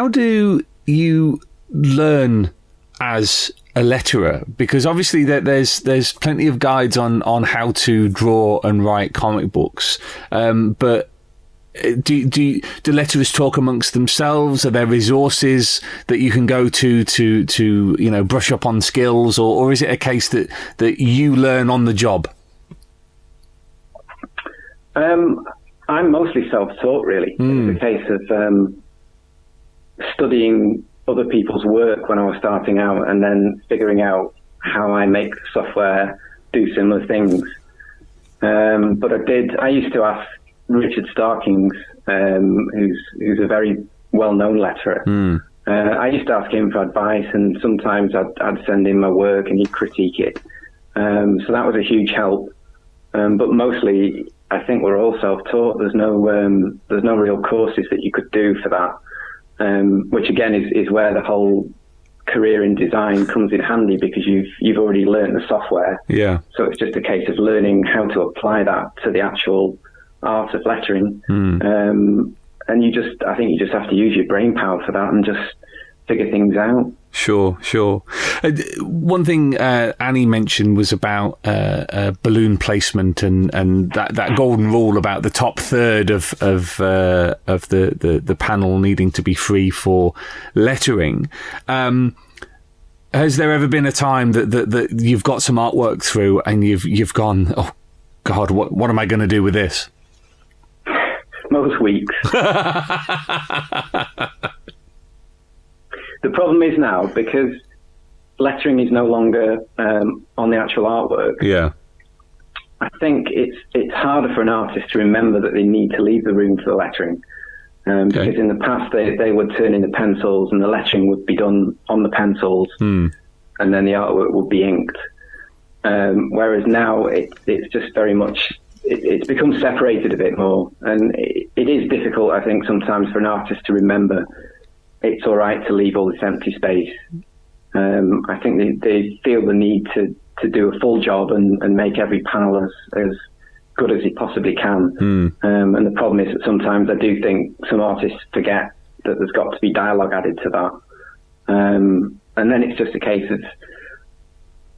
do you learn as a letterer? Because obviously there's plenty of guides on how to draw and write comic books, but do letterers talk amongst themselves? Are there resources that you can go to brush up on skills, or is it a case that you learn on the job? I'm mostly self-taught, really. It's a case of studying other people's work when I was starting out, and then figuring out how I make the software do similar things. But I used to ask Richard Starkings, who's a very well-known letterer. I used to ask him for advice, and sometimes I'd send him my work and he'd critique it. So that was a huge help. But mostly, I think we're all self-taught. There's no real courses that you could do for that, which again is where the whole career in design comes in handy, because you've already learned the software. Yeah. So it's just a case of learning how to apply that to the actual art of lettering. And I think you just have to use your brain power for that and just figure things out. Sure. One thing Annie mentioned was about balloon placement and that golden rule about the top third of the panel needing to be free for lettering. Has there ever been a time that you've got some artwork through and you've gone, oh God, what am I going to do with this? most weeks. The problem is now, because lettering is no longer on the actual artwork. Yeah. I think it's harder for an artist to remember that they need to leave the room for the lettering. Because in the past they would turn in the pencils and the lettering would be done on the pencils, and then the artwork would be inked. Whereas now it's just very much, it's become separated a bit more, and it is difficult, I think, sometimes for an artist to remember it's all right to leave all this empty space. I think they feel the need to do a full job and make every panel as good as it possibly can. And the problem is that sometimes I do think some artists forget that there's got to be dialogue added to that. And then it's just a case of,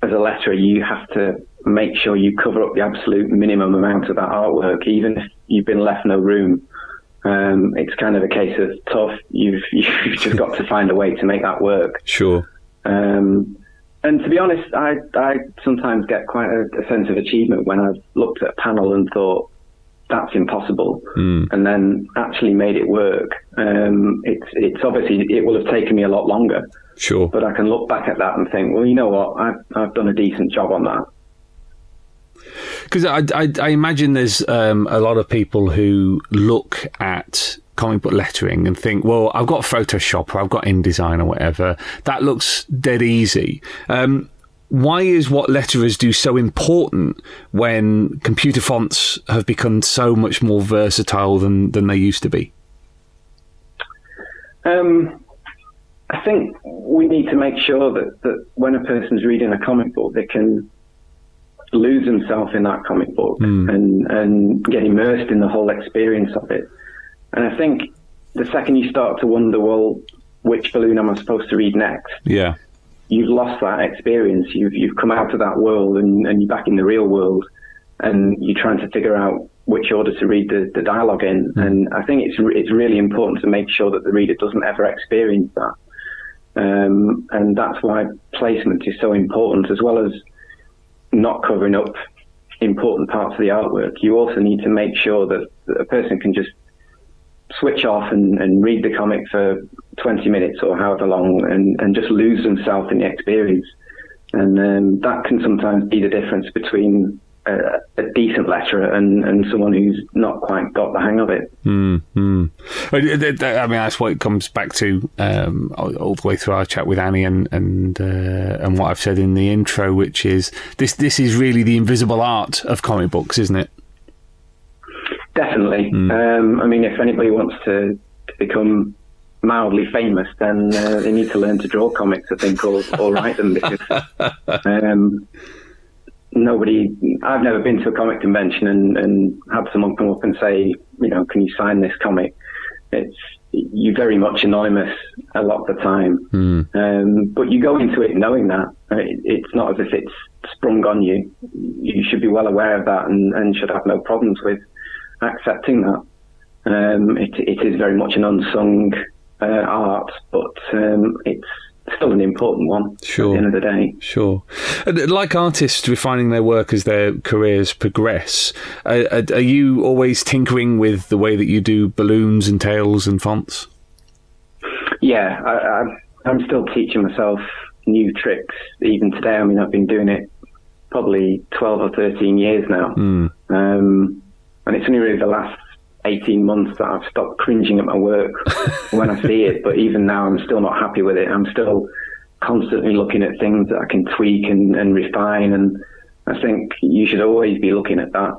as a letterer, you have to make sure you cover up the absolute minimum amount of that artwork, even if you've been left no room. It's kind of a case of tough. You've just got to find a way to make that work. Sure. And to be honest, I sometimes get quite a sense of achievement when I've looked at a panel and thought, that's impossible, and then actually made it work. It's obviously, it will have taken me a lot longer. Sure. But I can look back at that and think, well, you know what, I've done a decent job on that. Because I imagine there's a lot of people who look at comic book lettering and think, well, I've got Photoshop or I've got InDesign or whatever. That looks dead easy. Why is what letterers do so important when computer fonts have become so much more versatile than they used to be? I think we need to make sure that when a person's reading a comic book, they can lose themselves in that comic book and get immersed in the whole experience of it. And I think the second you start to wonder, well, which balloon am I supposed to read next? Yeah. You've lost that experience. You've come out of that world and you're back in the real world, and you're trying to figure out which order to read the dialogue in. And I think it's really important to make sure that the reader doesn't ever experience that. And that's why placement is so important, as well as not covering up important parts of the artwork. You also need to make sure that a person can just switch off and read the comic for 20 minutes or however long and just lose themselves in the experience. And that can sometimes be the difference between a decent letterer and someone who's not quite got the hang of it. I mean, that's what it comes back to all the way through our chat with Annie and what I've said in the intro, which is this is really the invisible art of comic books, isn't it? Definitely. I mean, if anybody wants to become mildly famous, then they need to learn to draw comics, I think, or write them, because I've never been to a comic convention and had someone come up and say, you know, can you sign this comic? You're very much anonymous a lot of the time. But you go into it knowing that. It's not as if it's sprung on you. You should be well aware of that and should have no problems with accepting that. It is very much an unsung art, but it's still an important one. Sure. At the end of the day. Sure. Like artists refining their work as their careers progress, are you always tinkering with the way that you do balloons and tails and fonts? Yeah, I'm still teaching myself new tricks even today. I mean, I've been doing it probably 12 or 13 years now. And it's only really the last 18 months that I've stopped cringing at my work when I see it. But even now, I'm still not happy with it. I'm still constantly looking at things that I can tweak and refine. And I think you should always be looking at that.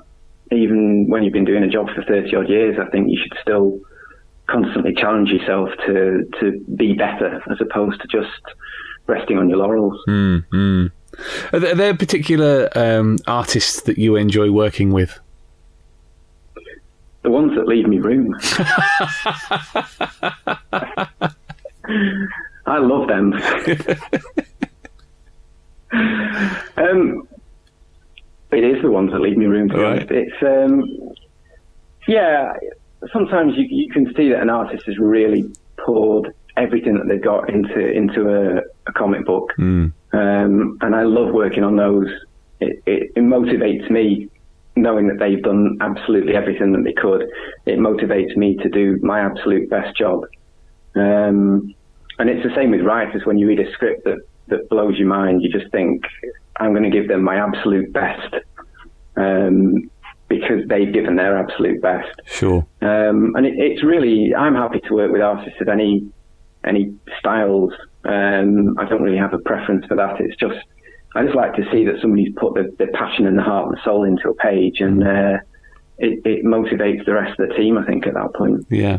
Even when you've been doing a job for 30 odd years, I think you should still constantly challenge yourself to be better, as opposed to just resting on your laurels. Are there particular artists that you enjoy working with? The ones that leave me room. I love them. It is the ones that leave me room, to be honest. It's sometimes you can see that an artist has really poured everything that they've got into a comic book. And I love working on those. It motivates me knowing that they've done absolutely everything that they could, it motivates me to do my absolute best job. And it's the same with writers. When you read a script that blows your mind, you just think, I'm going to give them my absolute best, because they've given their absolute best. Sure. And it's really, I'm happy to work with artists of any styles. I don't really have a preference for that. It's just, I just like to see that somebody's put the passion and the heart and the soul into a page, and it motivates the rest of the team, I think, at that point. Yeah.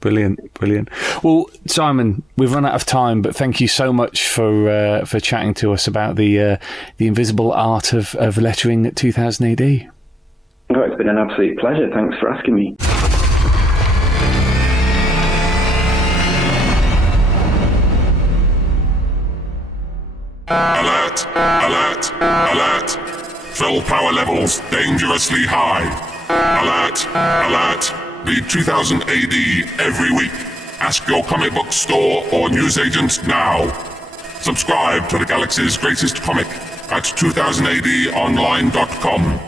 Brilliant. Well, Simon, we've run out of time, but thank you so much for chatting to us about the invisible art of lettering at 2000 AD. Oh, it's been an absolute pleasure. Thanks for asking me. Alert! Alert! Alert! Fill power levels dangerously high. Alert! Alert! Read 2000 AD every week. Ask your comic book store or newsagent now. Subscribe to the galaxy's greatest comic at 2000ADonline.com.